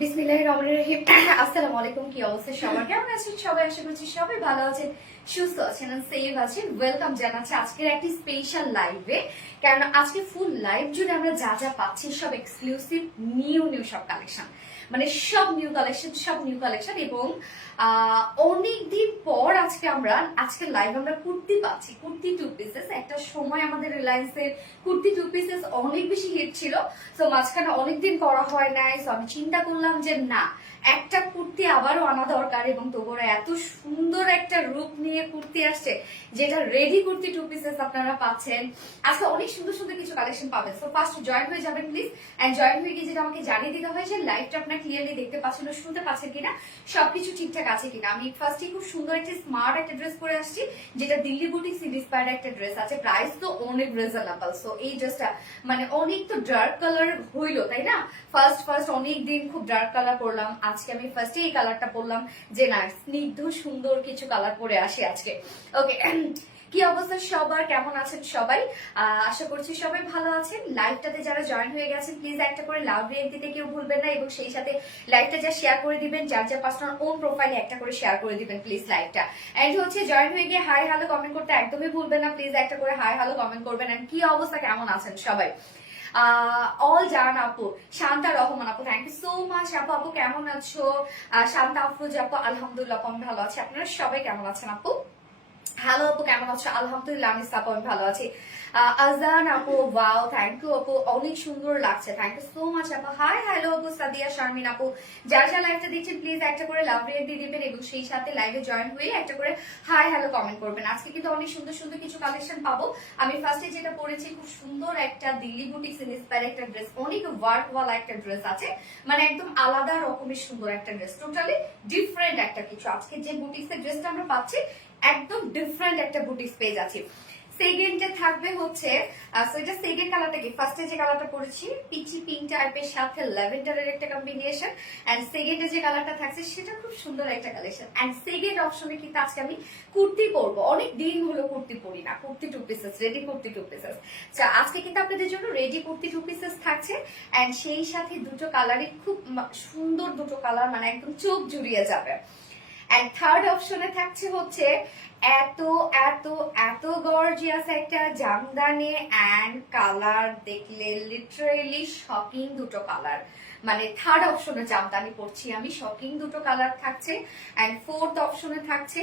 বিসমিল্লাহিররহমানিররহিম। আসসালামু আলাইকুম। কি অবস্থা সবার, কেমন আছেন সবাই? আশা করছি সবাই ভালো আছেন, সুস্থ আছেন, সেফ আছেন। ওয়েলকাম জানাচ্ছি আজকের একটি স্পেশাল লাইভে। কারণ আজকে ফুল লাইভ জুড়ে আমরা যা যা পাচ্ছি সব এক্সক্লুসিভ নিউ সব কালেকশন, মানে সব নিউ কালেকশন এবং অনেকদিন পর আজকে লাইভ আমরা কুর্তি পাচ্ছি, কুর্তি 2 পিসেস। একটা সময় আমাদের রিলায়েন্সের কুর্তি 2 পিসেস অনেক বেশি হিট ছিল, তো মাঝখানে অনেকদিন করা হয় নাই। তো আমি চিন্তা করলাম যে না, একটা কুর্তি আবারও আনা দরকার, এবং তোমরা এত সুন্দর একটা রূপ নিয়ে কুর্তি আসছে, যেটা রেডি কুর্তি 2 পিসেস আপনারা পাচ্ছেন। আজকে অনেক সুন্দর সুন্দর কিছু কালেকশন পাবেন। সো ফার্স্ট জয়েন হয়ে যাবেন প্লিজ, এন্ড জয়েন হয়ে গিয়ে যেটা আমাকে জানিয়ে দিতে হয় যে লাইভটা আপনারা ক্লিয়ারলি দেখতে পাচ্ছেন ও শুনতে পাচ্ছেন কিনা, সবকিছু ঠিকঠাক আছে কিনা। আমি ফার্স্টে খুব সুন্দর একটা স্মার্ট একটা ড্রেস পরে আসছি, যেটা দিল্লি বুটিক ইন্সপায়ার্ড একটা ড্রেস আছে। প্রাইস তো অনেক রিজনেবল। সো এই ড্রেসটা মানে অনেক তো ডার্ক কালার হইলো, তাই না? ফার্স্ট অনেক দিন খুব ডার্ক কালার পরলাম, আজকে আমি ফার্স্টে এই কালারটা পরলাম, যে না স্নিগ্ধ সুন্দর কিছু কালার পরে আসি আজকে। ওকে, কি অবস্থা সবার, কেমন আছেন সবাই? আশা করছি সবাই ভালো আছেন। লাইভটাতে যারা জয়েন হয়ে গেছেন প্লিজ একটা করে লাভ রিয়েক্ট দিতে কেউ ভুলবেন না, এবং সেই সাথে লাইভটা যা শেয়ার করে দিবেন, যার পার্সোনাল ওন প্রোফাইলে একটা করে শেয়ার করে দিবেন প্লিজ লাইভটা। এন্ড হচ্ছে জয়েন হয়ে গিয়ে হাই হ্যালো কমেন্ট করতে একদমই ভুলবেন না, প্লিজ একটা করে হাই হ্যালো কমেন্ট করবেন। এন্ড কি অবস্থা, কেমন আছেন সবাই? অল জান আপু, শান্তা রহমান আপু, থ্যাংক ইউ সো মাচ আপু। আপু কেমন আছো? শান্তা আফরোজ আপু, আলহামদুলিল্লাহ আমি ভালো আছি। আপনারা সবাই কেমন আছেন আপু? হ্যালো আপু, কেমন আছো? আলহামদুলিল্লাহ আমি আপু আমি ভালো আছি। আজান আপু, ওয়াও থ্যাংক ইউ আপু, অনেক সুন্দর লাগছে, থ্যাংক ইউ সো মাচ আপু। হাই হ্যালো আপু, সাদিয়া শারমিন আপু, যারা লাইভটা দেখছেন প্লিজ একটা করে লাভ রেট দিয়ে দিবেন, এবং সেই সাথে লাইভে জয়েন হয়ে একটা করে হাই হ্যালো কমেন্ট করবেন। আজকে কিন্তু অনেক সুন্দর সুন্দর কিছু কালেকশন পাবো। আমি ফার্স্টে যেটা পরেছি খুব সুন্দর একটা দিল্লি বুটিক্স ইন্সপায়ার একটা ড্রেস, অনেক ওয়ার্ক ওয়ালা একটা ড্রেস আছে, মানে একদম আলাদা রকমের সুন্দর একটা ড্রেস, টোটালি ডিফারেন্ট একটা কিছু। আজকে যে বুটিক্স এর ড্রেসটা আমরা পাচ্ছি একদম ডিফারেন্ট একটা বুটিক্স পেজ আছে। সেকেন্ডে থাকবে হচ্ছে এটা সেকেন্ড কালারটা কি, ফার্স্টে যে কালারটা পরেছি পিচি পিঙ্ক টাইপের সাথে ল্যাভেন্ডারের একটা কম্বিনেশন, এন্ড সেকেন্ডে যে কালারটা থাকছে সেটা খুব সুন্দর একটা কালেকশন। এন্ড সেকেন্ড অপশনে কিন্তু আজকে আমি কুর্তি পরবো, অনেক দিন হলো কুর্তি পরি না, kurti 2 pieces, ready kurti 2 pieces. আজকে কিন্তু আপনাদের জন্য রেডি কুর্তি 2 পিসেস থাকছে, এন্ড সেই সাথে দুটো কালারই খুব সুন্দর, দুটো কালার মানে একদম চোখ জুড়িয়ে যাবে। এন্ড থার্ড অপশনে থাকছে হচ্ছে এত এত এত গর্জিয়াস একটা জামদানি, এন্ড কালার দেখলে লিটারেলি শকিং দুটো কালার, মানে থার্ড অপশনে জামদানি পড়ছি আমি, শকিং দুটো কালার থাকছে। এন্ড ফোর্থ অপশনে থাকছে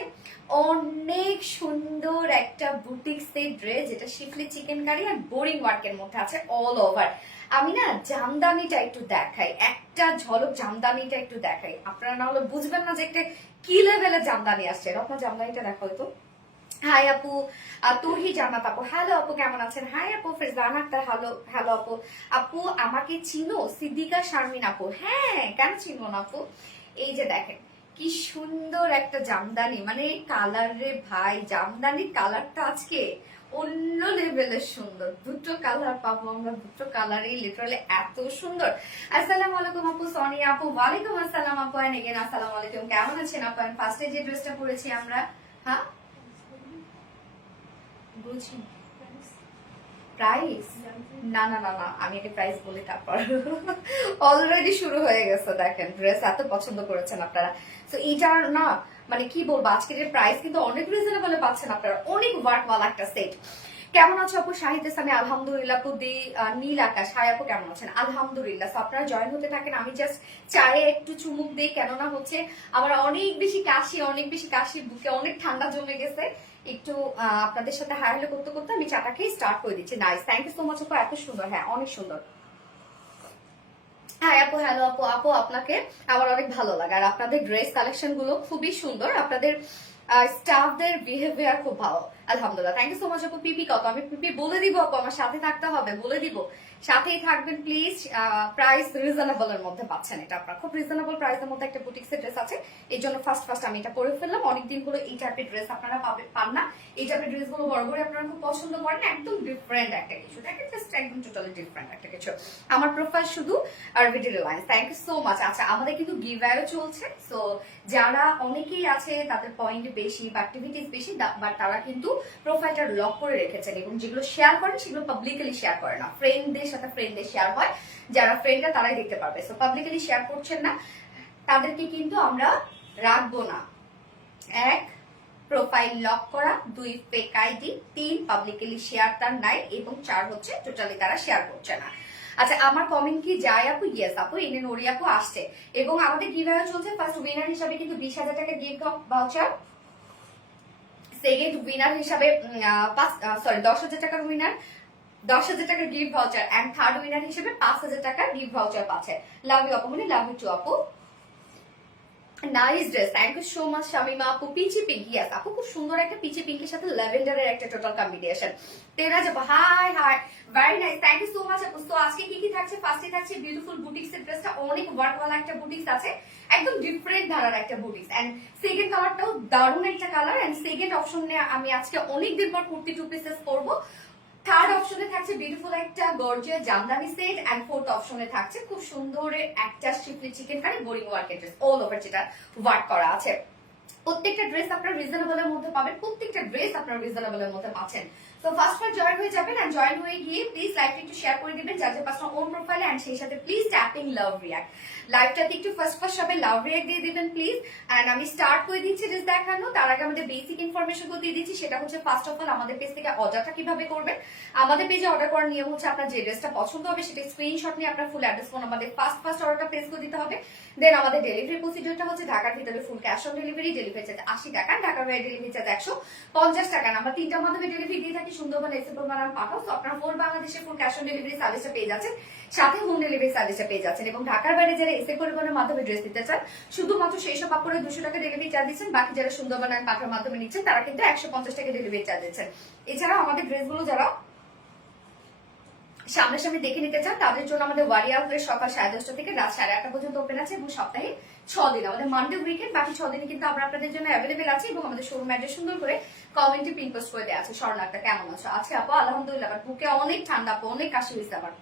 অনেক সুন্দর একটা বুটিক্স এর ড্রেস, যেটা শিফলি চিকেন কারি আর বোরিং ওয়ার্কের মধ্যে আছে অল ওভার। আমি না জামদানিটা একটু দেখাই, একটা ঝলক জামদানিটা একটু দেখাই, আপনারা না হলে বুঝবেন না যে একটা কি লেভেলের জামদানি আসছে। রত্ন জামদানিটা দেখো তো। হাই আপু, তুহি জান্নাত আপু, হ্যালো আপু কেমন আছেন? হাই আপু ফিরজান আক্তার, হ্যালো হ্যালো আপু। আপু আমাকে চিনো? সিদ্দিকা শারমিন আপু, হ্যাঁ কেন চিনো না আপু? এই যে দেখেন কি সুন্দর একটা জামদানি, মানে কালার রে ভাই, জামদানির কালারটা আজকে অন্য লেভেলের সুন্দর। দুটো কালার পাবো আমরা, দুটো কালারই লিটারালি এত সুন্দর। আসসালামু আলাইকুম আপু সোনিয়া আপু, ওয়ালাইকুম আসসালাম আপু, এন্ড এগেন আসসালামু আলাইকুম, কেমন আছেন আপু? ফার্স্টে যে ড্রেসটা পরেছি আমরা, হ্যাঁ বুঝি প্রাইস, না না না না আমি এটা প্রাইস বলি তারপর। অলরেডি শুরু হয়ে গেছে, দেখেন ড্রেস এত পছন্দ করেছেন আপনারা। তো এইটার না মানে কি বলবো, আজকের প্রাইস কিন্তু অনেক রিজনেবল পাচ্ছেন আপনারা, অনেক ওয়ার্ক ওয়ালা একটা সেট। কেমন আছো আপু? শাহিদ ইসলামী, আলহামদুলিল্লাহ আপু। দি নীল আকাশ, হাই আপু কেমন আছেন? আলহামদুলিল্লাহ। সো আপনারা জয়েন হতে থাকেন, আমি জাস্ট চায়ে একটু চুমুক দিই, কেননা হচ্ছে আমার অনেক বেশি কাশি, বুকে অনেক ঠান্ডা জমে গেছে। একটু আপনাদের সাথে হাই হ্যালো করতে করতে আমি চাটাকে স্টার্ট করে দিচ্ছি। Nice, thank you so much আপু, এত সুন্দর, হ্যাঁ অনেক সুন্দর। হ্যাঁ আপু, হ্যালো আপু। আপু আপনাকে আমার অনেক ভালো লাগে, আর আপনাদের ড্রেস কালেকশন গুলো খুবই সুন্দর, আপনাদের স্টাফদের বিহেভিয়ার খুব ভালো, আলহামদুলিল্লাহ। থ্যাংক ইউ সো মাচ আপু। পিপি কত? আমি পিপি বলে দিব আপু, আমার সাথে থাকতে হবে, বলে দিব, সাথেই থাকবেন প্লিজ। প্রাইস রিজনেবল এর মধ্যে পাচ্ছেন, এটা আপনার খুব রিজনেবল প্রাইসের মধ্যে একটা বুটিক্সের ড্রেস আছে, এই জন্য ফার্স্ট আমি এটা পরে ফেললাম। অনেকদিন হলো এই টাইপের ড্রেস আপনারা পান না, এই টাইপের ড্রেস গুলো বড় করে আপনারা খুব পছন্দ করেন, একদম ডিফারেন্ট একটা কিছু, দেখেন জাস্ট একদম টোটালি ডিফারেন্ট একটা কিছু। আমার প্রোফাইল শুধু RBD Reliance, thank you so much. আচ্ছা আমাদের কিন্তু গিভঅ্যাওয়ে চলছে, সো যারা অনেকেই আছে তাদের পয়েন্ট বেশি বা অ্যাক্টিভিটিস বেশি, বাট তারা কিন্তু প্রোফাইলটা লক করে রেখেছেন এবং যেগুলো শেয়ার করেন সেগুলো পাবলিকলি শেয়ার করে না, ফ্রেন্ডদের সাথে ফ্রেন্ডদের শেয়ার হয়, যারা ফ্রেন্ডরা তারাই দেখতে পারবে। সো পাবলিকলি শেয়ার করছেন না তাদেরকে কিন্তু আমরা রাখবো না। 1 প্রোফাইল লক করা, 2 ফেক আইডি, 3 পাবলিকলি শেয়ার তার নাই, এবং 4 হচ্ছে টোটালি তারা শেয়ার করছে না। আচ্ছা, আমার কমেন্ট কি যায় আপু? ইয়েস আপু, এনে নড়ি আপু আসছে। এবং আমাদের গিভঅ্যাওয়ে চলছে। ফার্স্ট উইনার হিসাবে কিন্তু 20,000 টাকা গিফট ভাউচার, সেকেন্ড উইনার হিসাবে 10,000 টাকার উইনার 10,000 টাকার gift voucher, and third winner হিসেবে 5,000 টাকার গিফট ভাউচার পাচ্ছে। লাভ ইউ আপু, মানে লাভ ইউ টু আপু। Nice dress, thank you so much Shamima আপু। পিচি পিঙ্ক, ইয়েস আপু, খুব সুন্দর একটা পিচি পিঙ্কের সাথে ল্যাভেন্ডারের একটা টোটাল কম্বিনেশন। তেরা যাব, hi hi, very nice, thank you so much আপু। তো আজকে কি কি থাকছে? ফার্স্টে থাকছে বিউটিফুল বুটিক্স এর ড্রেসটা, অনেক ওয়ার্কওয়ালা একটা বুটিক্স আছে, একদম ডিফারেন্ট ধারার একটা বুটিক্স, এন্ড সেকেন্ড কালারটাও দারুণ একটা কালার। এন্ড সেকেন্ড অপশনে আমি আজকে অনেকদিন পর কুর্তি 2 পিসেস করবো। থার্ড অপশনে থাকছে বিউটিফুল একটা gorgeous jamdani set, and fourth অপশনে থাকছে খুব সুন্দর একটা শিফলি চিকেন কারি বোরিং ওয়ার্কের ড্রেস, অল ওভার যেটা ওয়ার্ক করা আছে। প্রত্যেকটা ড্রেস আপনারা রিজনেবলের মধ্যে পাবেন, প্রত্যেকটা ড্রেস আপনারা রিজনেবলের মধ্যে পাচ্ছেন। তো ফার্স্ট জয়েন হয়ে যাবেন, এন্ড জয়েন হয়ে গিয়ে প্লিজ লাইভটা একটু শেয়ার করে দিবেন যার যার পার্সোনাল ওন প্রোফাইলে, এন্ড সেই সাথে প্লিজ ট্যাপিং লাভ রিয়াক্ট, লাইভটাতে একটু ফার্স্ট সবাই লাভ রিয়াক্ট দিয়ে দিবেন প্লিজ। এন্ড আমি স্টার্ট করে দিচ্ছি ড্রেস দেখানো। তার আগে আমাদের বেসিক ইনফরমেশন গুলো দিয়ে দিচ্ছি, সেটা হচ্ছে ফার্স্ট অফ অল আমাদের পেজ থেকে অর্ডারটা কিভাবে করবেন। আমাদের পেজে অর্ডার করার নিয়ম হচ্ছে আপনার যে ড্রেসটা পছন্দ হবে সেটা স্ক্রিনশট নিয়ে আপনার ফুল অ্যাড্রেস ফোন আমাদের ফার্স্ট অর্ডারটা প্লেস করে দিতে হবে। দেন আমাদের ডেলিভারি প্রসিডিউরটা হচ্ছে ঢাকার ভিতরে full cash on delivery, delivery charge 80 টাকা, ঢাকার বাইরে ডেলিভারি চার্জ 150 টাকা। আমরা 3টার মাধ্যমে ডেলিভারি দিয়ে থাকি, সুন্দরবন এক্সেপ্ট বানান পাঠাও। তো আপনারা ফুল বাংলাদেশে ফুল ক্যাশ অন ডেলিভারি সার্ভিসটা পেয়ে যাচ্ছেন, সাথে হোম ডেলিভারি সার্ভিসটা পেয়ে যাচ্ছেন। এবং ঢাকার বাইরে যারা এসে পরিবহনের মাধ্যমে ড্রেস দিতে চান শুধুমাত্র সেই সব কাপড়ে 200 টাকা ডেলিভারি চার্জ দিচ্ছেন, বাকি যারা সুন্দরবন আর পাঠার মাধ্যমে নিচ্ছেন তারা কিন্তু 150 টাকা ডেলিভারি চার্জ দিচ্ছেন। এছাড়াও আমাদের ড্রেসগুলো যারা সামনাসামনি দেখে নিতে চান তাদের জন্য আমাদের ওয়ারিয়ার প্লেস সকাল 10:30 থেকে রাত 8:30 পর্যন্ত ওপেন আছে, এবং সপ্তাহে 6 দিন, আমাদের মানডে উইকেন্ড, বাকি 6 দিনে কিন্তু আমরা আপনাদের জন্য অ্যাভেলেবেল আছে। এবং আমাদের শোরুম অ্যাড্রেস সুন্দর করে কমেন্টে পিন পোস্ট করে দেওয়া আছে। স্বর্ণাক্তা কেমন আছো? আছে আপু, আলহামদুলিল্লাহ, বাট বুকে অনেক ঠান্ডা আপু, অনেক কাশি হয়েছে আমার,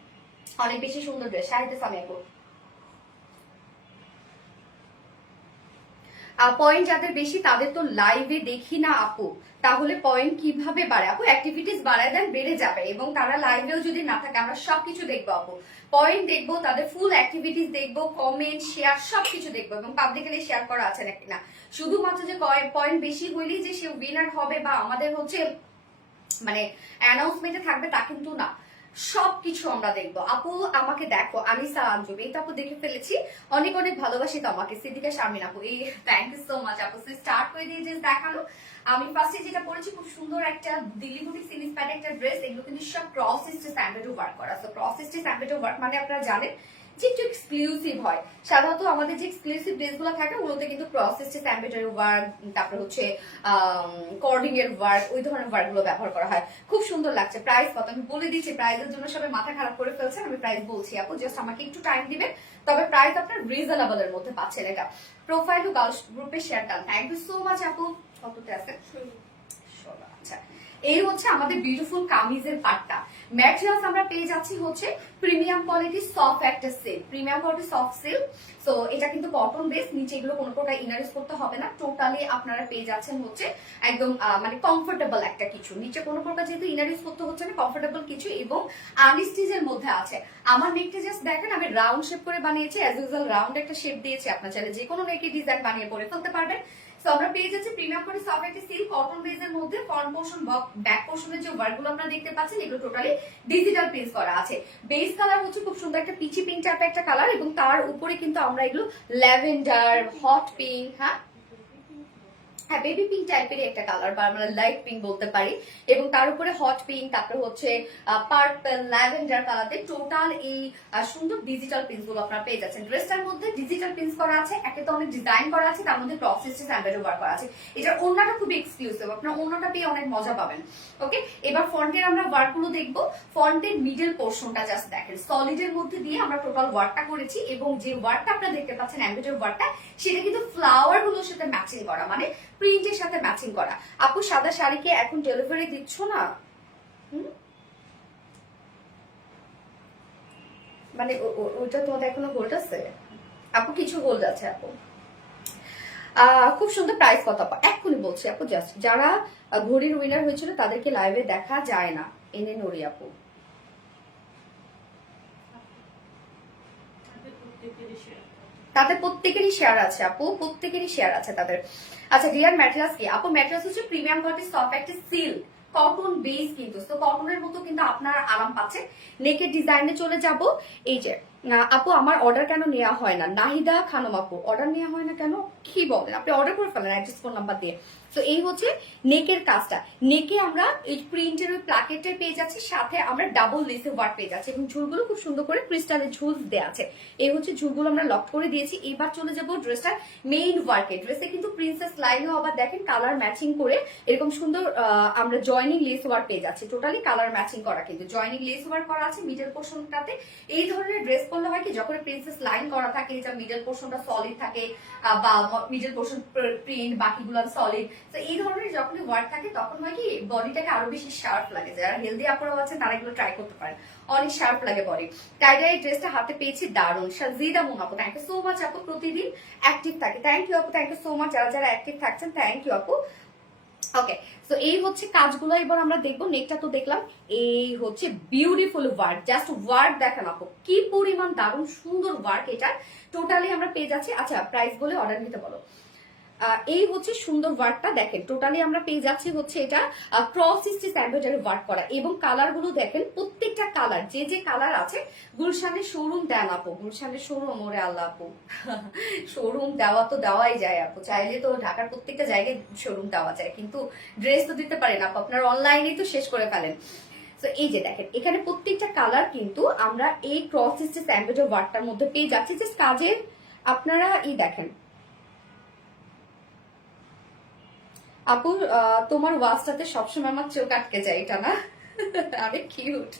অনেক বেশি সুন্দর ড্রেস। শাহিদে সামি আপু, পয়েন্ট যাদের বেশি তাদের তো লাইভে দেখি না আপু, তাহলে পয়েন্ট কিভাবে বাড়ে? আপু অ্যাক্টিভিটিস বাড়ায় দেন, বেড়ে যাবে। এবং তারা লাইভেও যদি না থাকে আমরা সবকিছু দেখবো আপু, পয়েন্ট দেখবো, তাদের ফুল অ্যাক্টিভিটিস দেখবো, কমেন্ট শেয়ার সবকিছু দেখবো, এবং পাবলিকলি শেয়ার করা আছে নাকি না। শুধুমাত্র যে পয়েন্ট বেশি হইলেই যে সে উইনার হবে বা আমাদের হচ্ছে মানে অ্যানাউন্সমেন্টে থাকবে তা কিন্তু না, সবকিছু আমরা দেখবো। আপু আমাকে দেখো, আনিসা আঞ্জুম, এই তো আপু দেখে ফেলেছি, অনেক অনেক ভালোবাসি তো আমাকে। সিদ্দিকা শারমিন আপু, এই থ্যাংক ইউ সো মাচ আপু। স্টার্ট করে দিয়ে যে দেখানো, আমি ফার্স্টে যেটা পরেছি খুব সুন্দর একটা দিল্লি বুটিক ইন্সপায়ার্ড একটা ড্রেস, এগুলো কিন্তু সব ক্রস স্টিচ স্যান্ডেডও ওয়ার্ক করা। তো ক্রস স্টিচ স্যান্ডেডও ওয়ার্ক মানে আপনারা জানেন যে একটু এক্সক্লুসিভ হয়। সাধারণত আমাদের যে এক্সক্লুসিভ ড্রেসগুলো থাকে ওগুলোতে কিন্তু ক্রস স্টিচ এমব্রয়ডারি ওয়ার্ক, তারপর হচ্ছে কর্ডিং এর ওয়ার্ক, ওই ধরনের ওয়ার্ক গুলো ব্যবহার করা হয়। খুব সুন্দর লাগছে। প্রাইস কত আমি বলে দিচ্ছি, প্রাইসের জন্য সবাই মাথা খারাপ করে ফেলছেন, আমি প্রাইস বলছি আপু, জাস্ট আমাকে একটু টাইম দিবেন, তবে প্রাইস আপনার রিজনেবল এর মধ্যে পাচ্ছেন। এটা প্রোফাইল ও গার্লস গ্রুপে share done, thank you so much আপু। কততে আছে? আচ্ছা, এই হচ্ছে আমাদের বিউটিফুল কামিজের পাটটা। ম্যাটেরিয়ালস আমরা পেয়ে যাচ্ছি হচ্ছে প্রিমিয়াম কোয়ালিটি সফট একটা silk, premium quality soft silk. So এটা কিন্তু কটন বেস, নিচে এগুলো কোনো প্রকার ইনার ইউজ করতে হবে না, টোটালি আপনারা পেয়ে যাচ্ছেন হচ্ছে একদম মানে কমফোর্টেবল একটা কিছু, নিচে কোনো প্রকার যেহেতু ইনার ইউজ করতে হচ্ছে না, কমফোর্টেবল কিছু এবং আনস্টিচের মধ্যে আছে। আমার নেকটা জাস্ট দেখেন, আমি রাউন্ড শেপ করে বানিয়েছি, অ্যাজ ইউজুয়াল রাউন্ড একটা শেপ দিয়েছি, আপনার চাইলে যে কোনো নেকে ডিজাইন বানিয়ে পরে ফেলতে পারবেন। সো আমরা পেয়ে যাচ্ছি প্রিমিয়াম করে সফট একটা সিল্ক কটন বেসের মধ্যে। ফ্রন্ট পোর্শন ব্যাক পোর্শনের যে ওয়ার্কগুলো আপনারা দেখতে পাচ্ছেন এগুলো টোটালি ডিজিটাল প্রিন্ট করা আছে। বেস কালার হচ্ছে খুব সুন্দর একটা পিচি পিঙ্ক টাইপের একটা কালার, এবং তার উপরে কিন্তু আমরা এগুলো ল্যাভেন্ডার, হট পিঙ্ক, হ্যাঁ বেবি পিঙ্ক টাইপের একটা কালার বা আমরা লাইট পিঙ্ক বলতে পারি, এবং তার উপরে হট পিঙ্ক, তারপরে হচ্ছে পার্পল, ল্যাভেন্ডার কালারে টোটাল এই সুন্দর ডিজিটাল প্রিন্টস গুলো আপনারা পেয়ে যাচ্ছেন। ড্রেসটার মধ্যে ডিজিটাল প্রিন্টস করা আছে, একে তো অনেক ডিজাইন করা আছে, তার মধ্যে প্রসেস এমব্রয়ডারি ওয়ার্ক করা আছে। এটার ওড়নাটা খুবই এক্সক্লুসিভ, আপনারা ওড়নাটা পেয়ে অনেক মজা পাবেন। ওকে, এবার ফ্রন্টের আমরা ওয়ার্ক গুলো দেখবো। ফ্রন্টের মিডল পোর্শনটা জাস্ট দেখেন, সলিডের মধ্যে দিয়ে আমরা টোটাল ওয়ার্কটা করেছি, এবং যে ওয়ার্কটা আপনারা দেখতে পাচ্ছেন এমব্রয়ডারি ওয়ার্কটা, সেটা কিন্তু ফ্লাওয়ার গুলোর সাথে ম্যাচিং করা, মানে প্রিন্টের সাথে ম্যাচিং করা। আপু সাদা শাড়িকে এখন ডেলিভারি দিচ্ছ না? মানে ওইটা তোমাদের এখনো গোল্ড আছে? আপু কিছু গোল্ড আছে আপু। খুব সুন্দর। প্রাইস কত আপু এক্ষুনি বলছি আপু, জাস্ট যারা ঘড়ির উইনার হয়েছিল তাদেরকে লাইভে দেখা যায় না, এনে নড়ি আপু। তাদের প্রত্যেকেরই শেয়ার আছে আপু, প্রত্যেকেরই শেয়ার আছে তাদের। আচ্ছা ডিয়ার ম্যাটেরিয়ালস কি আপু? ম্যাটেরিয়ালস হচ্ছে প্রিমিয়াম কোয়ালিটি সফট একটা সিল্ক কটন বেস, কিন্তু তো কটনের মতো কিন্তু আপনার আরাম পাচ্ছে। নেকের ডিজাইনে চলে যাব। এই যে আপু আমার অর্ডার কেন নেওয়া হয় না? নাহিদা খানম আপু অর্ডার নেওয়া হয় না কেন? কি বলেন, আপনি অর্ডার করে ফেলেন অ্যাড্রেস ফোন নাম্বার দিয়ে। তো এই হচ্ছে নেকের কাজটা। নেকে আমরা এই প্রিন্টের ওই প্লাকেটের পেয়ে যাচ্ছি, সাথে আমরা ডাবল লেসে ওয়ার্ক পেয়ে যাচ্ছি এবং ঝুলগুলো খুব সুন্দর করে ক্রিস্টালের ঝুল দেওয়া আছে। এই হচ্ছে ঝুলগুলো আমরা লক করে দিয়েছি। এবার চলে যাবো ড্রেসটার মেইন ওয়ার্কে। ড্রেসে কিন্তু প্রিন্সেস লাইনও আবার দেখেন কালার ম্যাচিং করে এরকম সুন্দর আমরা জয়নিং লেস ওয়ার্ক পেয়ে যাচ্ছি। টোটালি কালার ম্যাচিং করা, কিন্তু জয়নিং লেস ওয়ার্ক করা আছে মিডল পোর্শনটাতে। এই ধরনের ড্রেস পরলে হয় কি, যখন প্রিন্সেস লাইন করা থাকে এটা মিডল পোর্শনটা সলিড থাকে বা মিডল পোর্শন প্রিন্ট বাকিগুলো সলিড, তো এই ধরনের যখন ওয়ার্ক থাকে তখন হয় কি বডিটাকে আরো বেশি শার্প লাগে। যারা হেলদি আপুরাও আছে তারা এগুলো ট্রাই করতে পারেন, অনেক শার্প লাগে বডি। টাইডাই এই ড্রেসটা হাতে পেয়েছি, দারুণ। সাজিদা মুন আপু থ্যাংক ইউ সো মাচ আপু, প্রতিদিন অ্যাক্টিভ থাকে, থ্যাংক ইউ আপু, থ্যাংক ইউ সো মাচ যারা যারা অ্যাক্টিভ থাকছেন, থ্যাংক ইউ আপু। ওকে, তো এই হচ্ছে কাজগুলো এবার আমরা দেখবো। নেকটা তো দেখলাম, এই হচ্ছে বিউটিফুল ওয়ার্ক, জাস্ট ওয়ার্ক দেখেন আপু কি পরিমাণ দারুণ সুন্দর ওয়ার্ক এটা। টোটালি আমরা পেয়ে যাচ্ছি। আচ্ছা প্রাইস বলে অর্ডার নিতে বলো। এই হচ্ছে সুন্দর ওয়ার্কটা দেখেন, টোটালি আমরা পেয়ে যাচ্ছি হচ্ছে এটা ক্রস স্টিচ এমব্রয়ডারি ওয়ার্ক করা এবং কালার গুলো দেখেন প্রত্যেকটা কালার যে যে কালার আছে। গুলশানের শোরুম দেন আপু, গুলশানের শোরুম, ওরে আল্লাহ আপু শোরুম দেওয়া তো দেওয়াই যায় আপু, চাইলে তো ঢাকার প্রত্যেকটা জায়গায় শোরুম দেওয়া যায়, কিন্তু ড্রেস তো দিতে পারেন আপু, আপনার অনলাইনেই তো শেষ করে ফেলেন। তো এই যে দেখেন এখানে প্রত্যেকটা কালার কিন্তু আমরা এই ক্রস স্টিচ এমব্রয়ডারি ওয়ার্কটার মধ্যে পেয়ে যাচ্ছি। জাস্ট কাজের আপনারা এই দেখেন আপু, তোমার ওয়াচটাতে সবসময় আমার চোখ আটকে যায়, এটা না আমি কিউট।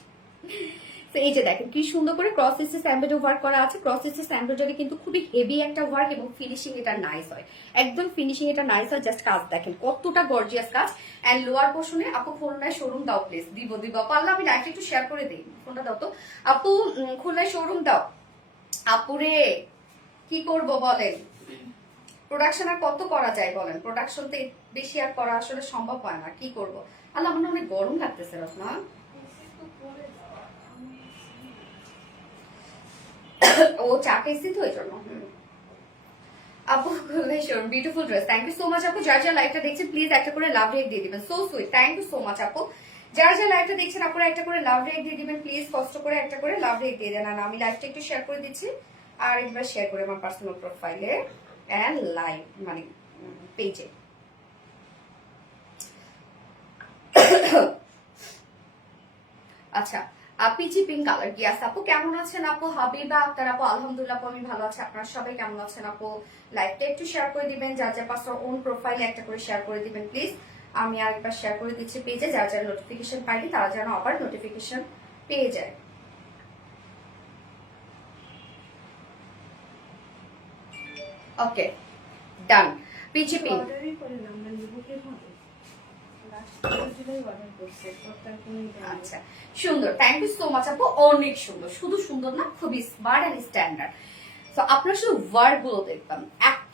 তো এই যে দেখেন কি সুন্দর করে ক্রস স্টিচ এমব্রয়ডারি ওয়ার্ক করা আছে। ক্রস স্টিচ এমব্রয়ডারি কিন্তু খুবই হেভি একটা ওয়ার্ক এবং ফিনিশিং এটা নাইস হয়, একদম ফিনিশিং এটা নাইস হয়। জাস্ট কাজ দেখেন কতটা গর্জিয়াস কাজ। এন্ড লোয়ার পোর্শনে আপু খুলনায় শোরুম দাও প্লিজ। দিব দিব পারলে আমি লাইভটা একটু শেয়ার করে দিই, ফোনটা দাও তো আপু। খুলনায় শোরুম দাও আপুরে, কি করব বলেন, প্রোডাকশন আর কত করা যায় বলেন, প্রোডাকশন তো বেশি আর করা আসলে সম্ভব হয় না, কি করব। আল্লাহ আমার অনেক গরম লাগতেছে রত্না। ও চা খেয়েছি তো এই জন্য। আপু beautiful dress, thank you so much আপু। যার যার লাইভটা দেখছেন প্লিজ একটা করে লাভ রেক দিয়ে দিবেন, so sweet, thank you so much আপু। যারা যারা লাইভটা দেখছেন আপনারা একটা করে লাভ রেক দিয়ে দিবেন প্লিজ, কষ্ট করে একটা করে লাভ রেক দিয়ে দেন। আমি লাইভটা একটু শেয়ার করে দিচ্ছি, আর একবার শেয়ার করে আমার পার্সোনাল প্রোফাইলে এন্ড লাইভ মানে পেজে। আচ্ছা পিচি পিঙ্ক কালার, ইয়াস আপু কেমন আছেন আপু? হাবিবা আক্তার আপু আলহামদুলিল্লাহ আপু আমি ভালো আছি, আপনারা সবাই কেমন আছেন আপু? লাইভটা একটু শেয়ার করে দিবেন, যার যার পার্সোনাল ওন প্রোফাইলে একটা করে শেয়ার করে দিবেন প্লিজ। আমি আরেকবার শেয়ার করে দিচ্ছি পেজে, যার যারা নোটিফিকেশন পাইনি তারা যেন আবার নোটিফিকেশন পেয়ে যায়। ওকে ডান। পিচি পিঙ্ক আচ্ছা সুন্দর, থ্যাংক ইউ সো মাচ আপু, অনেক সুন্দর, শুধু সুন্দর না খুবই স্মার্ট এন্ড স্ট্যান্ডার্ড। তো আপনার শুধু ওয়ার্ক গুলো দেখতাম, এত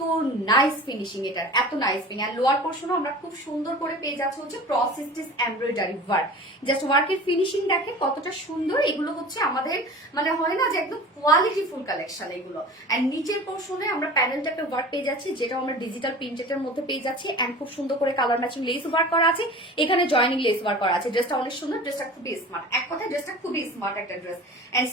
নাইস ফিনিশিং এটা, এত নাইস ফিনিশিং। আর লোয়ার পোর্শনও আমরা খুব সুন্দর করে পেয়ে যাচ্ছি হচ্ছে cross stitch embroidery work. Just ওয়ার্কের ফিনিশিং দেখেন কতটা সুন্দর। এগুলো হচ্ছে আমাদের মানে হয় না যে একদম কোয়ালিটি ফুল কালেকশন এগুলো। এন্ড নিচের পোর্শনে আমরা প্যানেল টাইপের ওয়ার্ক পেয়ে যাচ্ছি, যেটা আমরা ডিজিটাল প্রিন্টের মধ্যে পেয়ে যাচ্ছি। এন্ড খুব সুন্দর করে কালার ম্যাচিং লেস ওয়ার্ক করা আছে, এখানে জয়নিং লেস ওয়ার্ক করা আছে। ড্রেসটা অনেক সুন্দর, ড্রেসটা খুবই স্মার্ট, এক কথায় ড্রেসটা খুবই স্মার্ট একটা ড্রেস। এন্ড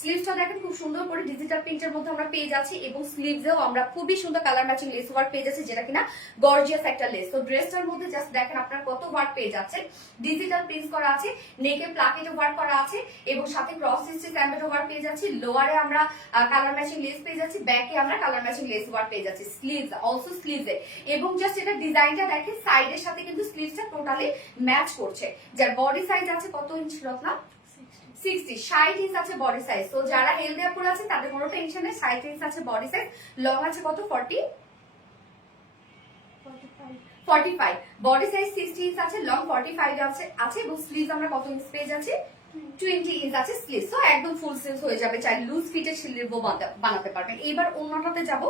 স্লিভসটা দেখেন খুব সুন্দর করে ডিজিটাল প্রিন্টের মধ্যে আমরা পেয়ে যাচ্ছি এবং স্লিভসেও আমরা খুবই সুন্দর কালার ম্যাচিং লেস ওয়ার্ক পেয়ে যাচ্ছি, যেটা কিনা গর্জিয়াস একটা লেস। তো ড্রেসটার মধ্যে জাস্ট দেখেন আপনার কত ওয়ার্ক পেয়ে যাচ্ছে, ডিজিটাল প্রিন্ট করা আছে, নেকে প্লাকেটে ওয়ার্ক করা আছে এবং সাথে ক্রস স্টিচ এমব্রয়ডারি ওয়ার্ক পেয়ে যাচ্ছি। লোয়ারে আমরা কালার ম্যাচিং লেস পেয়ে যাচ্ছি, ব্যাকে আমরা কালার ম্যাচিং লেস ওয়ার্ক পেয়ে যাচ্ছি, স্লিভস অলসো স্লিভসে। এবং জাস্ট এটা ডিজাইনটা দেখেন সাইডের সাথে কিন্তু স্লিভসটা টোটালি ম্যাচ করছে। যার বডি সাইজ আছে কত ইঞ্চ রত্না? 60 ইঞ্চ আছে বডি সাইজ। তো যারা হেলদি আপুর আছে তাদের কোনো টেনশন নেই, 60 ইঞ্চ আছে বডি সাইজ। লং আছে কত? 45 বডি সাইজ 60 ইঞ্চ আছে, লং 45 আছে এবং স্লিভ আমরা কত ইঞ্চ পেয়ে যাচ্ছি? 20 ইঞ্চ আছে স্লিভ, সো একদম ফুল স্লিভ হয়ে যাবে, চাই লুজ ফিটের স্লিভও বানাতে পারবেন। এবার ওড়নাটাতে যাব।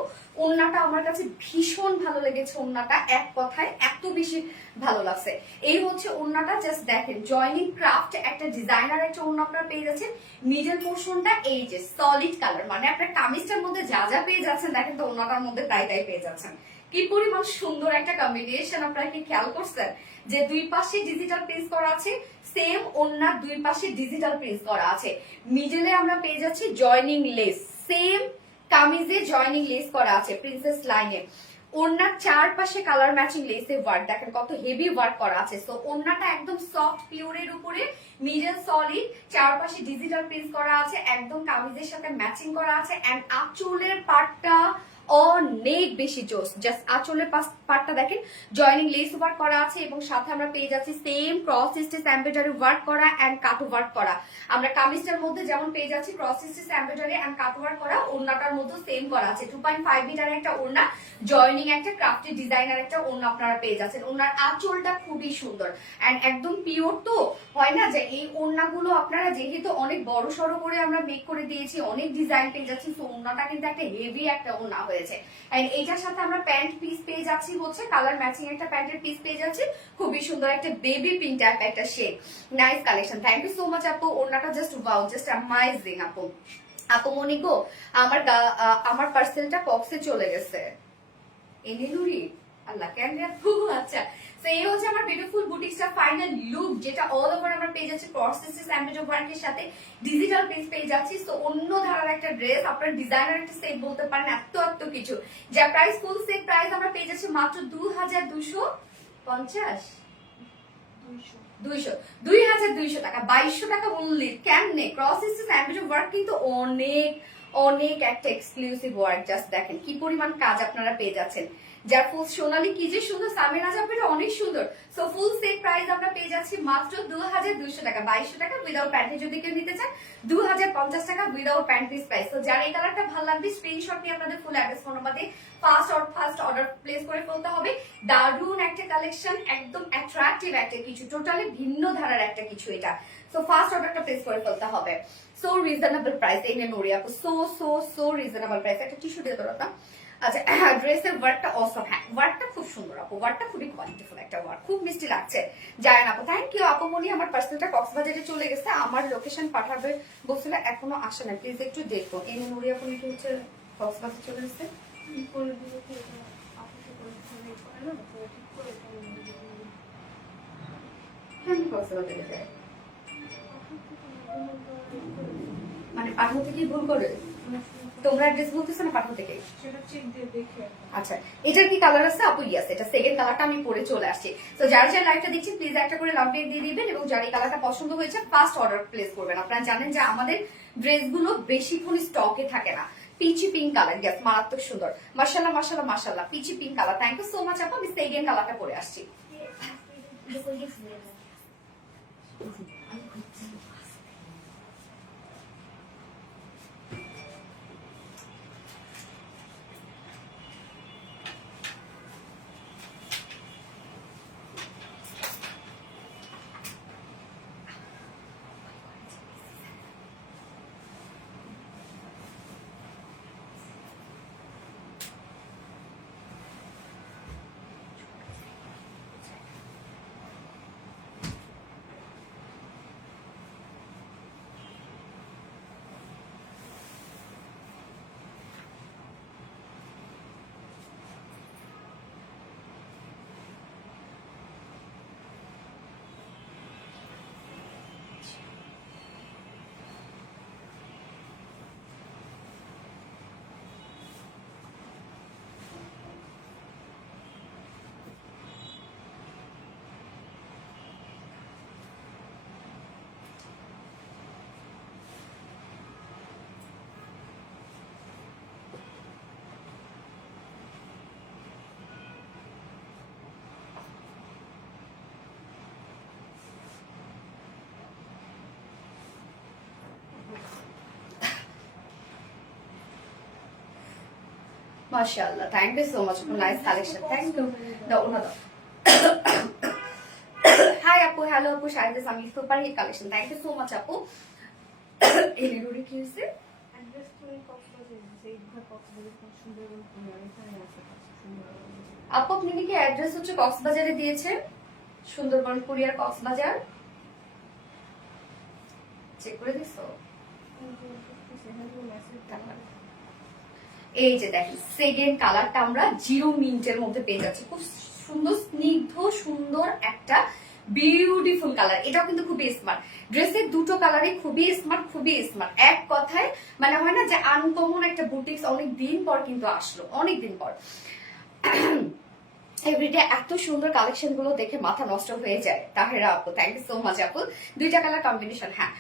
ওড়নাটা আমার কাছে ভীষণ ভালো লেগেছে, ওড়নাটা এক কথায় এত বেশি ভালো লাগছে। এই হচ্ছে ওড়নাটা, জাস্ট দেখেন জয়নিং ক্রাফট একটা ডিজাইনার একটা ওড়না আপনারা পেয়ে যাচ্ছেন। মিডল পোর্শনটা এই যে সলিড কালার, মানে আপনার কামিজটার মধ্যে যা যা পেয়ে যাচ্ছেন দেখেন তো ওড়নাটার মধ্যে তাই তাই পেয়ে যাচ্ছেন। কি পরিমাণ সুন্দর একটা কম্বিনেশন, আপনারা কি খেয়াল করছেন যে দুই পাশে ডিজিটাল প্রিন্ট করা আছে, সেম ওড়নার দুই পাশে ডিজিটাল প্রিন্ট করা আছে। মিডলে আমরা পেয়ে যাচ্ছি জয়নিং লেস, সেম কামিজে জয়নিং লেস করা আছে প্রিন্সেস লাইনে। ওড়নার চারপাশে কালার ম্যাচিং লেসে ওয়ার্ক, দেখেন কত হেভি ওয়ার্ক করা আছে। সো ওড়নাটা একদম সফট পিওরের উপরে, মিডল সলিড, চারপাশে ডিজিটাল প্রিন্ট করা আছে, একদম কামিজের সাথে ম্যাচিং করা আছে। এন্ড আঁচলের পার্টটা অনেক বেশি জোস, জাস্ট আঁচলের পার্টটা দেখেন জয়নিং লেস ওয়ার্ক করা আছে এবং সাথে আমরা পেয়ে যাচ্ছি same cross stitch embroidery work করা এন্ড কাট ওয়ার্ক করা। আমরা কামিজটার মধ্যে যেমন পেয়ে যাচ্ছি cross stitch embroidery and cut work করা, ওড়নাটার মধ্যে সেম করা আছে। 2.5 মিটার একটা ওড়না, জয়নিং একটা ক্রাফটেড ডিজাইনার একটা ওড়না আপনারা পেয়ে যাচ্ছেন। ওড়নার আঁচলটা খুবই সুন্দর এন্ড একদম পিওর, তো হয় না যে এই ওড়নাগুলো আপনারা যেহেতু অনেক বড় সড়ো করে আমরা মেক করে দিয়েছি, অনেক ডিজাইন পেয়ে যাচ্ছি, তো ওড়নাটা কিন্তু একটা হেভি একটা ওড়না হয়েছে। এন্ড এইটার সাথে আমরা প্যান্ট পিস পেয়ে যাচ্ছি, হচ্ছে কালার ম্যাচিং একটা প্যান্টের পিস পেয়ে যাচ্ছি, খুবই সুন্দর একটা বেবি পিঙ্ক টাইপ একটা শেড। Nice collection, thank you so much আপু। ওড়নাটা জাস্ট ওয়াও, জাস্ট অ্যামাজিং আপু। আপু মনি গো, আমার পার্সেলটা বক্সে চলে গেছে, এনে নুরি আল্লাহ কেন আপু। আচ্ছা, তো এই হচ্ছে আমার বিউটিফুল বুটিক্সটা ফাইনাল লুক, যেটা অল ওভার আমরা পেয়ে যাচ্ছি ক্রস স্টিচ এমব্রয়ডারি ওয়ার্কের সাথে ডিজিটাল প্রিন্ট পেয়ে যাচ্ছি। তো অন্য ধারার একটা ড্রেস, আপনার ডিজাইনার একটা সেট বলতে পারেন, এত এত কিছু। যা প্রাইস, ফুল সেট প্রাইস আমরা পেয়ে যাচ্ছি মাত্র 2250, 2200 টাকা, 2200 টাকা অনলি। কেমনে ক্রস স্টিচ এমব্রয়ডারি ওয়ার্ক কিন্তু অনেক অনেক একটা এক্সক্লুসিভ ওয়ার্ক, জাস্ট দেখেন কি পরিমাণ কাজ আপনারা পেয়ে যাচ্ছেন। যার ফুল সোনালি কি যে সুন্দর, সামিনা জাফরিটা অনেক সুন্দর। সো ফুল সেট প্রাইস আমরা পেয়ে যাচ্ছি মাত্র 2200 টাকা, 2200 টাকা উইদাউট প্যান্ট। যদি কেউ নিতে চান 2050 টাকা উইদাউট প্যান্ট পিস প্রাইস। তো যার এই কালারটা ভালো লাগবে স্ক্রিনশট নিয়ে আপনাদের ফুল অ্যাড্রেস ফোন নাম্বার দিয়ে ফার্স্ট অর্ডার প্লেস করে ফেলতে হবে। দারুন একটা কালেকশন, একদম অ্যাট্রাকটিভ একটা কিছু, টোটালি ভিন্ন ধারার একটা কিছু এটা। সো ফার্স্ট অর্ডারটা প্লেস করে ফেলতে হবে। সো রিজনেবল প্রাইস, এই নেন নোরি আপু, সো রিজনেবল প্রাইস। একটা টিস্যু দিয়ে ধরো না। আচ্ছা, ড্রেসের ওয়ার্কটা অসম, হ্যাঁ ওয়ার্কটা খুব সুন্দর আপু, ওয়ার্কটা খুবই কোয়ালিটিফুল একটা ওয়ার্ক, খুব মিষ্টি লাগছে। জানেন আপু, থ্যাংক ইউ আপু মনি। আমার পার্সেলটা কক্সবাজারে চলে গেছে, আমার লোকেশন পাঠাবে বলছিল, এখনো আসে না, প্লিজ একটু দেখো। এনে নুরি আপু কি হচ্ছে কক্সবাজার চলে গেছে, কক্সবাজারে যায় মানে পাঠানো থেকেই ভুল করে তোমরা অ্যাড্রেস বলতেছো না, পাঠানো থেকে। আচ্ছা, এটার কি কালার আছে আপু? ইয়াস, এটা সেকেন্ড কালারটা আমি পরে চলে আসছি। তো যারা যারা লাইভটা দেখছেন প্লিজ একটা করে লাভ দিয়ে দিবেন এবং যারা এই কালারটা পছন্দ হয়েছে ফার্স্ট অর্ডার প্লেস করবেন। আপনারা জানেন যে আমাদের ড্রেসগুলো বেশিক্ষণ স্টকে থাকে না। পিচি পিঙ্ক কালার, ইয়াস মারাত্মক সুন্দর, মাশাআল্লাহ মাশাআল্লাহ মাশাআল্লাহ, peachy pink colour. Thank you so much আপু। আমি সেকেন্ড কালারটা পরে আসছি। মাশাআল্লাহ, thank you so much, nice collection, thank you. দাও না দাও। হাই আপু, হ্যালো আপু, শাহিদ আমি super hit collection, thank you so much আপু। এনে রুড়ি কি হয়েছে? আপু আপনি কি অ্যাড্রেস হচ্ছে কক্সবাজারে দিয়েছেন? সুন্দরবন কুরিয়ার কক্সবাজার চেক করে দিছো? এই যে দেখেন সেকেন্ড কালারটা আমরা জিরো মিন্টের মধ্যে পেয়ে যাচ্ছি, খুব সুন্দর স্নিগ্ধ সুন্দর একটা বিউটিফুল কালার। এটাও কিন্তু খুবই স্মার্ট, ড্রেসের দুটো কালারই খুবই স্মার্ট, খুবই স্মার্ট। এক কথায় মানে হয় না যে আনকমন একটা বুটিক্স অনেক দিন পর কিন্তু আসলো, অনেক দিন পর। এভরিডে এত সুন্দর কালেকশন গুলো দেখে মাথা নষ্ট হয়ে যায়। তাহেরা আপু থ্যাংক ইউ সো মাচ আপু, দুইটা কালার কম্বিনেশন। হ্যাঁ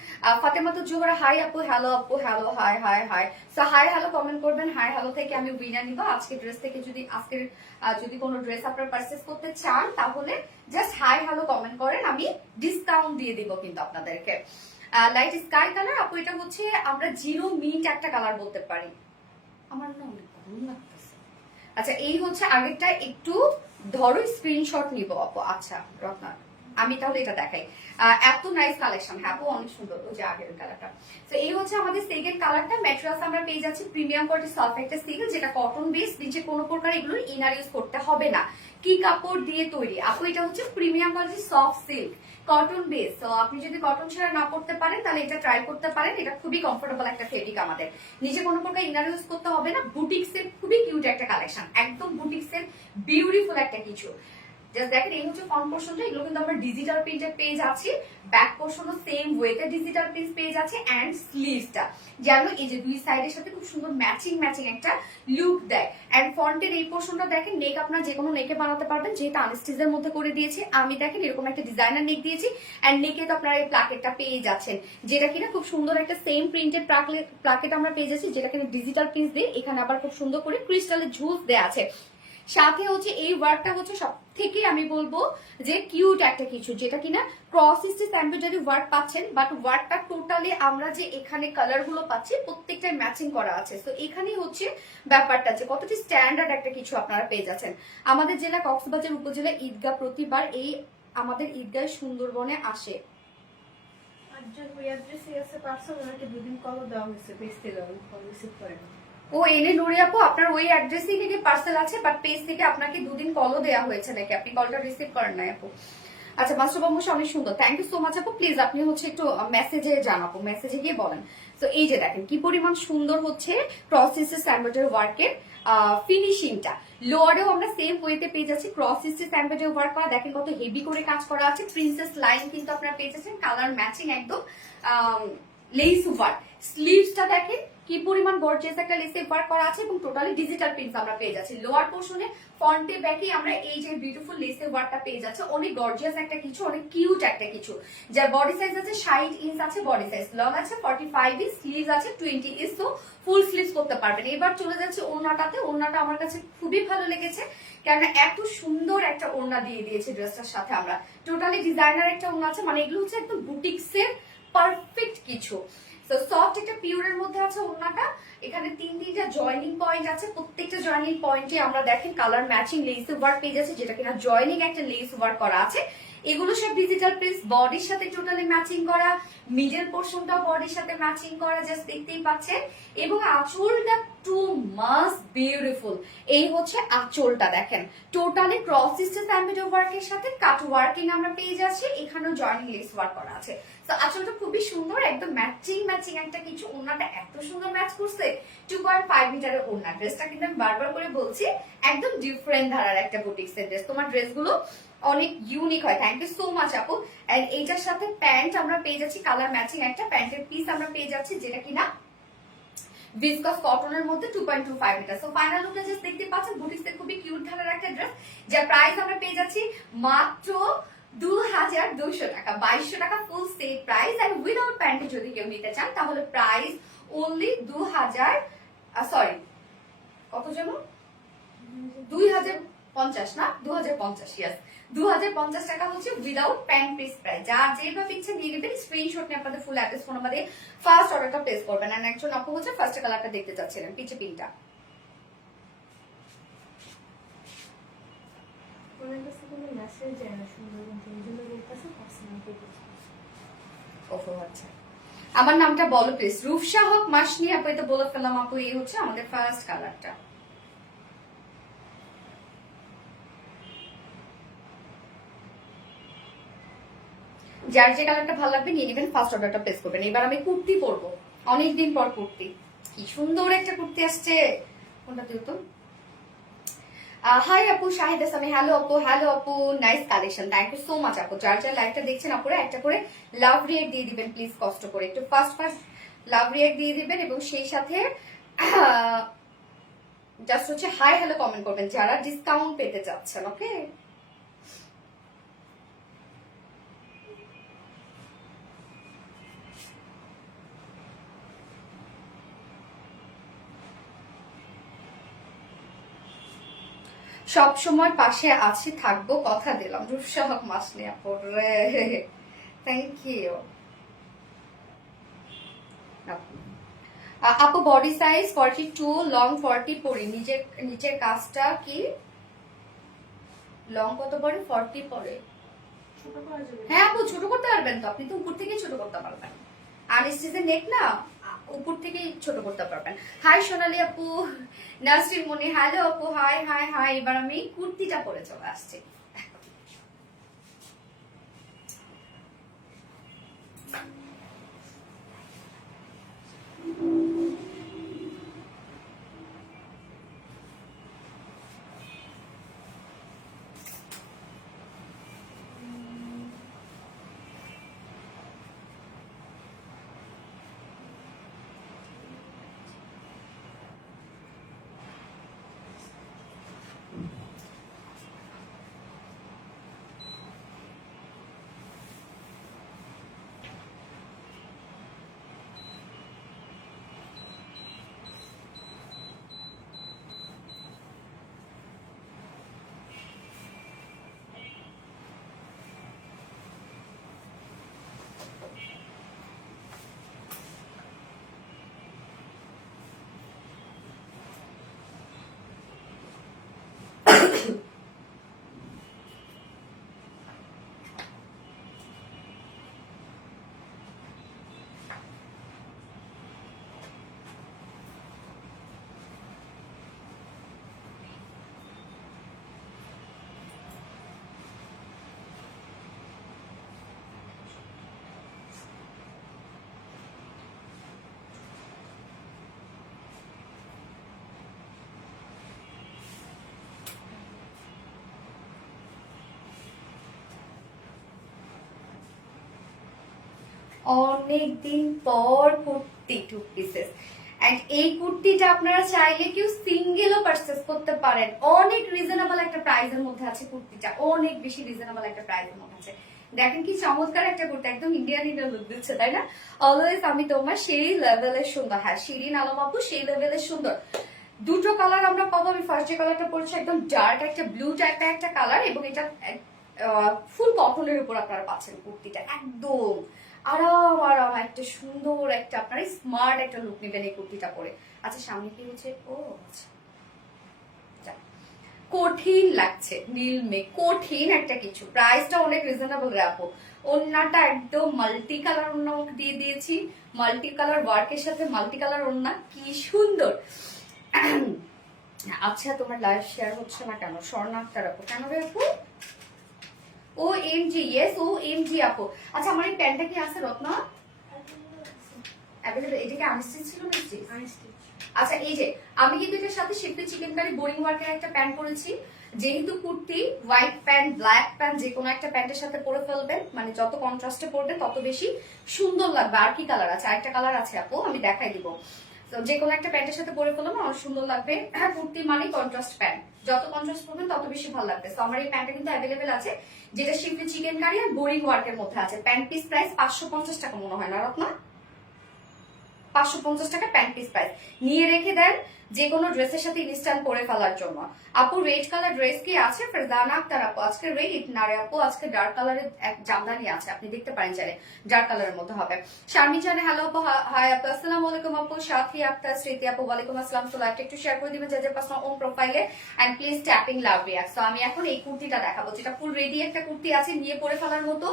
ফাতেমাতুল জোহরা হাই আপু, হ্যালো আপু, hello hi high high. So hi hello comment করবেন, হাই হ্যালো থেকে আমি উইনার নিব আজকে ড্রেস থেকে। যদি আজকের যদি কোনো ড্রেস আপনারা পারচেজ করতে চান তাহলে জাস্ট হাই হ্যালো কমেন্ট করেন, আমি ডিসকাউন্ট দিয়ে দিব কিন্তু আপনাদেরকে। লাইট স্কাই কালার আপু, এটা হচ্ছে আমরা জিরো মিন্ট একটা কালার বলতে পারি। আমার না অনেক গরম লাগতেছে। আচ্ছা এই হচ্ছে আগেরটা, একটু ধরো স্ক্রিনশট নিব আপু। আচ্ছা রত্না আমি তাহলে এটা দেখাই, এত নাইস কালেকশন। হ্যাঁ আপু অনেক সুন্দর, ওই যে আগের কালারটা। তো এই হচ্ছে আমাদের সেকেন্ড কালারটা। ম্যাটেরিয়ালস আমরা পেয়ে যাচ্ছি প্রিমিয়াম কোয়ালিটি সফট একটা সিল্ক, যেটা কটন বেস, নিচে কোনো প্রকার এগুলো ইনার ইউজ করতে হবে না। কি কাপড় দিয়ে তৈরি আপু? এটা হচ্ছে premium quality soft silk cotton base. তো আপনি যদি কটন ছাড়া না পড়তে পারেন তাহলে এটা ট্রাই করতে পারেন, এটা খুবই কমফোর্টেবল একটা ফেব্রিক। আমাদের নিচে কোনো প্রকার ইনার ইউজ করতে হবে না। বুটিক্সের খুবই কিউট একটা কালেকশন, একদম বুটিক্সের বিউটিফুল একটা কিছু। জাস্ট দেখেন এই হচ্ছে ফ্রন্ট পোর্শনটা, এগুলো কিন্তু আমরা ডিজিটাল প্রিন্টের পেয়ে যাচ্ছি। ব্যাক পোর্শনও সেম ওয়েতে ডিজিটাল প্রিন্ট পেয়ে যাচ্ছে। এন্ড স্লিভসটা যেন এই যে দুই সাইডের সাথে খুব সুন্দর ম্যাচিং ম্যাচিং একটা লুক দেয়। এন্ড ফ্রন্টের এই পোর্শনটা দেখেন, নেক আপনারা যে কোনো নেকে বানাতে পারবেন, যেটা আনস্টিচের মধ্যে করে দিয়েছি আমি। দেখেন এরকম একটা ডিজাইনার নেক দিয়েছি। এন্ড নেকে তো আপনারা এই প্লাকেটটা পেয়ে যাচ্ছেন, যেটা কিনা খুব সুন্দর একটা সেম প্রিন্টেড প্লাকেট আমরা পেয়ে যাচ্ছি, যেটা কিনা ডিজিটাল প্রিন্ট দিয়ে এখানে আবার খুব সুন্দর করে ক্রিস্টালের ঝুলস দেওয়া আছে। সাথে হচ্ছে এই ওয়ার্কটা হচ্ছে সব থেকে আমি বলবো যে কিউট একটা কিছু, যেটা কিনা ক্রস স্টিচ এমব্রয়ডারি ওয়ার্ক পাচ্ছেন, বাট ওয়ার্কটা টোটালি আমরা যে এখানে কালার গুলো পাচ্ছি প্রত্যেকটাই ম্যাচিং করা আছে। তো এখানেই হচ্ছে ব্যাপারটা যে কতটি স্ট্যান্ডার্ড একটা কিছু আপনারা পেয়ে যাচ্ছেন। আমাদের জেলা কক্সবাজার উপজেলা ঈদগাহ প্রতিবার এই আমাদের ঈদগাহ সুন্দরবনে আসে। দুদিন কল দেওয়া হয়েছে, পেজ থেকে রিসিভ করেন। ও এনে নুরি আপু, আপনার ওই অ্যাড্রেসে থেকে পার্সেল আছে, বাট পেজ থেকে আপনাকে দুদিন কলও দেওয়া হয়েছে নাকি? আপনি কলটা রিসিভ করেন নাই আপু? আচ্ছা মাস্টার বংশ অনেক সুন্দর, থ্যাংক ইউ সো মাচ আপু। প্লিজ আপনি হচ্ছে একটু মেসেজে জানাবো, মেসেজে গিয়ে বলেন। তো এই যে দেখেন কি পরিমাণ সুন্দর হচ্ছে ক্রস স্টিচ এমব্রয়ডারি ওয়ার্কের ফিনিশিংটা। লোয়ারেও আমরা সেম ওয়েতে পেয়ে যাচ্ছি ক্রস স্টিচ এমব্রয়ডারি ওয়ার্ক করা। দেখেন কত হেভি করে কাজ করা আছে, প্রিন্সেস লাইন কিন্তু আপনারা পেয়ে যাচ্ছেন, কালার ম্যাচিং একদম লেস ওয়ার্ক। স্লিভসটা দেখেন কি পরিমাণ গর্জিয়াস একটা লেসে ওয়ার্ক করা আছে, এবং টোটালি ডিজিটাল প্রিন্ট আমরা পেয়ে যাচ্ছি। লোয়ার পোর্শনে ফ্রন্টে ব্যাকে আমরা এই যে বিউটিফুল লেসে ওয়ার্কটা পেয়ে যাচ্ছে, অনেক গর্জিয়াস একটা কিছু, অনেক কিউট একটা কিছু। যার বডি সাইজ আছে 60 ইঞ্চ আছে, বডি সাইজ লং আছে 45 ইঞ্চ, স্লিভস আছে 20 ইঞ্চ। তো ফুল স্লিভস করতে পারবেন। এবার চলে যাচ্ছে ওড়নাটাতে। ওড়নাটা আমার কাছে খুবই ভালো লেগেছে, কেননা এত সুন্দর একটা ওড়না দিয়ে দিয়েছে ড্রেসটার সাথে। আমরা টোটালি ডিজাইনার একটা ওড়না আছে, মানে এগুলো হচ্ছে একদম বুটিক্সের পারফেক্ট কিছু। সফট একটা পিওরের মধ্যে আছে ওড়নাটা। এখানে তিনটা জয়েনিং পয়েন্ট আছে, প্রত্যেকটা জয়েনিং পয়েন্টে আমরা দেখেন কালার ম্যাচিং লেস ওয়ার্ক পেয়ে যাচ্ছে, যেটা কিনা জয়েনিং একটা লেস ওয়ার্ক করা আছে। এগুলো সব ডিজিটাল প্রিন্টস, বডির সাথে টোটালি ম্যাচিং করা, মিডল পোর্শনটাও বডির সাথে ম্যাচিং করা, জাস্ট দেখতেই পাচ্ছেন। এবং আঁচলটা টু মাস বিউটিফুল। এই হচ্ছে আঁচলটা দেখেন, টোটালি ক্রস স্টিচ এমব্রয়ডারি ওয়ার্কের সাথে কাট ওয়ার্কিং আমরা পেয়ে যাচ্ছি। এখানেও জয়েনিং লেস ওয়ার্ক করা আছে। তো আঁচলটা খুবই সুন্দর, একদম ম্যাচিং ম্যাচিং একটা কিছু। ওড়নাটা এত সুন্দর ম্যাচ করছে, 2.5 মিটারের ওড়না। ড্রেসটা কিন্তু আমি বারবার করে বলছি একদম ডিফারেন্ট ধারার একটা বুটিক্সের ড্রেস। তোমার ড্রেসগুলো অনেক ইউনিক হয়, থ্যাংক ইউ সো মাচ আপু। এন্ড এইটার সাথে প্যান্ট আমরা পেয়ে যাচ্ছি কালার ম্যাচিং একটা প্যান্টের পিস আমরা পেয়ে যাচ্ছি, যেটা কিনা ভিসকাস কটনের মধ্যে 2.25 মিটার। সো ফাইনাল লুকটা জাস্ট দেখতে পাচ্ছেন, বুটিক্সের খুবই কিউট ধারার একটা ড্রেস, যার প্রাইস আমরা পেয়ে যাচ্ছি মাত্র 2200 টাকা, 2200 টাকা full set price. And without প্যান্টে যদি কেউ নিতে চান তাহলে প্রাইস অনলি 2000 সরি কত যেন 2050 না 2050, ইয়াস 2050 টাকা হচ্ছে উইদাউট প্যান্ট পিস প্রাইস। যার যেভাবে ইচ্ছে নিয়ে নেবেন, স্ক্রিনশট নিয়ে আপনাদের ফুল অ্যাড্রেস ফোন নাম্বার দিয়ে ফার্স্ট অর্ডারটা প্লেস করবেন। আর একজন আপু হচ্ছে ফার্স্ট কালারটা দেখতে চাচ্ছিলেন, পিছে পিনটা। ওনার কাছে কোনো মেসেজ যায় না সুন্দর, কিন্তু এই জন্য ওর কাছে পার্সোনাল পেজ। ওহো আচ্ছা, আমার নামটা বলো প্লিজ। রূপসা হক মাসনি আপু, এটা বলে ফেললাম আপু। এই হচ্ছে আমাদের ফার্স্ট কালারটা। যার যে কালারটা ভালো লাগবে নিয়ে নেবেন, ফার্স্ট অর্ডারটা প্লেস করবেন। এবার আমি কুর্তি পরবো, অনেকদিন পর কুর্তি। কি সুন্দর একটা কুর্তি আসছে, কোনটা দিও তো। হাই আপু, শাহিদা সামি। হ্যালো আপু, হ্যালো আপু, nice collection, thank you so much আপু। যার যার লাইভটা দেখছেন আপুরা একটা করে লাভ রিয়েক্ট দিয়ে দিবেন প্লিজ, কষ্ট করে একটু ফার্স্ট ফার্স্ট লাভ রিয়েক্ট দিয়ে দিবেন, এবং সেই সাথে জাস্ট হচ্ছে হাই হ্যালো কমেন্ট করবেন যারা ডিসকাউন্ট পেতে চাচ্ছেন। ওকে, সব সময় পাশে আছি, থাকবো, কথা দিলাম। রূপসা হক মাসনি আপু রে, থ্যাংক ইউ আপু। বডি সাইজ 42, লং 40 পরি। নিচের কাজটা কি লং কত পরে? 40 পরে। ছোট করা যাবে? হ্যাঁ আপু, ছোট করতে পারবেন তো, আপনি তো উপর থেকেই ছোট করতে পারবেন। আনস্টিচের নেক না, উপর থেকেই ছোট করতে পারবেন। হাই সোনালি আপু, নাসরিন মনি। হ্যালো আপু, হাই হাই হাই। এবার আমি কুর্তিটা পরে চলে আসছি। অনেকদিন পর কুর্তি 2 পিসেস, এন্ড এই কুর্তিটা আপনারা চাইলে কেউ সিঙ্গেলও পারচেজ করতে পারেন। অনেক রিজনেবল একটা প্রাইসের মধ্যে আছে কুর্তিটা, অনেক বেশি রিজনেবল একটা প্রাইসের মধ্যে আছে। দেখেন কি চমৎকার একটা কুর্তি, একদম ইন্ডিয়ান ইন্ডিয়ান লুক দিচ্ছে, তাই না? অলওয়েজ আমি তোমার সেই লেভেলের সুন্দর। হ্যাঁ, শিরিন আলম আপু সেই লেভেলের সুন্দর। দুটো কালার আমরা পাবো। আমি ফার্স্ট যে কালারটা পরেছি একদম ডার্ক একটা ব্লু টাইপের একটা কালার, এবং এটা ফুল কটনের উপর আপনারা পাচ্ছেন কুর্তিটা। একদম আরাম আরাম একটা সুন্দর একটা আপনারা স্মার্ট একটা লুক নেবেন এই কুর্তিটা পরে। আচ্ছা, সামনে কি হচ্ছে? ও আচ্ছা, কঠিন লাগছে নীল মে, কঠিন একটা কিছু। প্রাইসটা অনেক রিজনেবল রাখো। ওন্নাটা একদম মাল্টি কালার ওন্না দিয়ে দিয়েছি, মাল্টি কালার ওয়ার্কের সাথে মাল্টি কালার ওন্না, কি সুন্দর। আচ্ছা, তোমার লাইভ শেয়ার হচ্ছে না কেন? স্বর্ণাকটা রাখো কেন রে আপু? ও এম জি, ইয়েস ও এম জি আপু। আচ্ছা, আমার এই প্যান্টটা কি আছে রত্না? অ্যাভেলেবল। এটা কি আনস্টিচ ছিল না? আনস্টিচ। আচ্ছা, এই যে আমি কিন্তু এটার সাথে শিফটে চিকেন কারি বোরিং ওয়ার্কের একটা প্যান্ট পরেছি। যেহেতু kurti, white pant, black pant যে কোনো একটা প্যান্টের সাথে পরে ফেলবেন, মানে যত কন্ট্রাস্টে পরবে তত বেশি সুন্দর লাগবে। আর কি কালার আছে? আরেকটা কালার আছে আপু, আমি দেখাই দিব। তো যে কোনো একটা প্যান্টের সাথে পরে ফেললাম, আমার সুন্দর লাগবে। হ্যাঁ, কুর্তি মানে কন্ট্রাস্ট প্যান্ট, যত কন্ট্রাস্ট করবেন তত বেশি ভালো লাগবে। তো আমার এই প্যান্টটা কিন্তু অ্যাভেলেবেল আছে, যেটা শিফটে চিকেন কারি আর বোরিং ওয়ার্কের মধ্যে আছে। প্যান্ট পিস প্রাইস 550 টাকা মনে হয় না রত্না? 550 টাকা প্যান্ট পিস প্রাইস। নিয়ে রেখে দেন, যে কোনো ড্রেসের সাথে ইনস্ট্যান্ট পরে ফেলার জন্য। আপু রেড কালার ড্রেস কি আছে? ফেরদানা আক্তার আপু আজকে রেড নারে আপু আজকে ডার্ক কালারের এক জামদানি আছে, আপনি দেখতে পারেন চাইলে ডার্ক কালারের মধ্যে হবে। শারমিন জানে হ্যালো আপু, হাই আপু, আসসালামু আলাইকুম আপু। সাথী আক্তার, স্মৃতি আপু ওয়ালাইকুম আসসালাম। তো লাইভটা একটু শেয়ার করে দিবেন যাদের পার্সোনাল ওন প্রোফাইলে, and please tapping love react. তো আমি এখন এই কুর্তিটা দেখাবো, যেটা ফুল রেডি একটা কুর্তি আছে, নিয়ে পরে ফেলার মতো,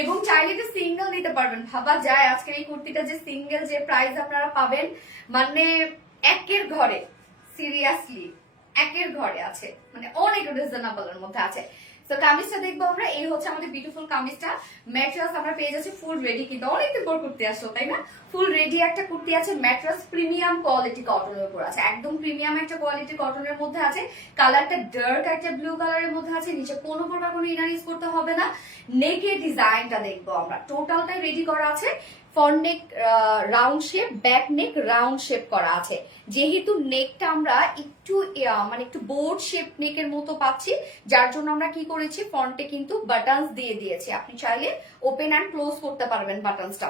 এবং চাইলে যে সিঙ্গেল নিতে পারবেন। ভাবা যায় আজকের এই কুর্তিটা যে সিঙ্গেল যে প্রাইস আপনারা পাবেন, মানে একের ঘরে, সিরিয়াসলি একের ঘরে আছে, মানে অনেক রিজনেবলের মধ্যে আছে। তো কামিজটা দেখবো আমরা, এই হচ্ছে আমাদের বিউটিফুল কামিজটা। ম্যাট্রেস আমরা পেয়ে যাচ্ছি ফুল রেডি, কিন্তু অনেকদিন পর কুর্তি আসলো তাই না? ফুল রেডি একটা কুর্তি আছে, ম্যাট্রেস প্রিমিয়াম কোয়ালিটি কটনের উপর আছে, একদম প্রিমিয়াম একটা কোয়ালিটি কটনের মধ্যে আছে। কালারটা ডার্ক একটা ব্লু কালারের মধ্যে আছে, নিচে কোনো প্রকার কোনো ইনার ইউজ করতে হবে না। নেকের ডিজাইনটা দেখবো আমরা, টোটালটাই রেডি করা আছে। ফ্রন্ট নেক round shape, back neck round shape করা আছে। যেহেতু নেকটা আমরা একটু মানে একটু বোর্ড শেপ নেকের মতো পাচ্ছি, যার জন্য আমরা কি করেছি, ফ্রন্টে কিন্তু বাটনস দিয়ে দিয়েছি। আপনি চাইলে ওপেন অ্যান্ড ক্লোজ করতে পারবেন বাটনসটা।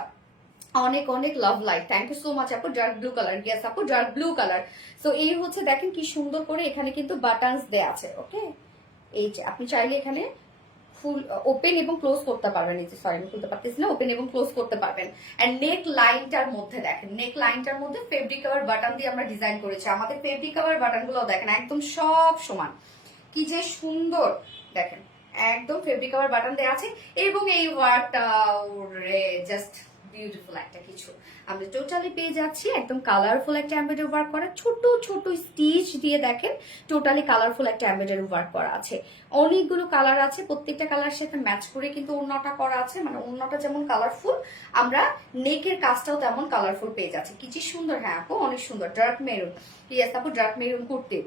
অনেক অনেক love light, thank you so much আপু। ডার্ক ব্লু কালার, ইয়েস আপু ডার্ক ব্লু কালার। সো এই হচ্ছে দেখেন কি সুন্দর করে এখানে কিন্তু বাটনস দেয়া আছে। ওকে, এই যে আপনি চাইলে এখানে ফুল ওপেন এবং ক্লোজ করতে পারবেন। এই যে সরি আমি খুলতে পারতেছি না, ওপেন এবং ক্লোজ করতে পারবেন। এন্ড নেক লাইনটার মধ্যে দেখেন, নেক লাইনটার মধ্যে ফেব্রিক কভার বাটন দিয়ে আমরা ডিজাইন করেছি। আমাদের ফেব্রিক কভার বাটন গুলো দেখেন একদম সব সমান, কি যে সুন্দর দেখেন, একদম ফেব্রিক কভার বাটন দেওয়া আছে। এবং এই ওয়ার্কটা জাস্ট বিউটিফুল একটা কিছু আমরা টোটালি পেয়ে যাচ্ছি, একদম কালারফুল একটা এমব্রয়ডারি ওয়ার্ক করা, ছোট ছোট স্টিচ দিয়ে দেখেন টোটালি কালারফুল একটা এমব্রয়ডারি ওয়ার্ক করা আছে। অনেকগুলো কালার আছে, প্রত্যেকটা কালার সাথে ম্যাচ করে কিন্তু ওড়নাটা করা আছে, মানে ওড়নাটা যেমন কালারফুল, আমরা নেকের কাজটাও তেমন কালারফুল পেয়ে যাচ্ছি। কি যে সুন্দর, হ্যাঁ আপু অনেক সুন্দর, ডার্ক মেরুন, ইয়েস আপু ডার্ক মেরুন কুর্তি।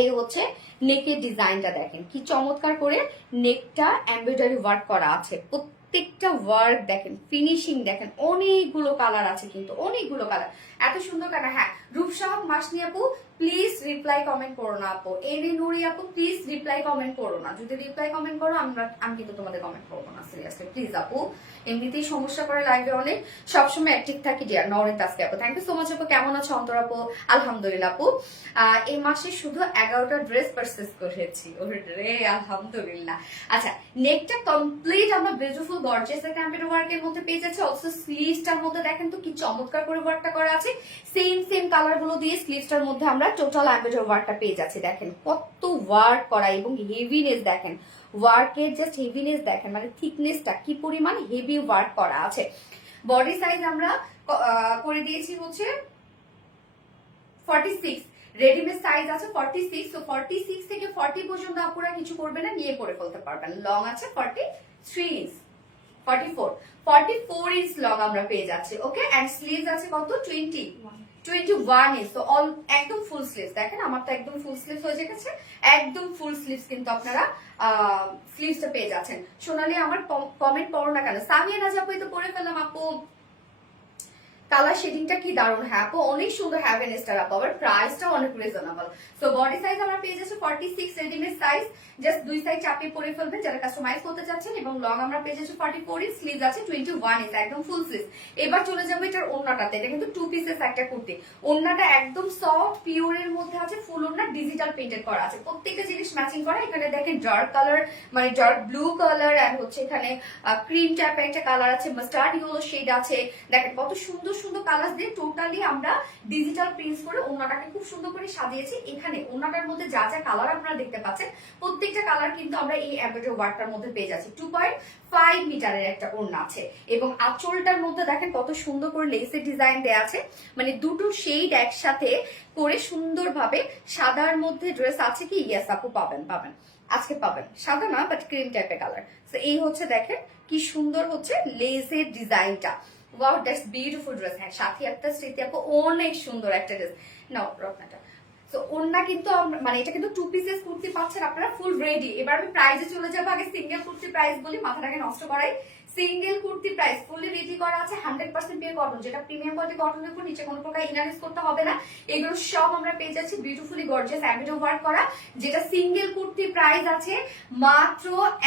এই হচ্ছে নেকের ডিজাইনটা দেখেন কি চমৎকার করে নেকটা এমব্রয়ডারি ওয়ার্ক করা আছে। প্রত্যেকটা ওয়ার্ক দেখেন, ফিনিশিং দেখেন, অনেকগুলো কালার আছে কিন্তু, অনেকগুলো কালার, এত সুন্দর কালার। হ্যাঁ রূপসাহক মাসনি আপু প্লিজ রিপ্লাই কমেন্ট করো না আপু। এনি নুরি আপু প্লিজ রিপ্লাই কমেন্ট করো না, যদি রিপ্লাই কমেন্ট করো আমি কিন্তু তোমাদের কমেন্ট করবো না, সিরিয়াসলি প্লিজ আপু। এমনিতেই সমস্যা করে লাইভে অনেক, সবসময় অ্যাক্টিভ থাকি ডিয়ার। নরেন তাসকে আপু থ্যাংক ইউ সো মাচ আপু। কেমন আছো অন্তর আপু? আলহামদুলিল্লাহ আপু। এই মাসে শুধু 11টা ড্রেস পারচেজ করেছি, ওরে আলহামদুলিল্লাহ। আচ্ছা, নেকটা কমপ্লিট আমরা বিউটিফুল গর্জিয়াস একটা এমব্রয়ডারি ওয়ার্কের মধ্যে পেয়ে যাচ্ছি। অলসো স্লিভসটার মধ্যে দেখেন তো কি চমৎকার করে ওয়ার্কটা করা আছে, সেম কালার গুলো দিয়ে স্লিভসটার মধ্যে আমরা টোটাল এমব্রয়ডারি ওয়ার্কটা পেয়ে যাচ্ছি। দেখেন কত ওয়ার্ক করা, এবং হেভিনেস দেখেন, ওয়ার্কের জাস্ট হেভিনেস দেখেন, মানে থিকনেসটা কি পরিমাণ হেভি ওয়ার্ক করা আছে। বডি সাইজ আমরা করে দিয়েছি হচ্ছে 46, রেডিমেড সাইজ আছে 46। তো 46 থেকে 40 পর্যন্ত আপনারা কিছু করবেন না, নিয়ে পরে ফেলতে পারবেন। লং আছে 43 ইঞ্চ, 44 ইঞ্চ লং আমরা পেয়ে যাচ্ছি। ওকে, এন্ড স্লিভস আছে কত, 21 ইঞ্চ। তো অল একদম ফুল স্লিভস দেখেন, আমার তো একদম ফুল স্লিভস হয়ে গেছে, একদম ফুল স্লিভস কিন্তু আপনারা স্লিভসটা পেয়ে যাচ্ছেন। সোনালি আমার কমেন্ট পড়ো না কেন? সামিয়া নাজ আপু তো পড়ে ফেললাম আপু। কালার শেডিংটা কি দারুণ, হ্যাঁ আপু অনেক সুন্দর, হ্যাভেন স্টার আপু, আবার প্রাইসটাও অনেক রিজনেবল। সো বডি সাইজ আমরা পেয়ে যাচ্ছি 46 রেডিমেড সাইজ, জাস্ট দুই সাইড চাপিয়ে পরে ফেলবেন যারা কাস্টমাইজ করতে চাচ্ছেন। এবং লং আমরা পেয়ে যাচ্ছি 44 ইঞ্চ, স্লিভস আছে 21 ইঞ্চ, একদম ফুল স্লিভ। এবার চলে যাবো এটার ওড়নাটাতে, এটা কিন্তু 2 পিসেস একটা কুর্তি। ওড়নাটা একদম সফট পিওরের মধ্যে আছে, ফুল ওড়না ডিজিটাল প্রিন্টেড করা আছে, প্রত্যেকটা জিনিস ম্যাচিং করা। এখানে দেখেন ডার্ক কালার, মানে ডার্ক ব্লু কালার, এন্ড হচ্ছে এখানে ক্রিম টাইপের একটা কালার আছে, মাস্টার্ড ইয়েলো শেড আছে। দেখেন কত সুন্দর সুন্দর কালার দিয়ে টোটালি আমরা ডিজিটাল প্রিন্টস করে ওড়নাটাকে খুব সুন্দর করে সাজিয়েছি। এখানে ওড়নাটার মধ্যে যা যা কালার আপনারা দেখতে পাচ্ছেন, প্রত্যেকটা কালার কিন্তু আমরা এই এমব্রয়ডারি ওয়ার্কটার মধ্যে পেয়ে যাচ্ছি। 2.5 মিটারের একটা ওড়না আছে, এবং আঁচলটার মধ্যে দেখেন কত সুন্দর করে লেসের ডিজাইন দেয়া আছে, মানে দুটো শেড একসাথে করে সুন্দরভাবে। সাদার মধ্যে ড্রেস আছে কি? ইয়েস আপু পাবেন, আজকে পাবেন। সাদা না, বাট ক্রিম টাইপের কালার। তো এই হচ্ছে দেখেন কি সুন্দর হচ্ছে লেসের ডিজাইনটা। Wow, that's beautiful dress. হ্যাঁ সাথী একটা স্মৃতি আপু অনেক সুন্দর একটা ড্রেস। নাও রত্নাটা। তো ওড়না কিন্তু মানে এটা কিন্তু 2 পিসেস কুর্তি পাচ্ছেন আপনারা ফুল রেডি। এবার আমি প্রাইসে চলে যাবো, আগে সিঙ্গেল কুর্তি প্রাইস বলি, মাথাটাকে নষ্ট করাই। সিঙ্গেল কুর্তি প্রাইস ফুলি রেডি করা আছে 100% পিওর কটন, যেটা প্রিমিয়াম কোয়ালিটি কটনের উপর, নিচে কোনো প্রকার ইনার ইউজ করতে হবে না। এগুলো সব আমরা পেয়ে যাচ্ছি বিউটিফুলি গর্জিয়াস এমব্রয়ডারি ওয়ার্ক করা, যেটা সিঙ্গেল কুর্তি প্রাইস আছে মাত্র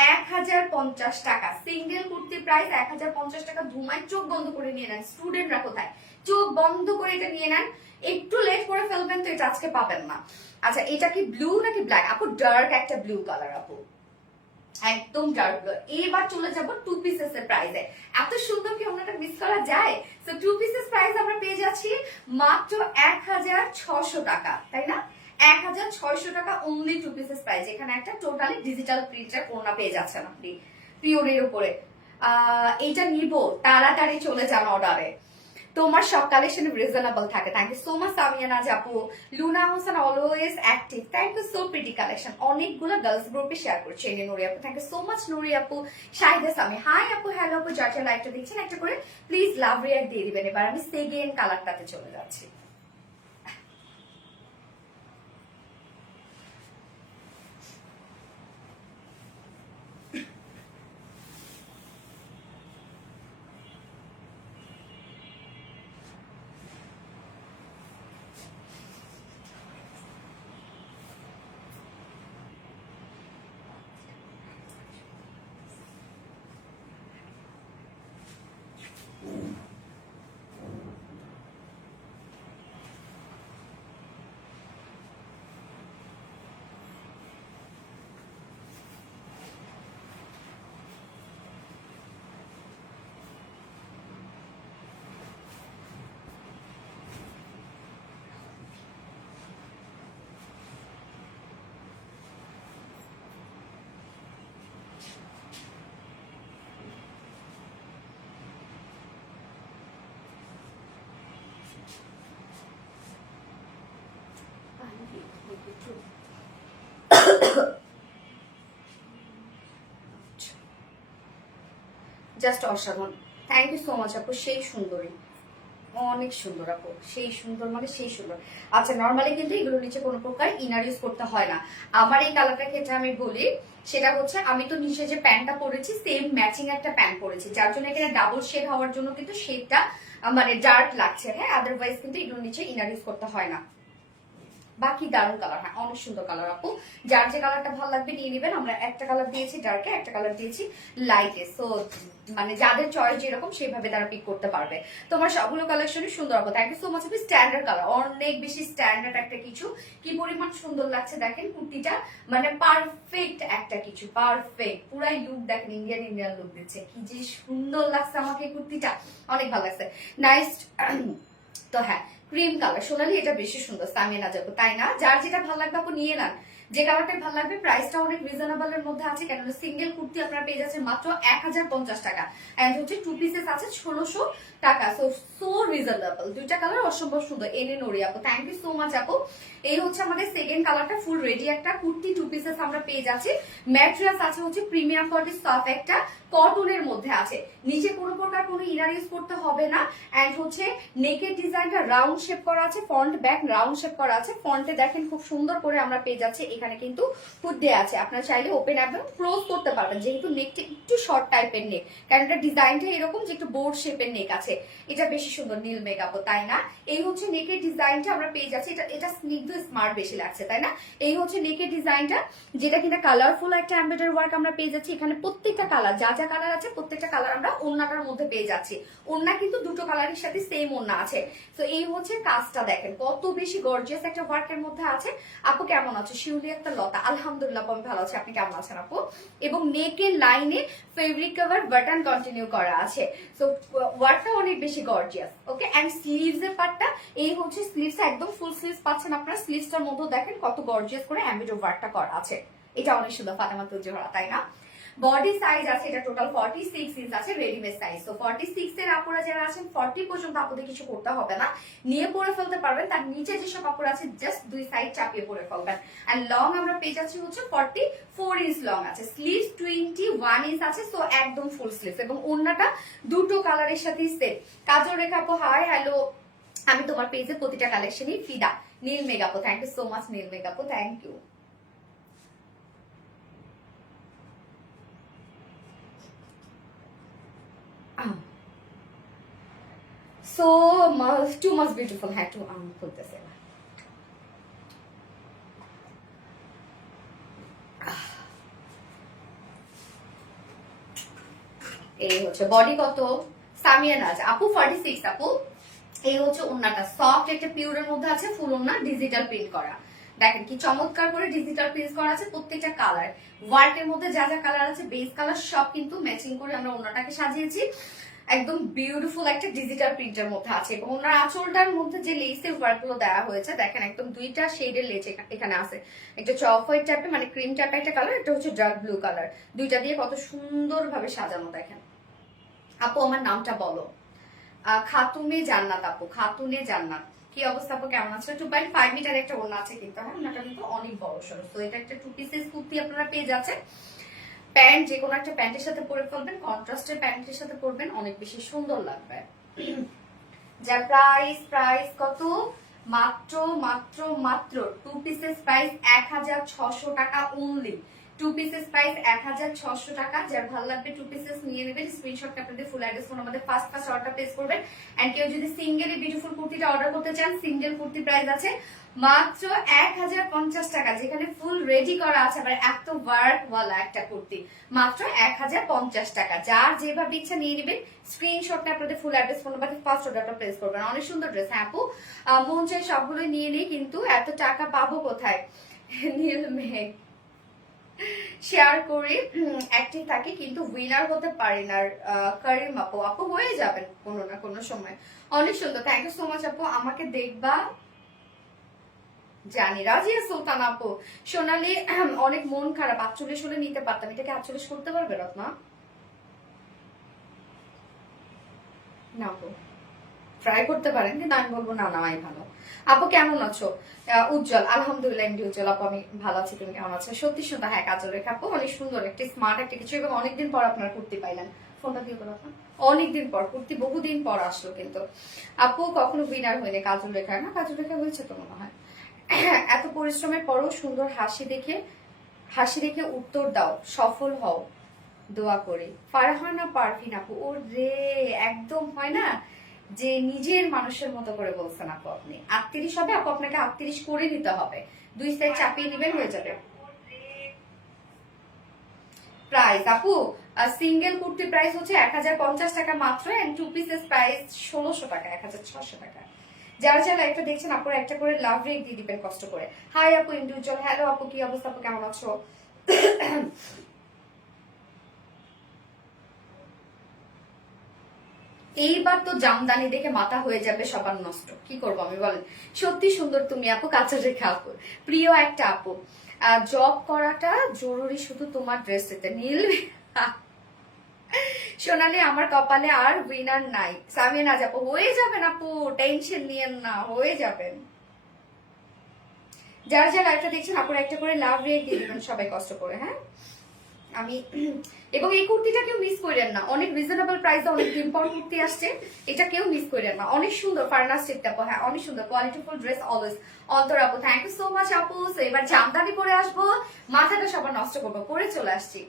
1050 টাকা। সিঙ্গেল কুর্তি প্রাইস 1050 টাকা। ধুমায় চোখ বন্ধ করে নিয়ে নেন, স্টুডেন্টরা কোথায়, চোখ বন্ধ করে এটা নিয়ে নেন। একটু লেট করে ফেলবেন তো এটা আজকে পাবেন না। আচ্ছা এটা কি ব্লু নাকি ব্ল্যাক আপু? ডার্ক একটা ব্লু কালার আপু, একদম ডার্ক ব্লু। এবার চলে যাব টু পিসেস এর প্রাইসে। এত সুন্দর কি ওনাটা মিস করা যায়? সো টু পিসেস প্রাইস আমরা পেয়ে যাচ্ছি মাত্র 1600 টাকা, তাই না? 1600 টাকা অনলি টু পিসেস প্রাইস। এখানে একটা টোটালি ডিজিটাল প্রিন্টের ওড়না পেয়ে যাচ্ছেন আপনি পিওরের উপরে। এইটা নিব তাড়াতাড়ি চলে যান অর্ডারে। তোমার সব কালেকশন রিজনেবল থাকে। Thank you so much Samiana আপু। Luna Hossain always active, thank you so pretty collection. অনেকগুলো গার্লস গ্রুপে শেয়ার করছে এনে নুরি আপু, thank you so much Nuri আপু। শাহিদা সামি হাই আপু, হ্যালো আপু, যার যার লাইভটা দেখছেন একটা করে প্লিজ লাভ রিয়াক্ট দিয়ে দিবেন। এবার আমি সেকেন্ড কালারটাতে চলে যাচ্ছি। জাস্ট অসাধারণ, থ্যাংক ইউ সো মাচ আপু। সেই সুন্দরী, অনেক সুন্দর আপু, সেই সুন্দর মানে সেই সুন্দর। আচ্ছা নর্মালি কিন্তু এগুলোর নিচে কোনো প্রকার ইনার ইউজ করতে হয় না। আমার এই কালারটার ক্ষেত্রে আমি বলি সেটা হচ্ছে আমি তো নিচে যে প্যান্টটা পরেছি সেম ম্যাচিং একটা প্যান্ট পরেছি, যার জন্য এখানে ডাবল শেড হওয়ার জন্য কিন্তু শেডটা মানে ডার্ক লাগছে। হ্যাঁ আদারওয়াইজ কিন্তু এগুলোর নিচে ইনার ইউজ করতে হয় না। বাকি দারুণ কালার, হ্যাঁ অনেক সুন্দর কালার আপু। যার যে কালারটা ভালো লাগবে নিয়ে নেবেন। আমরা একটা কালার দিয়েছি ডার্কে, একটা কালার দিয়েছি লাইটে। সো মানে যাদের চয়েস যেরকম সেভাবে তারা পিক করতে পারবে। তোমার সবগুলো কালেকশনই সুন্দর আপু, thank you so much. Standard colour, অনেক বেশি স্ট্যান্ডার্ড একটা কিছু, কি পরিমাণ সুন্দর লাগছে দেখেন কুর্তিটা, মানে পারফেক্ট একটা কিছু, পারফেক্ট পুরাই লুক দেখেন, ইন্ডিয়ান ইন্ডিয়ান লুক দিচ্ছে। কি যে সুন্দর লাগছে আমাকে এই কুর্তিটা, অনেক ভালো লাগছে, নাইস। তো হ্যাঁ ক্রিম কালার সোনালি, এটা বেশি সুন্দর সামিয়ে না যাবো, তাই না? যার যেটা ভালো লাগবে আপু নিয়ে নেন, যে কালারটাই ভালো লাগবে। প্রাইসটা অনেক রিজনেবল এর মধ্যে আছে, কেন সিঙ্গেল কুর্তি আপনারা পেয়ে যাচ্ছেন মাত্র 1050 টাকা, এন্ড হচ্ছে টু পিসেস আছে 1600 টাকা। সো সো রিজনেবল, দুইটা কালার অসম্ভব সুন্দর। এনে নড়ি আপু, থ্যাংক ইউ সো মাচ আপু। এই হচ্ছে আমাদের সেকেন্ড কালারটা, ফুল রেডি একটা কুর্তি টু পিসেস আমরা পেয়ে যাচ্ছি। ম্যাটেরিয়ালস আছে হচ্ছে প্রিমিয়াম কোয়ালিটি সফট একটা কটনের মধ্যে আছে, নিচে কোনো প্রকার কোনো ইনার ইউজ করতে হবে না। এন্ড হচ্ছে নেকের ডিজাইনটা রাউন্ড শেপ করা আছে, ফ্রন্ট ব্যাক রাউন্ড শেপ করা আছে। ফ্রন্টে দেখেন খুব সুন্দর করে আমরা পেয়ে যাচ্ছি, এখানে কিন্তু হুড দেয়া আছে, আপনারা চাইলে ওপেন একদম ক্লোজ করতে পারবেন, যেহেতু নেকটা একটু শর্ট টাইপের নেক, কারণ এটা ডিজাইনটা এরকম যে একটু বোর্ড শেপের নেক আছে। এটা বেশি সুন্দর নীল মেকআপও, তাই না? এই হচ্ছে নেকের ডিজাইনটা আমরা পেয়ে যাচ্ছি, এটা স্নিগ্ধ স্মার্ট বেশি লাগছে, তাই না? এই হচ্ছে নেকের ডিজাইনটা, যেটা কিনা কালারফুল একটা এমব্রয়ডারি ওয়ার্ক আমরা পেয়ে যাচ্ছি। এখানে প্রত্যেকটা কালার, যা যা কালার আছে প্রত্যেকটা কালার আমরা ওড়নাটার মধ্যে পেয়ে যাচ্ছি। ওড়না কিন্তু দুটো কালারের সাথে সেম ওড়না আছে। তো এই হচ্ছে কাজটা দেখেন কত বেশি গর্জিয়াস একটা ওয়ার্কের মধ্যে আছে। আপু কেমন আছে? শিউলি একটা লতা, আলহামদুলিল্লাহ আমি ভালো আছি, আপনি কেমন আছেন আপু? এবং নেকের লাইনে ফেব্রিক কভার বাটন কন্টিনিউ করা আছে। সো ওয়ার্কটা অনেক বেশি গর্জিয়াস। ওকে, এন্ড স্লিভস এর পার্টটা, এই হচ্ছে স্লিভস, একদম ফুল স্লিভস পাচ্ছেন আপনারা। স্লিভসটার মধ্যে দেখেন কত গর্জিয়াস করে এমব্রয়ডারি ওয়ার্কটা করা আছে, এটা অনেক সুন্দর ফাতেমা তুজোহরা, তাই না? বডি সাইজ আছে এটা টোটাল 46 ইঞ্চ আছে, রেডিমেড সাইজ। তো 46 এর আপুরা যারা আছেন 40 পর্যন্ত আপুদের কিছু করতে হবে না, নিয়ে পরে ফেলতে পারবেন। তার নিচে যেসব আপুরা আছে জাস্ট দুই সাইড চাপিয়ে পরে ফেলবেন। এন্ড লং আমরা পেয়ে যাচ্ছি হচ্ছে 44 ইঞ্চ লং আছে, স্লিভস 21 ইঞ্চ আছে। সো একদম ফুল স্লিভস, এবং ওড়নাটা দুটো কালারের সাথেই সেট। কাজল রেখা আপু হাই হ্যালো, আমি তোমার পেজে প্রতিটা কালেকশনই ফিদা। নীল মেগাপো, থ্যাংক ইউ সো মাচ নীল মেগাপো, thank you. So much, too much beautiful. Had to put this in. এই হচ্ছে বডি কত সামিয়া নাজ আপু 46 আপু এই হচ্ছে ওড়নাটা, সফট একটা পিওরের মধ্যে আছে, ফুল ওড়না ডিজিটাল প্রিন্ট করা। দেখেন কি চমৎকার করে ডিজিটাল প্রিন্ট করা আছে, প্রত্যেকটা কালার ওয়ার্কের মধ্যে যা যা কালার আছে বেস কালার সব কিন্তু ম্যাচিং করে আমরা ওড়নাটাকে সাজিয়েছি। একদম বিউটিফুল একটা ডিজিটাল প্রিন্টের মধ্যে আছে এবং ওনার আঁচলটার মধ্যে যে লেসের ওয়ার্ক গুলো দেওয়া হয়েছে দেখেন, একদম দুইটা শেডের লেস এখানে আছে, একটা চপ হোয়াইট টাইপের মানে ক্রিম টাইপের একটা কালার, একটা হচ্ছে ডার্ক ব্লু কালার, দুইটা দিয়ে কত সুন্দর ভাবে সাজানো। দেখেন আপু আমার নামটা বলো। খাতুনে জান্নাত আপু, খাতুনে জান্নাত। কি অবস্থা আপু, কেমন আছে? 2.5 মিটার একটা ওড়না আছে কিন্তু, হ্যাঁ ওড়নাটা কিন্তু অনেক বড় সড়ো। তো এটা একটা 2 পিসেস কুর্তি আপনারা পেয়ে যাচ্ছে। প্যান্ট যে কোনো একটা প্যান্টের সাথে পরে ফেলবেন, কন্ট্রাস্টের প্যান্টের সাথে পরবেন, অনেক বেশি সুন্দর লাগবে। যা প্রাইস কত? মাত্র মাত্র মাত্র 2 পিসেস প্রাইস 1600 টাকা অনলি। 2 পিসেস প্রাইস 1600 টাকা। যার ভালো লাগবে 2 পিসেস নিয়ে নেবেন, স্ক্রিনশট আপনাদের ফুল অ্যাড্রেস ফোন আমাদের ফার্স্ট অর্ডার প্লেস করবেন। এন্ড কেউ যদি সিঙ্গেল এই বিউটিফুল কুর্তিটা অর্ডার করতে চান, সিঙ্গেল কুর্তি প্রাইস আছে মাত্র 1050 টাকা, যেখানে ফুল রেডি করা আছে আবার এত ওয়ার্ক ওয়ালা একটা কুর্তি, মাত্র 1050 টাকা। যার যেভাবে ইচ্ছা নিয়ে নেবেন, স্ক্রিনশটটা আপনাদের full address phone number first অর্ডারটা প্লেস করবেন। অনেক সুন্দর ড্রেস। হ্যাঁ আপু মন চাই সবগুলো নিয়ে নিই, কিন্তু এত টাকা পাবো কোথায়? নীল মেঘ শেয়ার করি, অ্যাক্টিভ থাকি কিন্তু উইনার হতে পারি না। করিম আপু, আপু হয়ে যাবেন কোনো না কোনো সময়। অনেক সুন্দর, থ্যাংক ইউ সো মাচ আপু। আমাকে দেখবা জানি। রাজিয়া সুলতান আপু, সোনালি অনেক মন খারাপ, 48 হলে নিতে পারতাম, এটাকে 48 করতে পারবে রত্না? না আপু ট্রাই করতে পারেন, কিন্তু আমি বলবো না নামাই ভালো। আপু কেমন আছো? উজ্জ্বল, আলহামদুলিল্লাহ এমডি উজ্জ্বল আপু আমি ভালো আছি, তুমি কেমন আছো? সত্যি সুন্দর, হ্যাঁ কাজল রেখা আপু অনেক সুন্দর, একটা স্মার্ট একটা কিছু, এবং অনেকদিন পর আপনার কুর্তি পাইলেন। ফোনটা দিয়ে করো আপনার, অনেকদিন পর কুর্তি, বহুদিন পর আসলো কিন্তু। আপু কখনো উইনার হয়নি কাজল রেখা? না কাজল রেখা হয়েছে তো মনে হয়। এত পরিশ্রমের পরও সুন্দর হাসি দেখে উত্তর দাও, সফল হও দোয়া করি। ফারহানা পারভিন আপু, ও রে একদম হয় না যে নিজের মানুষের মতো করে বলছেন আপু। আপনি 38 হবে আপু, আপনাকে 38 করে নিতে হবে, 2 সাইড চাপিয়ে নেবেন হয়ে যাবে। প্রাইস আপু সিঙ্গেল কুর্তি প্রাইস হচ্ছে 1050 টাকা মাত্র, এন্ড 2 পিসেস প্রাইস 1600 টাকা, 1600 টাকা। যারা যারা একটা দেখছেন আপনারা একটা করে লাভ রেক দিয়ে দিবেন কষ্ট করে। হাই আপু ইন্ডিভিজুয়াল, হ্যালো আপু কি অবস্থা আপু, কেমন আছো? এইবার তো জামদানি দেখে মাথা হয়ে যাবে সবার নষ্ট, কি করবো আমি বলেন। সত্যি সুন্দর তুমি আপু, কাঁচা রেখা আপু, প্রিয় একটা আপু। জব করাটা জরুরি শুধু তোমার ড্রেসেতে নীল। সোনালি আমার কপালে আর উইনার নাই। সামিনা আপু হয়ে যাবেন আপু, টেনশন নিয়েন না, হয়ে যাবেন। যারা যারা একটা দেখছেন আপনারা একটা করে লাভ রেক দিয়ে দিবেন সবাই কষ্ট করে। হ্যাঁ আমি এবং এই কুর্তিটা কেউ মিস করেন না, অনেক রিজনেবল প্রাইসে অনেক দিন পর কুর্তি আসছে, এটা কেউ মিস করেন না। অনেক সুন্দর ফার্নাস টিপটা আপু, হ্যাঁ অনেক সুন্দর কোয়ালিটিফুল ড্রেস অলওয়েজ। অন্তর আপু থ্যাংক ইউ সো মাচ আপু। এবার জামদানি পরে আসবো, মাথাটা সবার নষ্ট করবো, পরে চলে আসছি।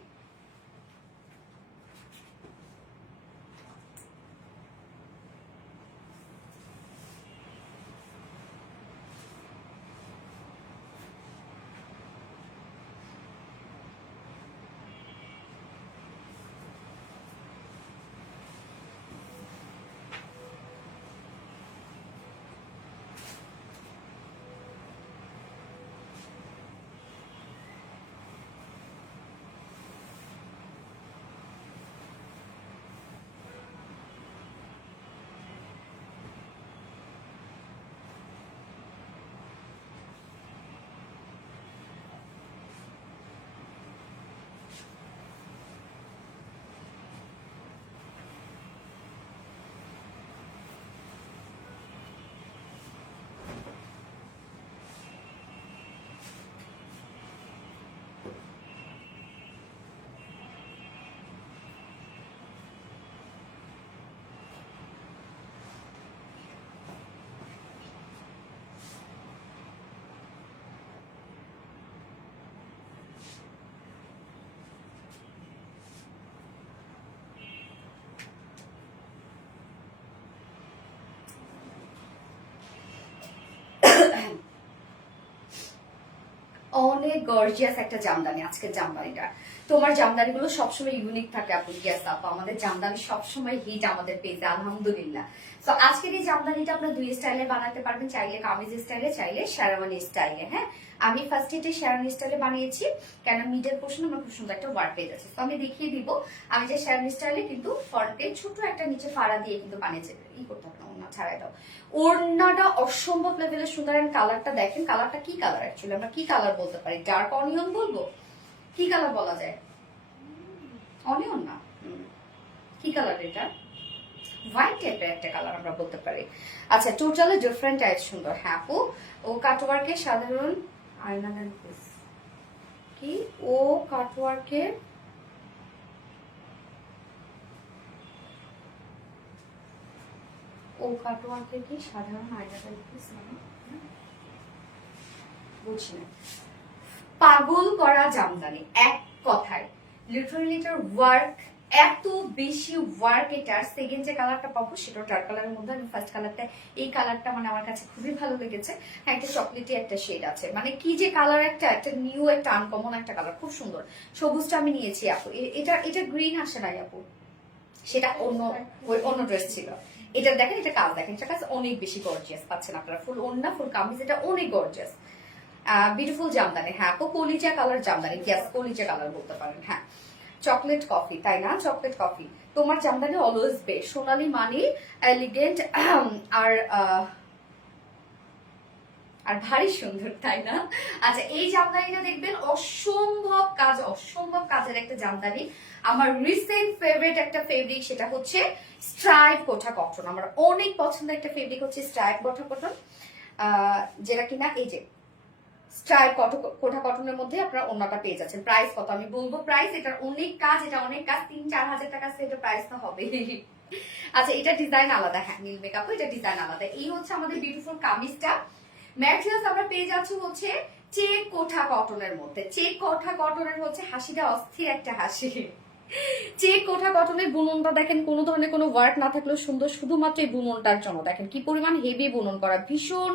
অনেক গর্জিয়াস একটা জামদানি আজকের জামদানিটা। তোমার জামদানিগুলো সবসময় ইউনিক থাকে আপু। ইয়েস আপু, আমাদের জামদানি সবসময় হিট আমাদের পেজে, আলহামদুলিল্লাহ। তো আজকের এই জামদানিটা আপনারা দুই স্টাইলে বানাতে পারবেন, চাইলে কামিজ স্টাইলে, চাইলে শেরওয়ানি স্টাইলে। হ্যাঁ, আমি ফার্স্ট এটা শেরওয়ানি স্টাইলে বানিয়েছি, কেন মিডল পোর্শন আমার খুব সুন্দর একটা ওয়ার্ক পেজ আছে। তো আমি দেখিয়ে দিব আমি যে শেরওয়ানি স্টাইলে কিন্তু ফ্রন্টে ছোট একটা নিচে ফাড়া দিয়ে কিন্তু বানিয়েছি। করতে হবে না, ওড়না ছাড়াই দাও। ওড়নাটা অসম্ভব লেভেলের সুন্দর। এন্ড কালারটা দেখেন, কালারটা কি কালার অ্যাকচুয়ালি আমরা কি কালার বলতে পারি? ডার্ক অনিয়ন বলবো, কি কালার বলা যায়? অনিয়ন না, কি কালার এটা? হোয়াইট টাইপের একটা কালার আমরা বলতে পারি। আচ্ছা, টোটালি ডিফারেন্ট টাইপ সুন্দর। হ্যাঁ আপু, ও কাটওয়ার্কে সাধারণ আয়না কি ও কাটওয়ার্কে কি সাধারণ আয়নাটার পিস মানে বুঝছি না। পাগল করা জামদানি এক কথায়, লিটারালি এটার ওয়ার্ক এত বেশি ওয়ার্ক। এটার সেকেন্ড যে কালারটা পাবো সেটা ডার্ক কালারের মধ্যে। আমি ফার্স্ট কালারটা, এই কালারটা মানে আমার কাছে খুবই ভালো লেগেছে। হ্যাঁ, একটা চকলেটি একটা শেড আছে, মানে কি যে কালার, একটা নিউ একটা আনকমন একটা কালার, খুব সুন্দর। সবুজটা আমি নিয়েছি আপু। এটা গ্রিন আসে নাই আপু, সেটা অন্য ড্রেস ছিল। এটা দেখেন, এটা কাজ দেখেন, এটা কাজ অনেক বেশি গর্জিয়াস পাচ্ছেন আপনারা। ফুল ওড়না, ফুল কামিজ, এটা অনেক গর্জিয়াস বিউটিফুল জামদানি। হ্যাঁ আপু, কলিজা কালার জামদানি। ইয়েস, কলিজা কালার বলতে পারেন। হ্যাঁ, চকলেট কফি, তাই না? Chocolate coffee. তোমার জামদানি অলওয়েজ বেস্ট, সোনালি মানি, এলিগেন্ট আর ভারী সুন্দর, তাই না? আচ্ছা, এই জামদানিটা দেখবেন অসম্ভব কাজের একটা জামদানি। আমার রিসেন্ট ফেভারিট একটা ফেব্রিক, সেটা হচ্ছে স্ট্রাইপ কোঠা কটন। আমার অনেক পছন্দের একটা ফেব্রিক হচ্ছে স্ট্রাইপ কোঠা কটন, যেটা কিনা এই যে স্ট্রাইপ কোঠা কটনের মধ্যে আপনারা ওন্নাটা পেয়ে যাচ্ছেন। প্রাইস কত আমি বলবো? প্রাইস, এটার অনেক কাজ, এটা অনেক কাজ, 3-4 হাজার টাকা সেটা প্রাইস তো হবে। আচ্ছা, এটা ডিজাইন আলাদা। হ্যাঁ, নীল মেকআপ, এটা ডিজাইন আলাদা। এই হচ্ছে আমাদের বিউটিফুল কামিজটা। ম্যাটেরিয়ালস আমরা পেয়ে যাচ্ছি হচ্ছে চেক কোঠা কটনের মধ্যে। চেক কোঠা কটনের হচ্ছে হাসিটা অস্থির একটা হাসি। চেক কোঠা কটনের বুননটা দেখেন, কোনো ধরনের কোনো ওয়ার্ক না থাকলেও সুন্দর, শুধুমাত্র এই বুননটার জন্য দেখেন কি পরিমাণ হেভি বুনন করা। ভীষণ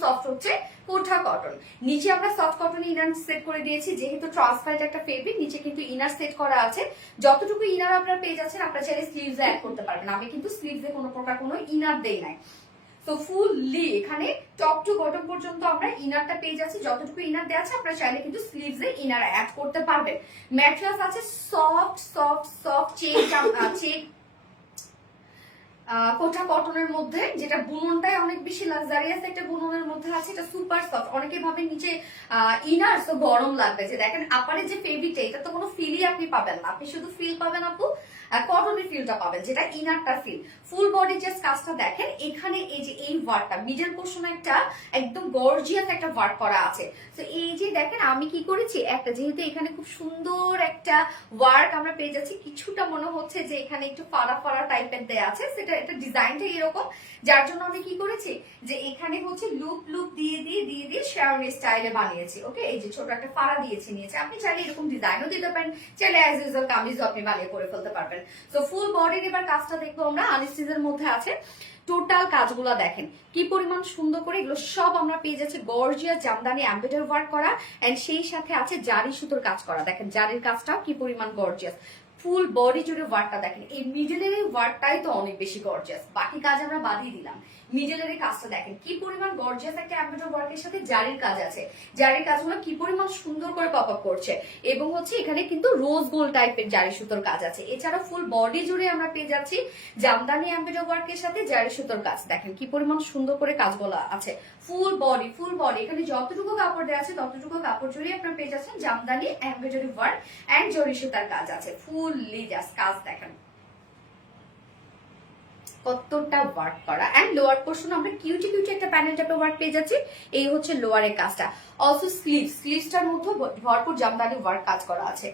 সফট হচ্ছে কোঠা কটন। নিচে আমরা সফট কটন ইনার সেট করে দিয়েছি, যেহেতু ট্রান্সপারেন্ট একটা ফেব্রিক, নিচে কিন্তু ইনার সেট করা আছে। যতটুকু ইনার আপনারা পেয়ে যাচ্ছেন, আপনারা চাইলে স্লিভস অ্যাড করতে পারবেন। আমি কিন্তু স্লিভসে কোনো প্রকার কোনো ইনার দেই নাই। তো ফুললি এখানে টপ টু বটম পর্যন্ত আমরা ইনারটা পেয়ে যাচ্ছি। যতটুকু ইনার দেওয়া আছে আপনারা চাইলে কিন্তু স্লিভসে ইনার অ্যাড করতে পারবেন। ম্যাটেরিয়ালস আছে সফট চেক কোঠা কটনের মধ্যে, যেটা বুননটাই অনেক বেশি লাক্সারিয়াস একটা বুননের মধ্যে আছে। এটা সুপার সফট। অনেকে ভাবে নিচে ইনার তো গরম লাগবে, যে দেখেন আপারের যে ফেব্রিকটা, এটা তো কোনো ফিলই আপনি পাবেন না। আপনি শুধু ফিল পাবেন আপু, কটনের ফিলটা পাবেন, যেটা ইনারটার ফিল। ফুল বডি জাস্ট কাজটা দেখেন, এখানে এই যে এই ওয়ার্কটা মিডল পোর্শনে একটা একদম গর্জিয়াস একটা ওয়ার্ক করা আছে। তো এই যে দেখেন আমি কি করেছি, একটা যেহেতু এখানে খুব সুন্দর একটা ওয়ার্ক আমরা পেয়ে যাচ্ছি, কিছুটা মনে হচ্ছে যে এখানে একটু ফাড়া টাইপের দেয়া আছে, সেটা এটা ডিজাইনটা এরকম, যার জন্য আমি কি করেছি যে এখানে হচ্ছে লুপ দিয়ে শেরওয়ানি স্টাইলে বানিয়েছি। ওকে, এই যে ছোট একটা ফাড়া নিয়েছি। আপনি চাইলে এরকম ডিজাইনও দিতে পারেন, চাইলে অ্যাজ ইউজুয়াল কামিজও আপনি বানিয়ে করে ফেলতে পারবেন। তো ফুল বডির এবার কাজটা দেখবো আমরা, আনস্টিচের মধ্যে আছে। টোটাল কাজগুলো দেখেন কি পরিমাণ সুন্দর করে, এগুলো সব আমরা পেয়ে যাচ্ছি গর্জিয়াস জামদানি এমব্রয়ডারি ওয়ার্ক করা, এন্ড সেই সাথে আছে জারি সুতোর কাজ করা। দেখেন জারির কাজটাও কি পরিমাণ গর্জিয়াস। ফুল বডি জুড়ে ওয়ার্কটা দেখেন। এই মিডলের এই ওয়ার্কটাই তো অনেক বেশি গর্জিয়াস, বাকি কাজ আমরা বাদিয়ে দিলাম। মিডলের এই কাজটা দেখেন কি পরিমাণ গর্জিয়াস একটা এমব্রয়ডারি ওয়ার্কের সাথে জারির কাজ আছে। জারির কাজগুলো কি পরিমাণ সুন্দর করে পপ আপ করছে, এবং হচ্ছে এখানে কিন্তু রোজ গোল্ড টাইপের জারি সুতোর কাজ আছে। এছাড়া ফুল বডি জুড়ে আমরা পেয়ে যাচ্ছি জামদানি এমব্রয়ডারি ওয়ার্কের সাথে জারি সুতোর কাজ। দেখেন কি পরিমাণ সুন্দর করে কাজগুলো আছে। ফুল বডি এখানে যতটুকু কাপড় দেওয়া আছে ততটুকু কাপড় জুড়ে আপনারা পেয়ে যাচ্ছেন জামদানি এমব্রয়ডারি ওয়ার্ক এন্ড জরি সুতার কাজ আছে। ফুললি জাস্ট কাজ দেখেন কতটা ওয়ার্ক করা। এন্ড লোয়ার পোর্শন আমরা কিউটি একটা প্যানেল টাইপের ওয়ার্ক পেয়ে যাচ্ছি। এই হচ্ছে লোয়ারের কাজটা। অলসো স্লিভসটার মধ্যে ভরপুর জামদানি ওয়ার্ক কাজ করা আছে।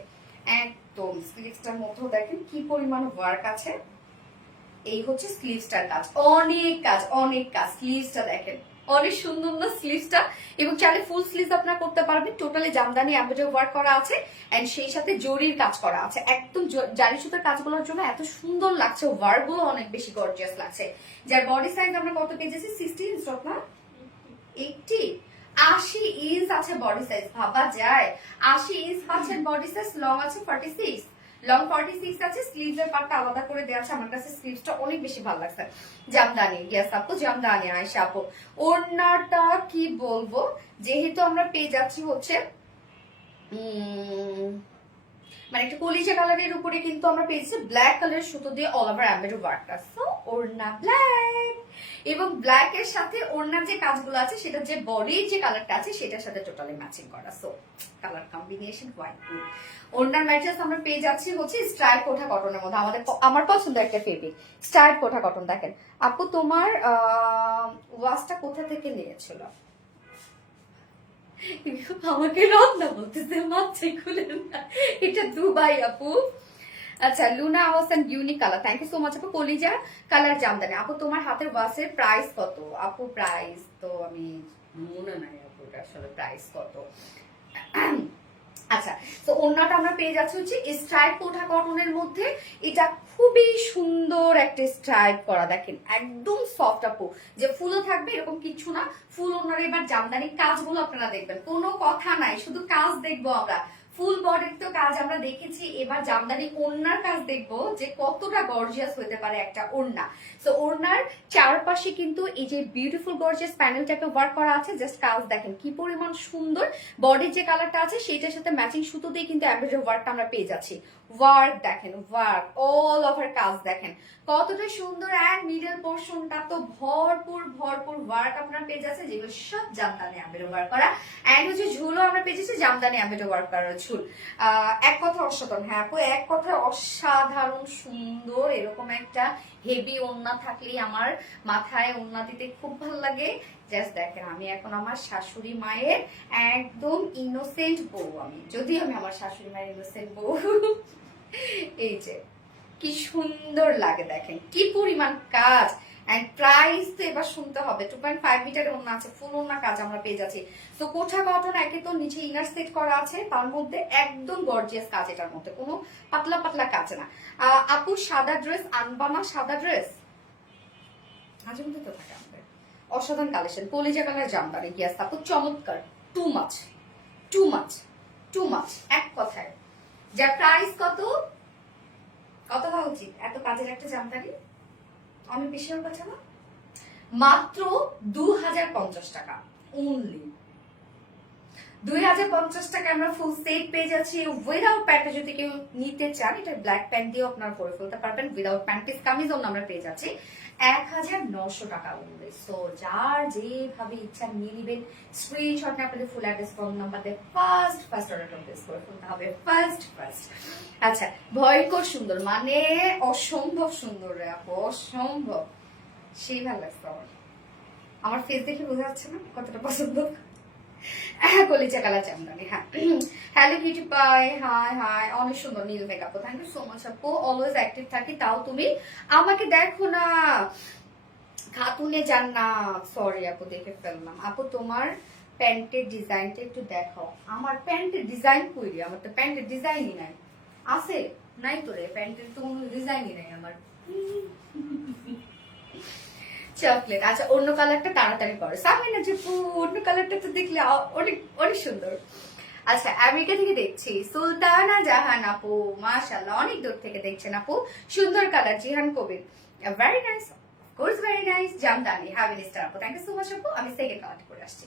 একদম স্লিভসটার মধ্যে দেখেন কি পরিমাণ ওয়ার্ক আছে। এই হচ্ছে স্লিভসটার কাজ, অনেক কাজ। স্লিভসটা দেখেন অনেক সুন্দর না স্লিভসটা, এবং চাইলে ফুল স্লিভ আপনারা করতে পারবেন। টোটালি জামদানি এমব্রয়ডারি ওয়ার্ক করা আছে, এন্ড সেই সাথে জরির কাজ করা আছে। একদম জারি সুতার কাজগুলোর জন্য এত সুন্দর লাগছে, ওয়ার্ক গুলো অনেক বেশি গর্জিয়াস লাগছে। যার বডি সাইজ আমরা কত পেয়ে যাচ্ছি? 60 ইঞ্চ না 80। 80 ইঞ্চ আছে বডি সাইজ, ভাবা যায়? 80 ইঞ্চ পাচ্ছেন বডি সাইজ, লং আছে 46, লং 46 আছে। স্লিভস এর পার্টটা আলাদা করে দেওয়া আছে, আমার কাছে স্লিভসটা অনেক বেশি ভালো লাগছে। জামদানি, ইয়েস আপু জামদানি, আয়েশা আপু। ওড়নাটা কি বলবো, যেহেতু আমরা পেয়ে যাচ্ছি হচ্ছে মানে একটা কলিজা কালারের উপরে কিন্তু আমরা পেয়েছি ব্ল্যাক কালারের সুতো দিয়ে অল ওভার এমব্রয়ডারি ওয়ার্কটা। সো ওড়না ব্ল্যাক, এবং ব্ল্যাক এর সাথে ওড়নার যে কাজগুলো আছে সেটা যে বডির যে কালারটা আছে সেটার সাথে টোটালি ম্যাচিং করা। So colour combination quite good. ওড়নার ম্যাটেরিয়ালস আমরা পেয়ে যাচ্ছি হচ্ছে স্ট্রাইপ কোঠা কটনের মধ্যে, আমার পছন্দ একটা ফেব্রিক স্ট্রাইপ কোঠা কটন। দেখেন আপু তোমার ওয়াশটা কোথা থেকে নিয়েছিল? আমাকে রত্না বলতেছে, মাত্রে খুলেন না, এটা দুবাই আপু। আচ্ছা Luna Hossain, unique colour, thank you so much আপু। কলিজা কালার জামদানি আপু, তোমার হাতের ওয়াশের প্রাইস কত? আপু প্রাইস তো আমি মনে নাই আপু আসলে প্রাইস কত। আচ্ছা, তো ওড়নাটা আমরা পেয়ে যাচ্ছি হচ্ছে স্ট্রাইপ কোঠা কটনের মধ্যে। এটা খুবই সুন্দর একটা স্ট্রাইপ করা, দেখেন একদম সফট আপু, যে ফুলও থাকবে এরকম কিছু না। ফুল ওনার এবার জামদানি কাজগুলো আপনারা দেখবেন, কোনো কথা নাই, শুধু কাজ দেখবো আমরা। ফুল বডির তো কাজ আমরা দেখেছি, এবার জামদানি ওড়নার কাজ দেখবো যে কতটা গর্জিয়াস হতে পারে একটা ওড়না। সো ওড়নার চারপাশে কিন্তু এই যে বিউটিফুল গর্জিয়াস প্যানেল টাইপের ওয়ার্ক করা আছে, জাস্ট কাজ দেখেন কি পরিমাণ সুন্দর। বডির যে কালারটা আছে সেটার সাথে ম্যাচিং সুতো দিয়ে কিন্তু এমব্রয়ডারি ওয়ার্কটা আমরা পেয়ে যাচ্ছি। ওয়ার্ক দেখেন, ওয়ার্ক অল ওভার কাজ দেখেন কতটা সুন্দর। এন্ড মিডল পোর্শনটা তো ভরপুর ভরপুর ওয়ার্ক আপনারা পেয়ে যাচ্ছে, যেগুলো সব জামদানি এমব্রয়ডারি ওয়ার্ক করা। এন্ড হচ্ছে ঝুলও আমরা পেয়ে যাচ্ছি জামদানি এমব্রয়ডারি ওয়ার্ক করা ঝুল। এক কথা অসাধারণ, হ্যাঁ আপু এক কথা অসাধারণ সুন্দর। এরকম একটা হেভি ওড়না থাকলেই আমার মাথায় ওড়না দিতে খুব ভালো লাগে। জাস্ট দেখেন আমি এখন আমার শাশুড়ি মায়ের একদম ইনোসেন্ট বউ, আমি যদি আমি আমার শাশুড়ি মায়ের ইনোসেন্ট বউ। এই যে কি সুন্দর লাগে, দেখেন কি পরিমাণ কাজ। এন্ড প্রাইস তো এবার শুনতে হবে, 2.5 মিটারের ওড়না আছে, ফুল ওড়না কাজ আমরা পেয়ে যাচ্ছি। তো কোঠা কটন, একে তো নিচে ইনার সেট করা আছে, তার মধ্যে একদম গর্জিয়াস কাজ, এটার মধ্যে কোনো পাতলা পাতলা কাজ না। আপু সাদা ড্রেস আনবা না? সাদা ড্রেস মাঝে মধ্যে তো থাকে আমাদের। অসাধারণ কালেকশন, কলিজা কালার জামদানি, ইয়াস আপু চমৎকার, too much too much too much, এক কথায়। যার প্রাইস কত কত হওয়া উচিত এত কাজের একটা জামদানি? অনেক বেশি হওয়ার কথা না? মাত্র 2050 টাকা অনলি। 2050 টাকা আমরা ফুল সেট পেয়ে যাচ্ছি উইদাউট প্যান্টে। যদি কেউ নিতে চান, এটা ব্ল্যাক প্যান্ট দিয়েও আপনারা পরে ফেলতে পারবেন। উইদাউট প্যান্টিস কামিজও আমরা পেয়ে যাচ্ছি 1900 টাকা অনলি। সো যার যেভাবে ইচ্ছা নিয়ে নিবেন, স্ক্রিনশট নিয়ে আপনাদের ফুল অ্যাড্রেস ফোন নাম্বার দিয়ে ফার্স্ট অর্ডারটা প্লেস করে ফেলতে হবে, ফার্স্ট। আচ্ছা, ভয়ঙ্কর সুন্দর মানে অসম্ভব সুন্দর রে আপু, অসম্ভব। সেই ভালো লাগছে আমার ফেস দেখে বোঝা যাচ্ছে না কতটা পছন্দ। কলিজা কালার জামদানি, হ্যাঁ। Hello cutie pie, hi hi, অনেক সুন্দর নীল makeup, thank you so much আপু। অলওয়েজ অ্যাক্টিভ থাকি, তাও তুমি আমাকে দেখো না, খাতুনে যান না। সরি আপু, দেখে ফেললাম। আপু তোমার প্যান্টের ডিজাইনটা একটু দেখাও। আমার প্যান্টের ডিজাইন কই রে? আমার তো প্যান্টের ডিজাইনই নাই। আছে নাই তো রে, প্যান্টের তো কোনো ডিজাইনই নাই আমার। চকলেট, আচ্ছা অন্য কালারটা তাড়াতাড়ি করো সামিনা জিপু, অন্য কালারটা তো দেখলে অনেক অনেক সুন্দর। আচ্ছা আমেরিকা থেকে দেখছি সুলতানা জাহান আপু, মাশাআল্লাহ অনেক দূর থেকে দেখছেন আপু, সুন্দর colour. Jihan Kabir, very nice, course very nice. Jamdani have an star আপু, থ্যাংক ইউ সো মাচ আপু। আমি সেকেন্ড কালারটা করে আসছি।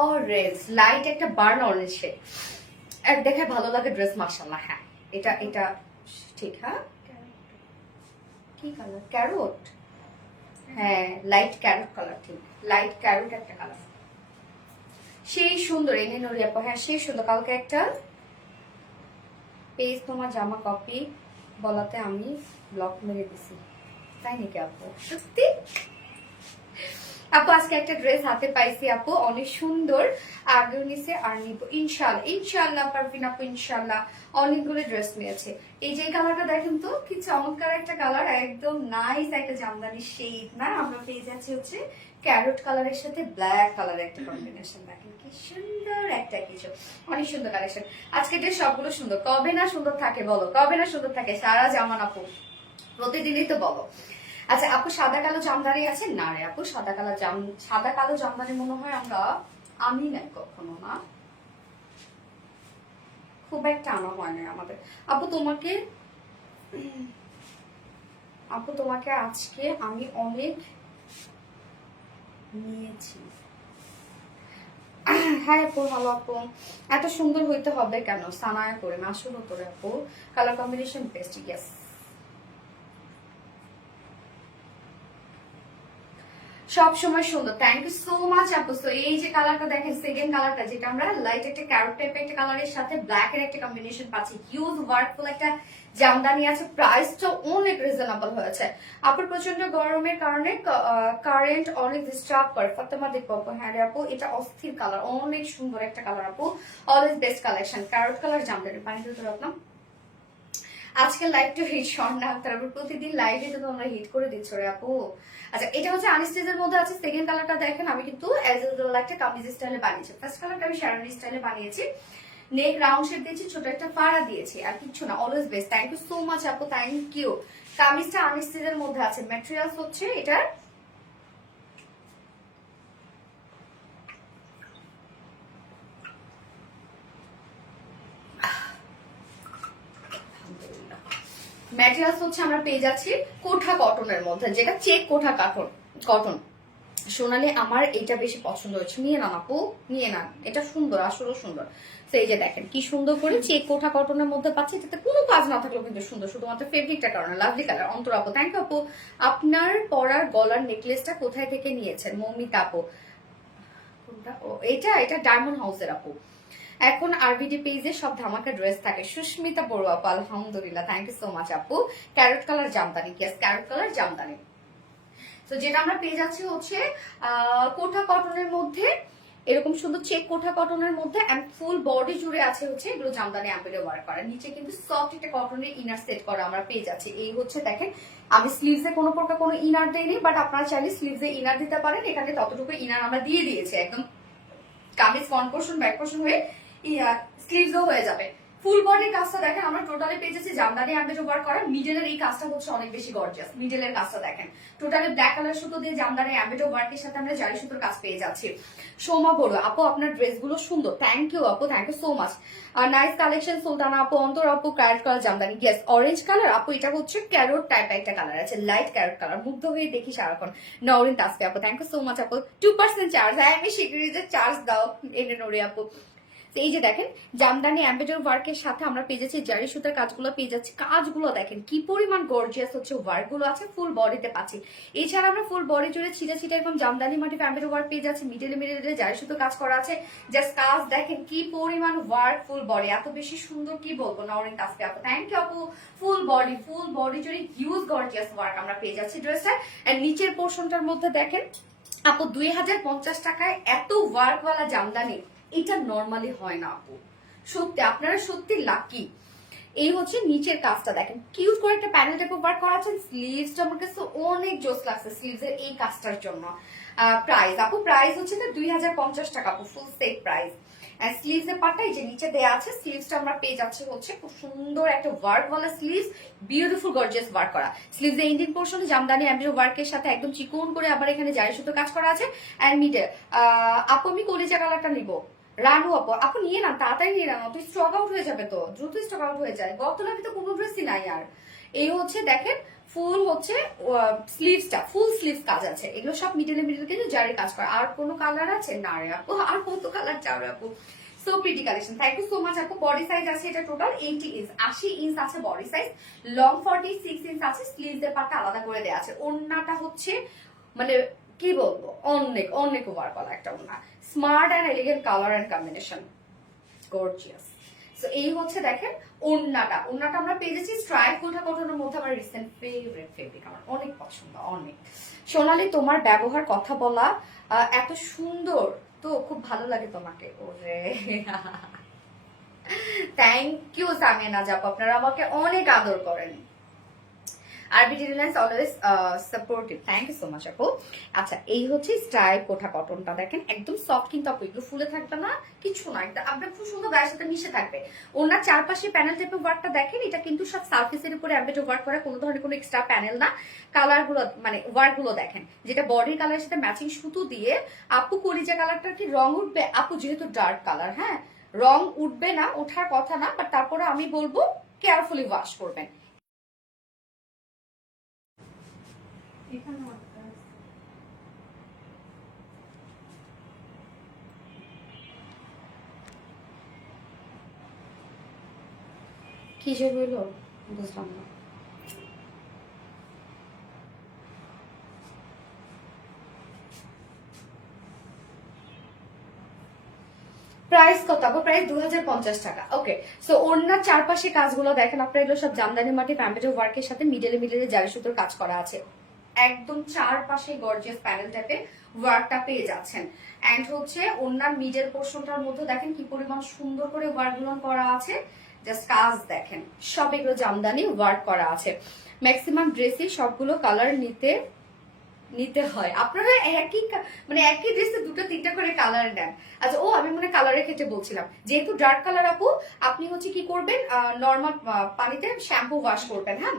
অরেঞ্জ লাইট একটা বার্ন অরেঞ্জ শেড, এক দেখে ভালো লাগে ড্রেস, মাশাআল্লাহ। হ্যাঁ এটা ঠিক। হ্যাঁ কি কালার? ক্যারোট। হ্যাঁ লাইট ক্যারোট কালার, ঠিক লাইট ক্যারোট একটা কালার, সেই সুন্দর। এনে নড়ি আপু, হ্যাঁ সেই সুন্দর। কালকে একটা পেজ তোমার জামা কপি বলাতে আমি ব্লক মেরে দিছি, তাই নাকি আপু? সত্যি আপু আজকে একটা ড্রেস হাতে পাইছি আপু, অনেক সুন্দর। আগেও নিছে আর নিব ইনশাল্লাহ, ইনশাল্লাহ পারভিন আপু, ইনশাল্লাহ। অনেকগুলো ড্রেস নিয়েছে। এই যে কালারটা দেখেন তো, কি চমৎকার একটা কালার, একদম নাইস একটা জামদানি শেড না? আমরা পেয়ে যাচ্ছি হচ্ছে ক্যারট কালারের সাথে ব্ল্যাক কালারের একটা কম্বিনেশন। দেখেন কি সুন্দর একটা কিছু, অনেক সুন্দর কালেকশন। আজকে ড্রেস সবগুলো সুন্দর, কবে না সুন্দর থাকে বলো, কবে না সুন্দর থাকে সারা জামান আপু, প্রতিদিনই তো বলো। আচ্ছা আপু সাদা কালো জামদানি আছে? না রে আপু, সাদা কালো জামদানি মনে হয় আমি নাই কখনো, না খুব একটা আনা হয় না আমাদের। আপু তোমাকে আজকে আমি অনেক নিয়েছি। হ্যাঁ আপু ভালো আপু, এত সুন্দর হইতে হবে কেন? সানায়া করে মাসুর তোরে আপু, কালার কম্বিনেশন বেস্ট। ইয়েস সব সময় সুন্দর, থ্যাংক ইউ সো মাচ আপু। তো এই যে কালারটা দেখেন, সেকেন্ড কালারটা যেটা আমরা লাইট একটা ক্যারট টাইপের একটা কালারের সাথে ব্ল্যাক এর একটা কম্বিনেশন পাচ্ছি, হিউজ ওয়ার্কফুল একটা জামদানি আছে। প্রাইসটা অনেক রিজনেবল হয়েছে। আপুর প্রচন্ড গরমের কারণে কারেন্ট অনেক ডিস্টার্ব করে। ফাতেমা দেখবো আপু, হ্যাঁ রে আপু এটা অস্থির কালার, অনেক সুন্দর একটা কালার আপু, always best collection. Carrot colour Jamdani পানি দিতে রাখলাম। আজকে লাইভ টু হিট শর্ট না, তারপর প্রতিদিন লাইভে তো তোমরা হিট করে দিচ্ছ রে আপু। আচ্ছা এটা হচ্ছে আনস্টেজের মধ্যে আছে। সেকেন্ড কালারটা দেখেন, আমি কিন্তু অ্যাজ ইউজুয়াল একটা কামিজ স্টাইলে বানিয়েছি। ফার্স্ট কালারটা আমি শ্যারন স্টাইলে বানিয়েছি, নেক রাউন্ড শেপ দিয়েছি, ছোট একটা ফাড়া দিয়েছি, আর কিছু না। Always best, thank you so much আপু, থ্যাংক ইউ। কামিজটা আনস্টেজের মধ্যে আছে, ম্যাটেরিয়ালস হচ্ছে এটার ম্যাটেরিয়ালস হচ্ছে আমরা পেয়ে যাচ্ছি কোঠা কটনের মধ্যে, যেটা চেক কোঠা কটন। সোনালি আমার এটা বেশি পছন্দ হয়েছে, নিয়ে না আপু, নিয়ে না, এটা সুন্দর, আসলে সুন্দর। তো এই যে দেখেন কি সুন্দর করে চেক কোঠা কটনের মধ্যে পাচ্ছে, এটাতে কোনো কাজ না থাকলেও কিন্তু সুন্দর, শুধুমাত্র ফেব্রিকটার কারণে। Lovely colour. অন্তর আপু থ্যাংক ইউ আপু। আপনার পরার গলার নেকলেসটা কোথায় থেকে নিয়েছেন? মৌমিতা আপু। কোনটা? ও এটা ডায়মন্ড হাউসের আপু। এখন আরবিডি পেজে সব ধামাকা ড্রেস থাকে। সুস্মিতা বড়ুয়া আপু, আলহামদুলিল্লাহ, থ্যাংক ইউ সো মাচ আপু। Carrot colour jamdani, yes carrot colour Jamdani. তো যেটা আমরা পেয়ে যাচ্ছি হচ্ছে কোঠা কটনের মধ্যে, এরকম সুন্দর চেক কোঠা কটনের মধ্যে, এন্ড ফুল বডি জুড়ে আছে হচ্ছে এগুলো জামদানি এমব্রয়ডারি ওয়ার্ক করা। নিচে কিন্তু সফট একটা কটনের ইনার সেট করা আমরা পেয়ে যাচ্ছি। এই হচ্ছে দেখেন, আমি স্লিভসে কোনো প্রকার কোনো ইনার দেইনি, বাট আপনারা চাইলে স্লিভসে ইনার দিতে পারেন। এখানে ততটুকু ইনার আমরা দিয়ে দিয়েছি, একদম kameez front portion back portion হয়ে স্লিভসও হয়ে যাবে। ফুল বডির কাজটা দেখেন, আমরা টোটালি পেয়ে যাচ্ছি জামদানি এমব্রয়ডারি ওয়ার্ক করা। মিডলের এই কাজটা হচ্ছে অনেক বেশি গর্জিয়াস। মিডলের কাজটা দেখেন, টোটালি ব্ল্যাক কালার সুতো দিয়ে জামদানি এমব্রয়ডারি ওয়ার্কের সাথে আমরা জারি সুতোর কাজ পেয়ে যাচ্ছি। সোমা বড় আপু, আপনার ড্রেসগুলো সুন্দর, থ্যাংক ইউ আপু, thank you so much. Nice collection. Sultana আপু, অন্তর আপু, carrot colour jamdani, yes orange colour আপু, এটা হচ্ছে ক্যারট টাইপ একটা কালার আছে, লাইট ক্যারট কালার, মুগ্ধ হয়ে দেখি সারাক্ষণ। নরিন তাসফি আপু, থ্যাংক ইউ সো মাচ আপু। 2% চার্জ, হ্যাঁ আমি শিগগিরই যে চার্জ দাও এনে নরি আপু। এই যে দেখেন জামদানি এমব্রয়ডারি ওয়ার্কের সাথে আমরা পেয়ে যাচ্ছি জারি সুতার কাজগুলো পেয়ে যাচ্ছি। কাজগুলো দেখেন কি পরিমাণ গর্জিয়াস হচ্ছে ওয়ার্ক গুলো আছে, ফুল বডিতে পাচ্ছি। এছাড়া আমরা ফুল বডি জুড়ে ছিটা ছিটা এরকম জামদানি মোটিভ এমব্রয়ডারি ওয়ার্ক পেয়ে যাচ্ছি। মিডলে জারি সুতো কাজ করা আছে। জাস্ট কাজ দেখেন কি পরিমাণ ওয়ার্ক, ফুল বডি এত বেশি সুন্দর কি বলবো। নরেন কাজকে আপু থ্যাংক ইউ আপু। ফুল বডি জুড়ে হিউজ গর্জিয়াস ওয়ার্ক আমরা পেয়ে যাচ্ছি ড্রেসটা। এন্ড নিচের পোর্শনটার মধ্যে দেখেন আপু 2050 টাকায় এত ওয়ার্কওয়ালা জামদানি এটা নরমালি হয় না আপু, সত্যি আপনারা সত্যি লাকি। এই হচ্ছে নিচের কাজটা দেখেন, কিউট করে একটা প্যানেল টাইপ ওয়ার্ক করা আছে। স্লিভসটা আমার কাছে অনেক জোস লাগছে স্লিভসের এই কাজটার জন্য। প্রাইস আপু, প্রাইস হচ্ছে 2050 টাকা আপু, ফুল সেট প্রাইস। স্লিভস এর পার্টটা এই যে নিচে দেয়া আছে, স্লিভসটা আমরা পেয়ে যাচ্ছি হচ্ছে খুব সুন্দর একটা ওয়ার্ক ওয়ালা স্লিভস, বিউটিফুল গর্জিয়াস ওয়ার্ক করা। স্লিভস এর ইন্ডিয়ান পোর্শনে জামদানি এমব্রয়ডারি ওয়ার্কের সাথে একদম চিকন করে আবার এখানে জারি সুতো কাজ করা আছে। এন্ড মিডে আপু আমি কলিজা কালারটা নিব। রানু আপু নিয়ে না, তাড়াতাড়ি নিয়ে না, তুই স্টক আউট হয়ে যাবে তো, দ্রুত স্টক আউট হয়ে যায়। গত লাভে তো কোনো ড্রেসই নাই আর। এই হচ্ছে দেখেন ফুল হচ্ছে স্লিভসটা ফুল স্লিভস কাজ আছে, এগুলো সব মিডলে কিন্তু জারি কাজ করে। আর কোনো কালার আছে না রে আপু, আর কত কালার চাও রে আপু। So pretty collection, thank you so much আপু। বডি সাইজ আছে এটা টোটাল 80 ইঞ্চ, 80 ইঞ্চ আছে বডি সাইজ, লং 46 ইঞ্চ আছে, স্লিভস এর পার্টটা আলাদা করে দেওয়া আছে। ওড়নাটা হচ্ছে মানে কি বলবো, অনেক অনেক ওভার করা একটা ওড়না, smart and elegant colour and combination, gorgeous. So এই হচ্ছে দেখেন ওড়নাটা, ওড়নাটা আমরা পেয়ে যাচ্ছি স্ট্রাইপ কোঠা কটনের মধ্যে, আমার রিসেন্ট ফেভারিট ফেব্রিক, আমার অনেক পছন্দ অনেক। সোনালি তোমার ব্যবহার কথা বলা এত সুন্দর তো, খুব ভালো লাগে তোমাকে। ওরে থ্যাংক ইউ সামিয়া নাজাপ, আপনারা আমাকে অনেক আদর করেন। RBT Reliance always supportive, thank you so much আপু। আচ্ছা এই হচ্ছে স্টাইল কোঠা কটনটা, দেখেন একদম সফট কিন্তু আপু, এগুলো ফুলে থাকবে না কিছু না, একদম আপনার খুব সুন্দর গায়ের সাথে মিশে থাকবে। ওনার চারপাশে প্যানেল টাইপের ওয়ার্কটা দেখেন, এটা কিন্তু সব সার্ফেসের উপরে এমবেডেড ওয়ার্ক করা, কোনো ধরনের কোনো এক্সট্রা প্যানেল না। কালার গুলো মানে ওয়ার্ক গুলো দেখেন, যেটা বডির কালারের সাথে ম্যাচিং সুতো দিয়ে। আপু কলিজা কালারটা কি রং উঠবে আপু? যেহেতু ডার্ক কালার, হ্যাঁ রং উঠবে না, ওঠার কথা না, বাট তারপরে আমি বলবো কেয়ারফুলি ওয়াশ করবেন। এখানে একটা আছে। কি যে বললো বুঝলাম না। প্রাইস কত আপু? প্রাইস 2050 টাকা। ওকে, সো ওড়নার চারপাশে কাজগুলো দেখেন আপনারা, এগুলো সব জামদানি মাটি প্যাম্পেটের ওয়ার্কের সাথে মিডলে মিডলে জারি সুতোর কাজ করা আছে, একদম চারপাশে গর্জিয়াস প্যানেল টাইপে ওয়ার্কটা পেয়ে যাচ্ছেন। এন্ড হচ্ছে ওড়নার মিডল পোর্শনটার মধ্যে দেখেন কি পরিমাণ সুন্দর করে ওয়ার্ক গুলো করা আছে, জাস্ট কাজ দেখেন, সব এগুলো জামদানি ওয়ার্ক করা আছে। ম্যাক্সিমাম ড্রেসই সবগুলো কালার নিতে হয়, আপনারা মানে একই ড্রেসে দুটো তিনটা করে কালার নেন। আচ্ছা ও আমি মনে কালারের ক্ষেত্রে বলছিলাম, যেহেতু ডার্ক কালার আপু, আপনি হচ্ছে কি করবেন, নর্মাল পানিতে শ্যাম্পু ওয়াশ করবেন, হ্যাঁ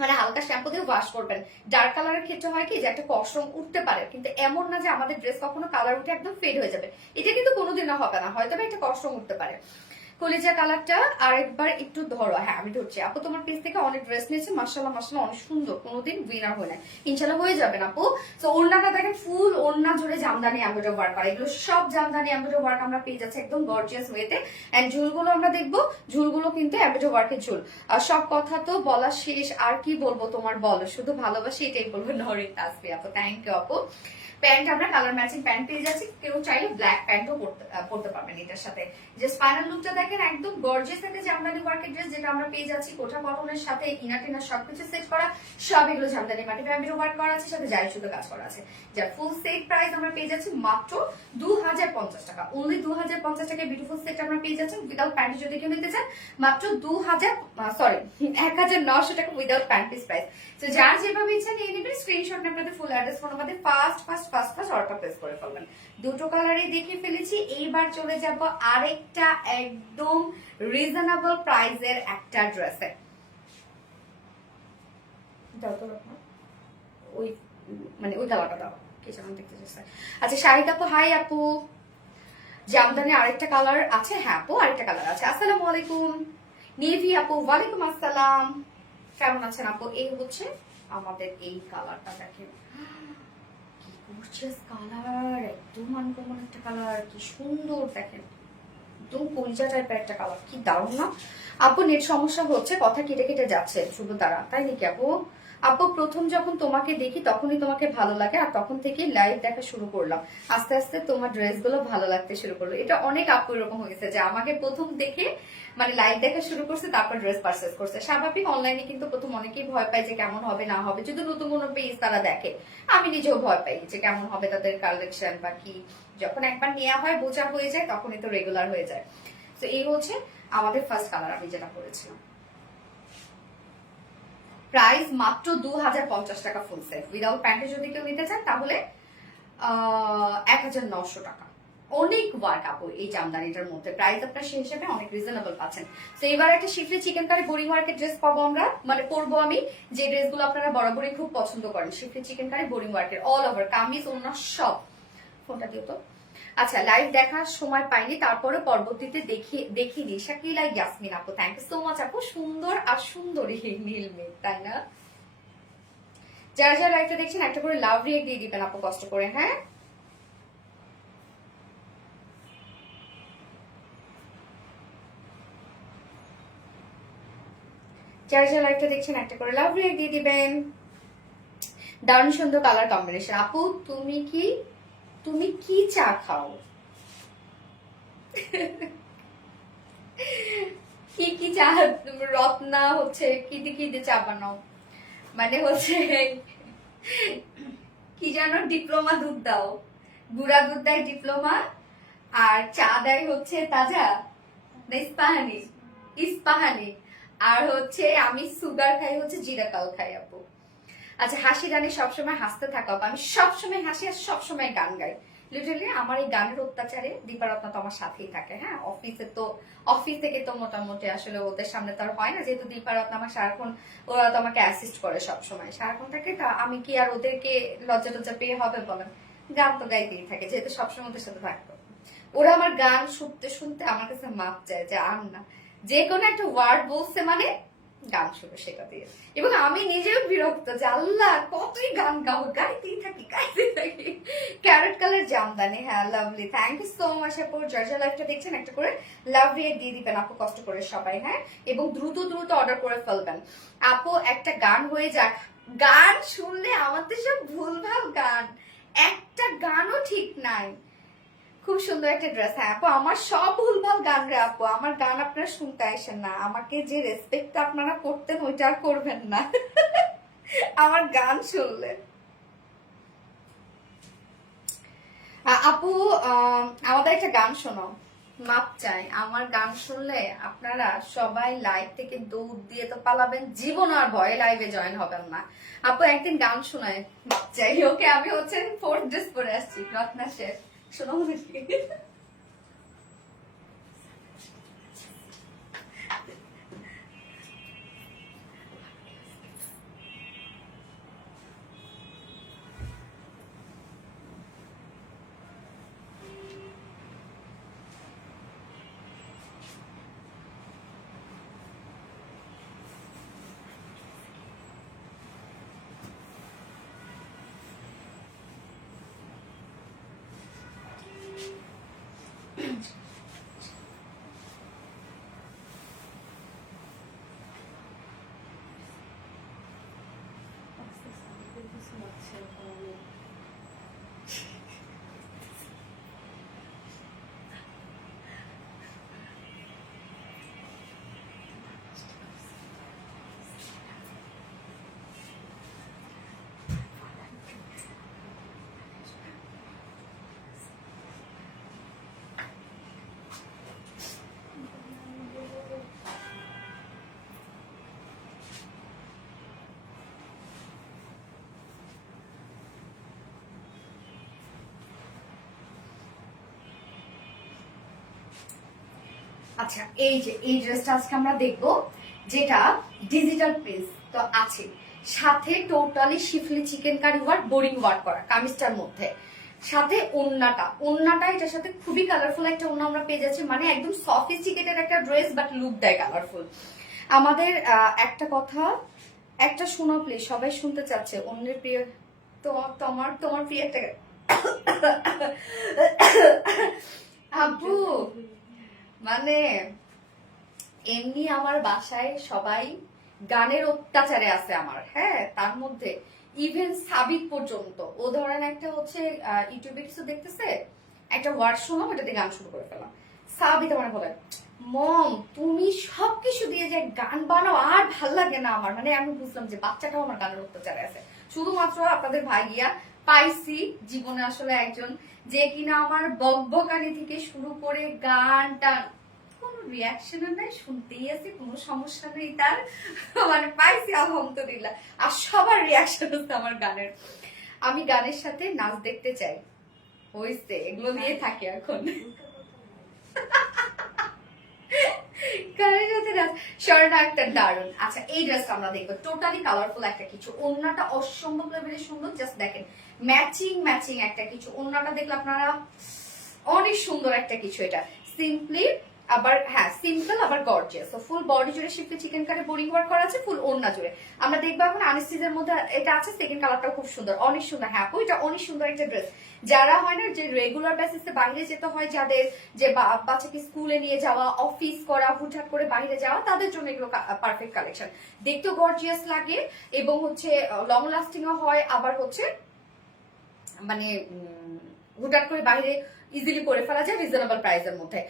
মানে হালকা শ্যাম্পু দিয়ে ওয়াশ করবেন। ডার্ক কালারের ক্ষেত্রে হয় কি যে একটা কসম উঠতে পারে, কিন্তু এমন না যে আমাদের ড্রেস কখনো কালার উঠে একদম ফেড হয়ে যাবে, এটা কিন্তু কোনোদিনও হবে না, হয়তো একটা কসম উঠতে পারে। কলিজা কালারটা আরেকবার একটু ধরো, হ্যাঁ আমি ধরছি আপু, তোমার পেজ থেকে অনেক ড্রেস নিয়েছে, মাশাআল্লাহ মাশাআল্লাহ অনেক সুন্দর, কোনোদিন উইনার হয় না, ইনশাআল্লাহ হয়ে যাবে না আপু। তো ওড়নাটা দেখেন ফুল ওড়না জুড়ে জামদানি এমব্রয়ডারি ওয়ার্ক করা, এগুলো সব জামদানি এমব্রয়ডারি ওয়ার্ক আমরা পেয়ে যাচ্ছি একদম গর্জিয়াস ওয়েতে। এন্ড ঝুলগুলো আমরা দেখবো, ঝুলগুলো কিন্তু এমব্রয়ডারি ওয়ার্কের ঝুল। আর সব কথা তো বলা শেষ, আর কি বলবো তোমার, বলো শুধু ভালোবাসি এটাই বলবো। নরিন তাসফি আপু, থ্যাংক ইউ আপু। প্যান্ট আমরা কালার ম্যাচিং প্যান্ট পেয়ে যাচ্ছি, কেউ চাইলে ব্ল্যাক প্যান্টও পরতে পারবেন এটার সাথে। যে স্পাইনাল লুকটা দেখেন একদম গর্জিয়াস একটা জামদানি ওয়ার্কের ড্রেস, যেটা আমরা পেয়ে যাচ্ছি কোঠা কটনের সাথে, ইনার টিনার সবকিছু সেট করা, সব এগুলো জামদানি মাটি প্যাম্পের ওয়ার্ক করা আছে, সাথে জারি সুতো কাজ করা আছে। যার ফুল সেট প্রাইস আমরা পেয়ে যাচ্ছি মাত্র 2050 টাকা, অনলি 2050 টাকায় বিউটিফুল সেট আমরা পেয়ে যাচ্ছি। উইদাউট প্যান্ট যদি কেউ নিতে চান মাত্র 1900 টাকা উইদাউট প্যান্ট পিস প্রাইস। তো যার যেভাবে ইচ্ছা নিয়ে নেবেন, স্ক্রিনশট আপনাদের ফুল অ্যাড্রেস ফোন আমাদের ফার্স্ট অর্ডার প্লেস করে ফেলবেন। দুটো কালারই দেখিয়ে ফেলেছি, এইবার চলে যাব আরেকটা একদম রিজনেবল প্রাইসের একটা ড্রেসে। ওই মানে ওই কালারটা দাও, কি যেন দেখতে চাচ্ছে। আচ্ছা শাহিদ আপু, হাই আপু। জামদানি আরেকটা কালার আছে, হ্যাঁ আপু আরেকটা কালার আছে। আসসালামু আলাইকুম নেভি আপু, ওয়ালাইকুম আসসালাম, কেমন আছেন আপু? এই হচ্ছে আমাদের এই কালারটা দেখেন, কি গর্জিয়াস কালার, একদম আনকমন একটা কালার, কি সুন্দর দেখেন, একদম কলিজা টাইপের একটা কালার, কি দারুণ না আপু? নেট সমস্যা হচ্ছে, কথা কেটে কেটে যাচ্ছে শুভ তারা, তাই নাকি আপু? আপু প্রথম যখন তোমাকে দেখি তখনই তোমাকে ভালো লাগে, আর তখন থেকে লাইভ দেখা শুরু করলাম, আস্তে আস্তে তোমার ড্রেসগুলো ভালো লাগতে শুরু করলো। এটা অনেক আপু এরকম হয়েছে যে আমাকে প্রথম দেখে মানে লাইভ দেখা শুরু করছে, তারপর ড্রেস পারচেজ করছে। স্বাভাবিক, অনলাইনে কিন্তু প্রথম অনেকেই ভয় পায় যে কেমন হবে না হবে, যদি নতুন কোনো পেজ তারা দেখে, আমি নিজেও ভয় পাই যে কেমন হবে তাদের কালেকশন বা কি। যখন একবার নেওয়া হয় বোঝা হয়ে যায়, তখনই তো রেগুলার হয়ে যায়। তো এই হচ্ছে আমাদের ফার্স্ট কালার আমি যেটা করেছিলাম। প্রাইস মাত্র 2050 টাকা ফুল সেট, উইদাউট প্যান্টে যদি কেউ নিতে চান তাহলে 1900 টাকা। অনেক ওয়ার্ক আপু এই জামদানিটার মধ্যে, প্রাইস আপনার সেই হিসেবে অনেক রিজনেবল পাচ্ছেন। তো এবার একটা শিফলি চিকেন কারি বোরিং ওয়ার্কের ড্রেস পাবো আমরা, মানে পরবো আমি, যে ড্রেসগুলো আপনারা বরাবরই খুব পছন্দ করেন। শিফলি চিকেন কারি বোরিং ওয়ার্কের অল ওভার কামিজ ওড়না সব। ফোনটা দিও তো। আচ্ছা লাইভ দেখার সময় পাইনি, তারপরে পরবর্তীতে দেখিনি। শাকিলা ইয়াসমিন আপু, থ্যাংক ইউ সো মাচ আপু, সুন্দর আর সুন্দরী নীল মেঘ, তাই না? যারা যারা লাইভটা দেখছেন একটা করে লাভ রিয়েক্ট দিয়ে দিবেন আপু কষ্ট করে, হ্যাঁ। যারা যারা লাইভটা দেখছেন একটা করে লাভ রিয়েক্ট দিয়ে দিবেন। দারুণ সুন্দর কালার কম্বিনেশন। আপু তুমি কি চা খাও? কি চা? রত্না হচ্ছে কি দিয়ে চা বানাও? মানে হচ্ছে কি জানো, ডিপ্লোমা দুধ দাও, গুড়া দুধ দেয় ডিপ্লোমা, আর চা দেয় হচ্ছে তাজা ইস্পাহানি ইস্পাহানি, আর হচ্ছে আমি সুগার খাই হচ্ছে জিরা কাল খাই আপু। আচ্ছা, হাসি গানে সবসময় হাসতে থাকো আপু। আমি সবসময় হাসি আর সবসময় গান গাই। লিটারালি আমার এই গানের অত্যাচারে দীপারত্না তো আমার সাথেই থাকে, হ্যাঁ। অফিস থেকে তো মোটামুটি আসলে ওদের সামনে তো আর হয় না, যেহেতু দীপারত্না আমার সারাক্ষণ, ওরা তো আমাকে অ্যাসিস্ট করে সবসময় সারাক্ষণ থাকে, তা আমি কি আর ওদেরকে লজ্জা টজ্জা পেয়ে হবে বলেন? গান তো গাইতেই থাকে, যেহেতু সবসময় ওদের সাথে থাকতো। ওরা আমার গান শুনতে শুনতে আমার কাছে মাপ চায় যে আর না, যে কোনো একটা ওয়ার্ড বলছে মানে গান শুরু সেটা দিয়ে। এবং আমি নিজেও বিরক্ত যে আল্লাহ কতই গান গাও, গাইতেই থাকি। ক্যারেট কালার জামদানি, হ্যাঁ lovely, thank you so much আপু। যারা লাইভটা দেখছেন একটা করে লাভ রিয়েক্ট দিয়ে দিবেন আপু কষ্ট করে সবাই, হ্যাঁ। এবং দ্রুত অর্ডার করে ফেলবেন আপু। একটা গান হয়ে যাক, গান শুনলে আমাদের সব ভুলভাল গান, একটা গানও ঠিক নাই। খুব সুন্দর একটা ড্রেস, হ্যাঁ আপু আমার সব ভুলভাল গান রে আপু। আমার গান আপনারা শুনতে আসেন না, আমাকে যে রেসপেক্ট আপনারা করতেন ওইটা আর করবেন না আমার গান শুনলে। আপু আমাদের একটা গান শোনো, মাপ চাই। আমার গান শুনলে আপনারা সবাই লাইভ থেকে দৌড় দিয়ে তো পালাবেন, জীবন আর ভয়ে লাইভে জয়েন হবেন না। আপু একদিন গান শোনায়, মাপ চাই। ওকে, আমি হচ্ছে 4th ড্রেস পরে আসছি, রত্না শেফ শোনো। আচ্ছা, এই যে এই ড্রেসটা আজকে আমরা দেখবো, যেটা ডিজিটাল পিস তো আছে, সাথে totally schiffli chikankari work, boring work করা কামিজটার মধ্যে, সাথে ওন্নাটা এটার সাথে খুবই কালারফুল একটা ওন্না আমরা পেয়ে যাচ্ছি। মানে একদম সফিস্টিকেটেড একটা ড্রেস, বাট লুক দেয় কালারফুল। আমাদের একটা কথা, একটা শোনো প্লিজ, সবাই শুনতে চাচ্ছে। অন্যের প্রিয় তোমার প্রিয় একটা আপু, মানে এমনি আমার বাসায় সবাই গানের অত্যাচারে আছে আমার, হ্যাঁ। তার মধ্যে ইভেন সাবিত পর্যন্ত, ও ধরেন একটা হচ্ছে ইউটিউবে কিছু দেখতেছে, একটা ওয়ার্ড শুনলাম, এটাতে গান শুরু করে ফেলাম। সাবিত আমার বলে, মম তুমি সবকিছু দিয়ে যে গান বানাও, আর ভাল লাগে না আমার। মানে আমি বুঝলাম যে বাচ্চাটাও আমার গানের অত্যাচারে আছে। শুধুমাত্র আপনাদের ভাইয়া পাইছি জীবনে আসলে একজন, যে কিনা আমার বকবকানি থেকে শুরু করে গানটা কোনো রিয়াকশন নাই, শুনতেই আছে, কোনো সমস্যা নেই তার। মানে পাইছি আলহামদুলিল্লাহ। আর সবার রিয়াকশন হচ্ছে আমার গানের। আমি গানের সাথে নাচ দেখতে চাই, হইছে এগুলো নিয়ে থাকি এখন। স্বর্ণা একটা দারুন। আচ্ছা, এই ড্রেসটা আমরা দেখবো, টোটালি কালারফুল একটা কিছু, ওন্নাটা অসম্ভব লেভেলের সুন্দর। জাস্ট দেখেন, ম্যাচিং একটা কিছু। ওন্নাটা দেখলে আপনারা অনেক সুন্দর একটা কিছু। এটা সিম্পলি আবার হ্যাঁ সিম্পল আবার গর্জিয়াস। তো ফুল বডি জুড়ে শিফটে চিকেন কারি বোরিং ওয়ার্ক করা আছে, ফুল ওড়না জুড়ে। আমরা দেখবো এখন আনিস্টিজের মধ্যে এটা আছে, সেকেন্ড কালারটাও খুব সুন্দর, অনেক সুন্দর। হ্যাঁ আপু এটা অনেক সুন্দর একটা ড্রেস। যারা হয় না যে রেগুলার বেসিসে বাইরে যেতে হয়, যাদের যে বাচ্চাকে স্কুলে নিয়ে যাওয়া, অফিস করা, হুটহাট করে বাইরে যাওয়া, তাদের জন্য এগুলো পারফেক্ট কালেকশন। দেখতেও গর্জিয়াস লাগে এবং হচ্ছে লং লাস্টিংও হয়, আবার হচ্ছে মানে হুটহাট করে বাইরে ইজিলি করে ফেলা যায় রিজনেবল প্রাইসের মধ্যে।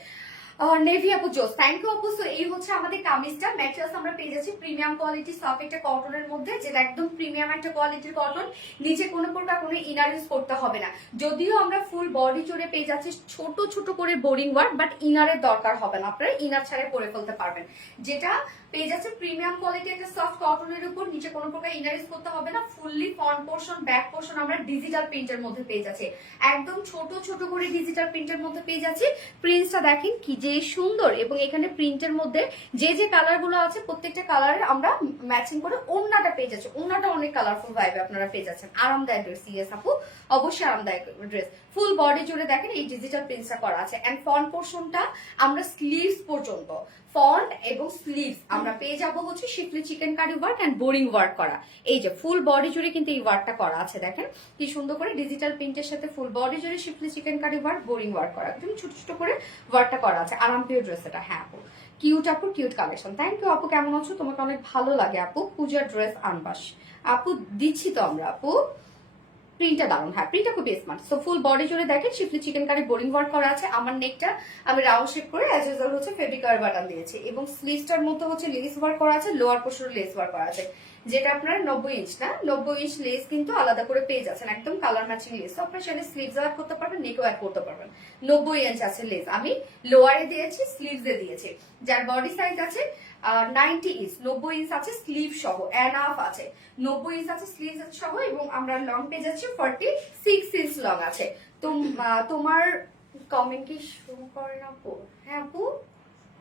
নেভি আপু জোস, থ্যাংক ইউ আপু। সো এই হচ্ছে আমাদের কামিজটা। ম্যাটেরিয়ালস আমরা পেয়ে যাচ্ছি প্রিমিয়াম কোয়ালিটি সফট একটা কটনের মধ্যে, যেটা একদম প্রিমিয়াম একটা কোয়ালিটির কটন। নিচে কোনো প্রকার কোনো ইনার ইউজ করতে হবে না। যদিও আমরা ফুল বডি জুড়ে পেয়ে যাচ্ছি ছোট ছোট করে বোরিং ওয়ার্ক, বাট ইনারের দরকার হবে না, আপনারা ইনার ছাড়া পরে ফেলতে পারবেন। যেটা পেয়ে যাচ্ছে প্রিমিয়াম কোয়ালিটি একটা সফট কটনের উপর, নিচে কোনো প্রকার ইনার ইউজ করতে হবে না। Fully front portion, back portion আমরা ডিজিটাল প্রিন্টের মধ্যে পেয়ে যাচ্ছি, একদম ছোট ছোট করে ডিজিটাল প্রিন্টের মধ্যে পেয়ে যাচ্ছি। প্রিন্টসটা দেখেন কি যে সুন্দর, এবং এখানে প্রিন্টের মধ্যে যে যে কালার গুলো আছে প্রত্যেকটা কালারের আমরা ম্যাচিং করে ওড়নাটা পেয়ে যাচ্ছি। ওড়নাটা অনেক কালারফুল ভাইবে আপনারা পেয়ে যাচ্ছেন। আরামদায়ক ড্রেস, ইয়েস আপু অবশ্যই আরামদায়ক ড্রেস। ফুল বডি জুড়ে দেখেন এই ডিজিটাল প্রিন্টসটা করা আছে, এন্ড ফ্রন্ট পোর্শনটা আমরা স্লিভস পর্যন্ত, ফন্ট এবং স্লিভস আমরা পেয়ে যাব হচ্ছে schiffli chikankari work and boring work করা। এই যে ফুল বডি জুড়ে কিন্তু এই ওয়ার্কটা করা আছে, দেখেন কি সুন্দর করে ডিজিটাল প্রিন্টের সাথে ফুল বডি জুড়ে schiffli chikankari work, boring work করা, একদম ছোট ছোট করে ওয়ার্কটা করা আছে। আরাম প্রিয় ড্রেস এটা। হ্যাঁ আপু কিউট, আপু কিউট কালেকশন। থ্যাংক ইউ আপু, কেমন আছো? তোমাকে অনেক ভালো লাগে আপু। পূজার ড্রেস আনবাস আপু দিচ্ছি তো আমরা আপু। প্রিন্টটা দারুন, হ্যাঁ প্রিন্টটা খুবই স্মার্ট। সো ফুল বডি জুড়ে দেখেন শিফলি চিকেন কারি বোরিং ওয়ার্ক করা আছে। আমার নেকটা আমি রাউন্ড শেপ করে অ্যাজ ইউজুয়াল হচ্ছে ফেব্রিক কালার বাটন দিয়েছি, এবং স্লিভসটার মধ্যে হচ্ছে লেস ওয়ার্ক করা আছে, লোয়ার পোর্শনে লেস ওয়ার্ক করা আছে, যেটা আপনার 90 ইঞ্চ না, 90 ইঞ্চ লেস কিন্তু আলাদা করে পেয়ে যাচ্ছেন, একদম কালার ম্যাচিং লেস। আপনার সেখানে স্লিভস অ্যাড করতে পারবেন, নেকও অ্যাড করতে পারবেন। 90 ইঞ্চ আছে লেস, আমি লোয়ারে দিয়েছি, স্লিভসে দিয়েছি। যার বডি সাইজ আছে 90 ইঞ্চ, 90 ইঞ্চ আছে স্লিভ সহ, এনাফ আছে, 90 ইঞ্চ আছে স্লিভ সহ, এবং আমরা লং পেয়ে যাচ্ছি 46 ইঞ্চ লং আছে। তো তোমার কমেন্ট কি শুরু করে না আপু? হ্যাঁ আপু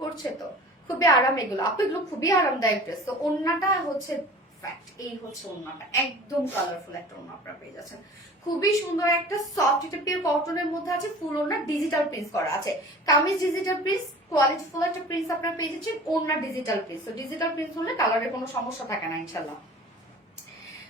করছে তো, খুবই আরাম এগুলো আপু, এগুলো খুবই আরামদায়ক ড্রেস। তো ওন্নাটা হচ্ছে ফ্যাক্ট, এই হচ্ছে ওন্নাটা, একদম কালারফুল একটা ওন্না আপনারা পেয়ে যাচ্ছেন। খুবই সুন্দর একটা সফট, এটা পিওর কটনের মধ্যে আছে, ফুল ওন্না ডিজিটাল প্রিন্ট করা আছে। Kameez digital print, quality full একটা প্রিন্ট আপনারা পেয়ে যাচ্ছেন, ওন্না ডিজিটাল প্রিন্ট। তো ডিজিটাল প্রিন্ট হলে কালারের কোনো সমস্যা থাকে না ইনশাল্লাহ।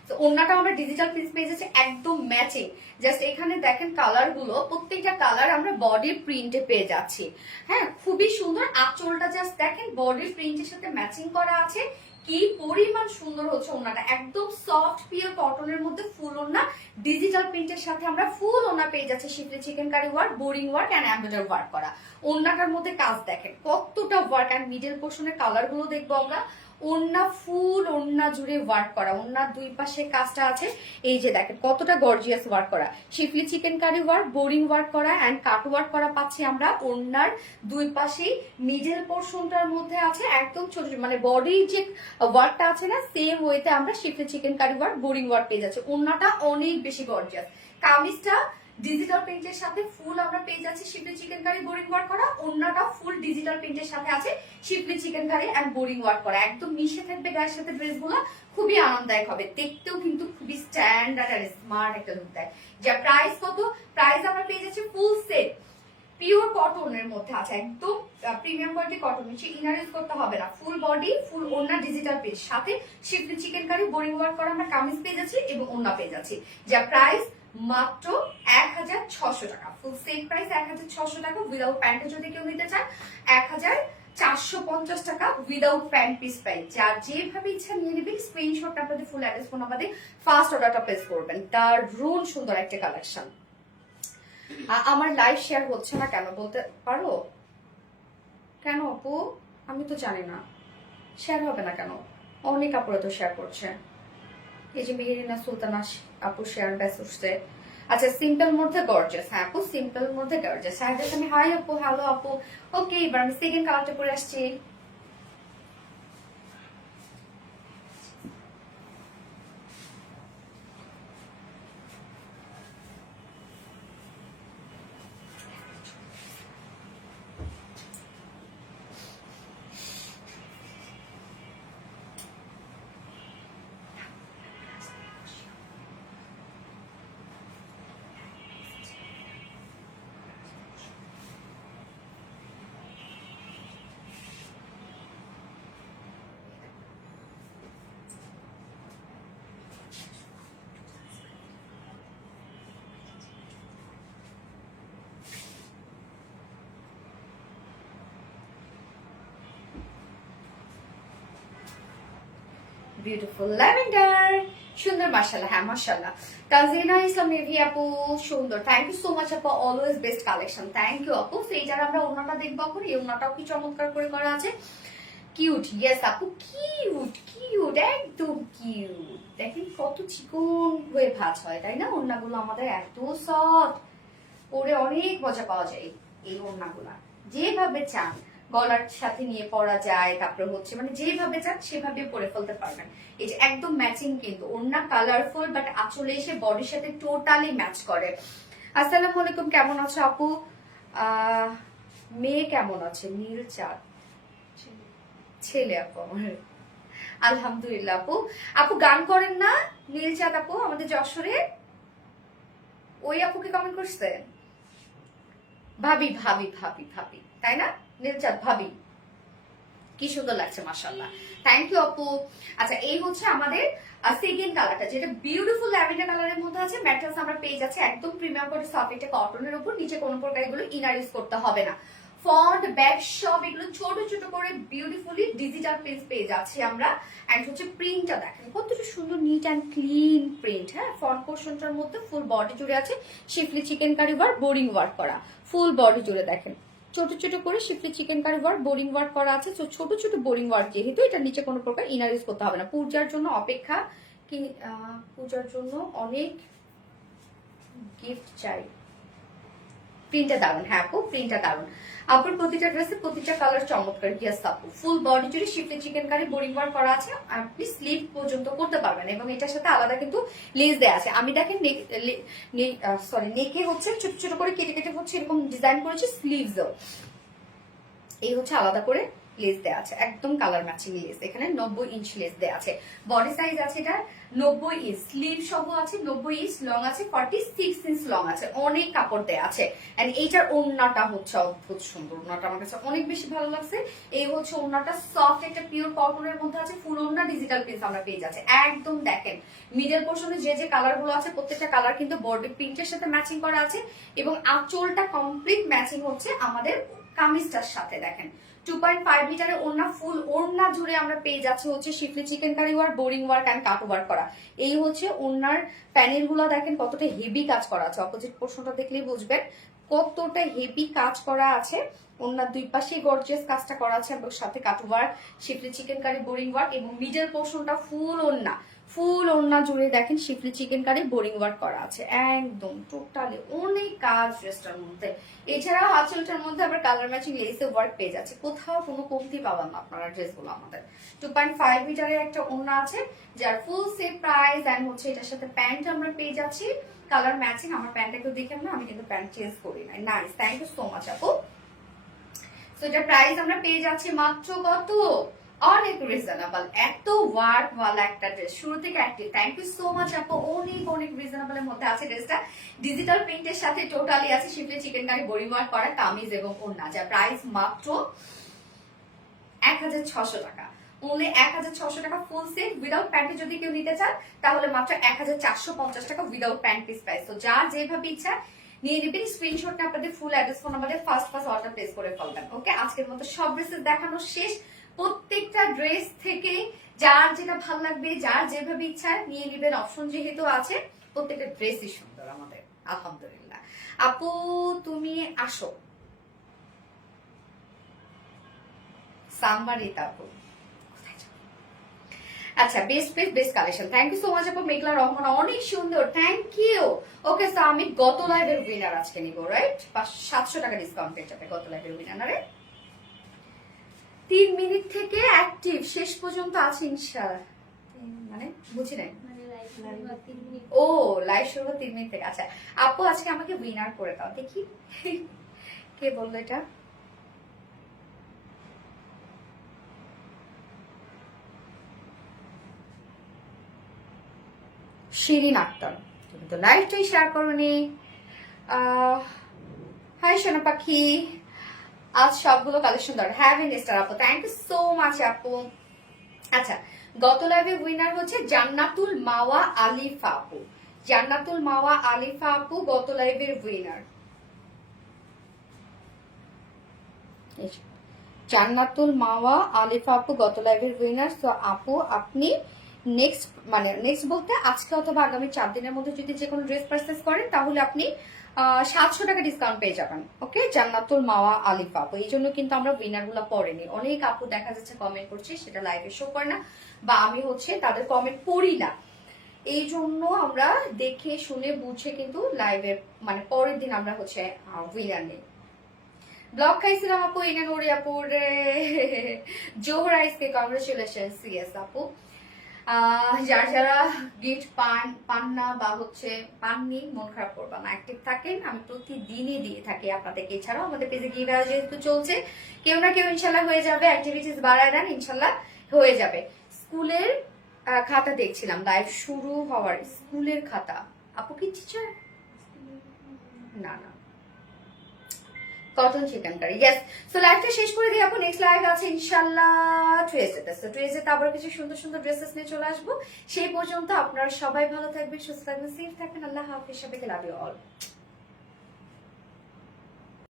তো ওন্নাটা আমরা ডিজিটাল প্রিন্ট পেয়ে যাচ্ছি একদম ম্যাচিং। জাস্ট এখানে দেখেন কালার গুলো, প্রত্যেকটা কালার আমরা বডির প্রিন্টে পেয়ে যাচ্ছি। হ্যাঁ খুবই সুন্দর। আঁচলটা জাস্ট দেখেন বডির প্রিন্টের সাথে ম্যাচিং করা আছে, কি পরিমাণ সুন্দর হচ্ছে ওন্নাটা, একদম সফট পিওর কটনের মধ্যে ফুল ওন্না ডিজিটাল প্রিন্টের সাথে আমরা ফুল ওন্না পেয়ে যাচ্ছি schiffli chikankari work, boring work and embroidery work করা। ওন্নাটার মধ্যে কাজ দেখেন কতটা ওয়ার্ক, এন্ড মিডল পোর্শনের কালার গুলো দেখবো আমরা। ওন্না ফুল ওন্না জুড়ে ওয়ার্ক করা, ওন্নার দুই পাশে কাজটা আছে, এই যে দেখেন কতটা গর্জিয়াস ওয়ার্ক করা, schiffli chikankari work, boring work করা এন্ড কাট ওয়ার্ক করা পাচ্ছি আমরা। ওন্নার দুই পাশেই মিডল পোর্শনটার মধ্যে আছে একদম ছোট, মানে বডির যে ওয়ার্কটা আছে না, সেম ওয়েতে আমরা schiffli chikankari work, boring work পেয়ে যাচ্ছি। ওন্নাটা অনেক বেশি গর্জিয়াস। কামিজটা ডিজিটাল প্রিন্টের সাথে ফুল আমরা পেয়ে যাচ্ছি schiffli chikankari boring work করা, ওন্নাটা ফুল ডিজিটাল প্রিন্টের সাথে আছে schiffli chikankari and boring work করা, একদম মিশে থাকবে গায়ের সাথে ড্রেসগুলো, খুবই আরামদায়ক হবে, দেখতেও কিন্তু খুবই স্ট্যান্ডার্ড আর স্মার্ট একটা লুক দেয়। যা প্রাইস কত? প্রাইস আমরা পেয়ে যাচ্ছি ফুল সেট পিওর কটনের মধ্যে আছে, একদম প্রিমিয়াম কোয়ালিটি কটন, নিচে ইনার ইউজ করতে হবে না, ফুল বডি ফুল ওন্না ডিজিটাল প্রিন্ট সাথে শিফলি চিকেন কারি বোরিং ওয়ার্ক করা আমরা কামিজ পেয়ে যাচ্ছি এবং ওন্না পেয়ে যাচ্ছি। যা প্রাইস মাত্র 1600 টাকা, ফুল সেট প্রাইস 1600 টাকা। উইদাউট প্যান্টে যদি কেউ নিতে চান 1450 টাকা উইদাউট প্যান্ট পিস প্রাইস। যার যেভাবে ইচ্ছা নিয়ে নেবেন, স্ক্রিনশট আপনাদের ফুল অ্যাড্রেস ফোন আমাদের ফার্স্ট অর্ডারটা প্লেস করবেন। দারুণ সুন্দর একটা কালেকশন। আমার লাইভ শেয়ার হচ্ছে না কেন বলতে পারো? কেন আপু আমি তো জানি না শেয়ার হবে না কেন, অনেক আপুরা তো শেয়ার করছে। এই যে মেহেরিনা সুলতানা আপু শেয়ার ব্যাস উঠছে। আচ্ছা সিম্পল মধ্যে গর্জিয়াস, হ্যাঁ আপু সিম্পল মধ্যে গর্জিয়াস। হ্যাঁ আমি হাই আপু, হ্যালো আপু। ওকে এবার আমি সেকেন্ড কালারটা পরে আসছি। বিউটিফুল ল্যাভেন্ডার, সুন্দর মাশাআল্লাহ। হ্যাঁ মাশাআল্লাহ। তাজিনা ইসলাম নেভি আপু সুন্দর, থ্যাংক ইউ সো মাচ আপু, always best collection, thank you আপু। তো এইটার আমরা ওড়নাটা দেখবো এখন, এই ওড়নাটাও কি চমৎকার করে করা আছে, কিউট। ইয়েস আপু, কিউট কিউট, একদম কিউট। দেখেন কত চিকন হয়ে ভাঁজ হয়, তাই না? ওড়নাগুলো আমাদের এত সফট, পরে অনেক মজা পাওয়া যায় এই ওড়নাগুলা। যেভাবে চান গলার সাথে নিয়ে পরা যায়, তারপরে হচ্ছে মানে যেভাবে চান সেভাবে পরে ফেলতে পারবেন। এই যে একদম ম্যাচিং, কিন্তু ওড়না কালারফুল, বাট আঁচলে এসে বডির সাথে টোটালি ম্যাচ করে। আসসালামু আলাইকুম, কেমন আছো আপু? মেয়ে কেমন আছে? নীল চাঁদ ছেলে আপু আমার, আলহামদুলিল্লাহ আপু। আপু গান করেন না নীল চাঁদ আপু আমাদের যশোরে? ওই আপুকে কমেন্ট করছে ভাবি ভাবি ভাবি ভাবি, তাই না? নীলচাঁদ ভাবি, কি সুন্দর লাগছে মাশাআল্লাহ, থ্যাংক ইউ আপু। আচ্ছা, এই হচ্ছে আমাদের সেকেন্ড কালারটা, যেটা বিউটিফুল ল্যাভেন্ডার কালারের মধ্যে আছে। ম্যাটেরিয়ালস আমরা পেয়ে যাচ্ছে একদম প্রিমিয়াম করে সফট, এটা কটনের উপর, নিচে কোনো প্রকার এগুলো ইনার ইউজ করতে হবে না। ফন্ট ব্যাক সব এগুলো ছোট ছোট করে বিউটিফুলি ডিজিটাল প্রিন্ট পেয়ে যাচ্ছি আমরা। এন্ড হচ্ছে প্রিন্টটা দেখেন কতটা সুন্দর, নিট অ্যান্ড ক্লিন প্রিন্ট। হ্যাঁ, ফ্রন্ট পোর্শনটার মধ্যে ফুল বডি জুড়ে আছে schiffli chikankari work, boring work করা, ফুল বডি জুড়ে দেখেন ছোট ছোট করে schiffli chikankari work, boring work করা আছে। তো ছোট ছোট বোরিং ওয়ার্ক, যেহেতু এটা নিচে কোনো প্রকার ইনার ইউজ করতে হবে না। পূজার জন্য অপেক্ষা কি, পূজার জন্য অনেক গিফট চাই। প্রিন্টটা দারুন। হ্যাঁ আপু, প্রিন্টটা দারুন। আপুর প্রতিটা ড্রেসে প্রতিটা কালার চমৎকার। ইয়েস আপু, ফুল বডি জুড়ে schiffli chikankari boring work করা আছে, আপনি স্লিভ পর্যন্ত করতে পারবেন, এবং এটার সাথে আলাদা কিন্তু লেস দেয়া আছে। আমি দেখেন নেকে হচ্ছে ছোট ছোট করে কেটে কেটে হচ্ছে এরকম ডিজাইন করেছি, স্লিভসও এই হচ্ছে আলাদা করে লেস দেয়া আছে, একদম কালার ম্যাচিং লেস। এখানে 90 ইঞ্চ লেস দেয়া আছে। বডি সাইজ আছে এটা 90 ইঞ্চ, স্লিভ সহ আছে 90 ইঞ্চ, লং আছে 46 ইঞ্চ লং আছে, অনেক কাপড় দেয়া আছে। এন্ড এইটার ওড়নাটা হচ্ছে অদ্ভুত সুন্দর, ওড়নাটা আমার কাছে অনেক বেশি ভালো লাগছে। এই হচ্ছে ওড়নাটা, সফট একটা পিওর কটনের মধ্যে আছে, ফুল ওড়না ডিজিটাল প্রিন্ট আমরা পেয়ে যাচ্ছে। একদম দেখেন মিডল পোর্শনে যে যে কালার গুলো আছে প্রত্যেকটা কালার কিন্তু বডি প্রিন্টের সাথে ম্যাচিং করা আছে, এবং আঁচলটা কমপ্লিট ম্যাচিং হচ্ছে আমাদের কামিজটার সাথে। দেখেন 2.5 মিটারের ওড়না, ফুল ওড়না জুড়ে আমরা পেয়ে যাচ্ছি হচ্ছে schiffli chikankari work, boring work and cut work করা। এই হচ্ছে ওড়নার প্যানেল গুলো, দেখেন কতটা হেভি কাজ করা আছে। অপোজিট পোর্শনটা দেখলেই বুঝবেন কতটা হেভি কাজ করা আছে। ওড়নার দুই পাশে গর্জিয়াস কাজটা করা আছে, এবং সাথে কাট work, শিফলি chikankari, boring work, এবং মিডল পোর্শনটা ফুল ওড়না জুড়ে দেখেন শিফলি চিকেন কারি বোরিং ওয়ার্ক করা আছে। একদম টোটালি অনেক কাজ ড্রেসটার মধ্যে। এছাড়াও আঁচলটার মধ্যে আবার কালার ম্যাচিং লেসে ওয়ার্ক পেয়ে যাচ্ছে, কোথাও কোনো কমতি পাবেন না আপনারা ড্রেসগুলো আমাদের। 2.5 মিটারের একটা ওড়না আছে, যার ফুল সেট প্রাইস। এন্ড হচ্ছে এটার সাথে প্যান্ট আমরা পেয়ে যাচ্ছি কালার ম্যাচিং। আমার প্যান্টটা কেউ দেখেন না, আমি কিন্তু প্যান্ট চেঞ্জ করি নাই। Nice, thank you so much আপু। সো এটার প্রাইস আমরা পেয়ে যাচ্ছি মাত্র কত, অনেক রিজনেবল। এত ওয়ার্ক ওয়ালা একটা ড্রেস, শুরু থেকে active. Thank you so much আপু, অনেক অনেক রিজনেবলের মধ্যে আছে ড্রেসটা। ডিজিটাল প্রিন্টের সাথে টোটালি আছে schiffli chikankari boring work করা কামিজ এবং ওড়না, যার প্রাইস মাত্র 1600 টাকা। ওনলি 1600 টাকা ফুল সেট উইদাউট প্যান্টে যদি কেউ নিতে চান তাহলে মাত্র 1450 টাকা উইদাউট প্যান্ট পিস প্রাইস। তো যার যেভাবে ইচ্ছা নিয়ে নেবেন, স্ক্রিনশটটা আপনাদের ফুল অ্যাড্রেস ফোন নাম্বারে ফার্স্ট অর্ডার প্লেস করে ফেলবেন। ওকে, আজকের মতো সব ড্রেসেস দেখানো শেষ। প্রত্যেকটা ড্রেস থেকে যার যেটা ভালো লাগবে, যার যেভাবে ইচ্ছা নিয়ে নেবেন, অপশন যেহেতু আছে। প্রত্যেকটা ড্রেসই সুন্দর আমাদের, আলহামদুলিল্লাহ। আপু তুমি আসো, সাম্মারিতা আপু। আচ্ছা, best collection. Thank you so much আপু। মেঘলা রহমান, অনেক সুন্দর, থ্যাংক ইউ। ওকে, সো আমি গত লাইভের উইনার আজকে নিব, রাইট? 700 টাকা ডিসকাউন্ট পেয়ে যাবে গত লাইভের উইনারে। 3 মিনিট থেকে অ্যাক্টিভ, শেষ পর্যন্ত আছে ইনশাআল্লাহ। মানে বুঝি নাই, ও লাইভ শুরু 3 মিনিট থেকে। আচ্ছা আপু, আজকে আমাকে উইনার করে দাও দেখি। কে বললো এটা? শিরিন আক্তার, তুমি তো লাইভটাই শেয়ার করোনি। হাই সোনা পাখি, আজ সবগুলো কালেকশন দর। হ্যাভিং স্টার আপু, থ্যাংক ইউ সো মাচ আপু। আচ্ছা, গত লাইভে উইনার হচ্ছে জান্নাতুল মাওয়া আলিফা আপু। জান্নাতুল মাওয়া আলিফা আপু গত লাইভের উইনার। জান্নাতুল মাওয়া আলিফা আপু গত লাইভের উইনার। তো আপু আপনি নেক্সট বলতে আজকে অথবা আগামী 4 দিনের মধ্যে যদি যে কোনো ড্রেস পারচেস করেন তাহলে আপনি 700 টাকা ডিসকাউন্ট পেয়ে যাবেন। ওকে, জান্নাতুল মাওয়া আলিফ আপু। এই জন্য কিন্তু আমরা উইনার গুলা পড়েনি। অনেক আপু দেখা যাচ্ছে কমেন্ট করছে, সেটা লাইভে শো করে না, বা আমি তাদের কমেন্ট পড়ি না। এই জন্য আমরা দেখে শুনে বুঝে কিন্তু লাইভের পরের দিন আমরা উইনার নেই। ব্লগ খাইছিলাম আপু, ইনা নুরি আপু রে, জোহর আইসকে কংগ্রেচুলেশন। সিএস আপু, যারা গিফট পান না বা পাননি, মন খারাপ করবা না, অ্যাক্টিভ থাকেন। আমি প্রতিদিনই দিয়ে থাকি আপনাদেরকে। এছাড়াও আমাদের পেজে গিভঅ্যাওয়ে যেহেতু চলছে, কেউ না কেউ ইনশাল্লাহ হয়ে যাবে। অ্যাক্টিভিটিস বাড়ায় দেন, ইনশাল্লাহ হয়ে যাবে। স্কুলের খাতা দেখছিলাম লাইভ শুরু হওয়ার, স্কুলের খাতা আপু কি টিচার? না, cotton chikankari. Yes, so লাইভটা শেষ করে দিই আপু। নেক্সট লাইভ আছে ইনশাআল্লাহ টুয়েসডেতে। সো টুয়েসডেতে আবার কিছু সুন্দর সুন্দর ড্রেসেস নিয়ে চলে আসবো। সেই পর্যন্ত আপনারা সবাই ভালো থাকবেন, সুস্থ থাকবেন, সেফ থাকবেন। আল্লাহ হাফেজ, সবাইকে লাভ ইউ অল।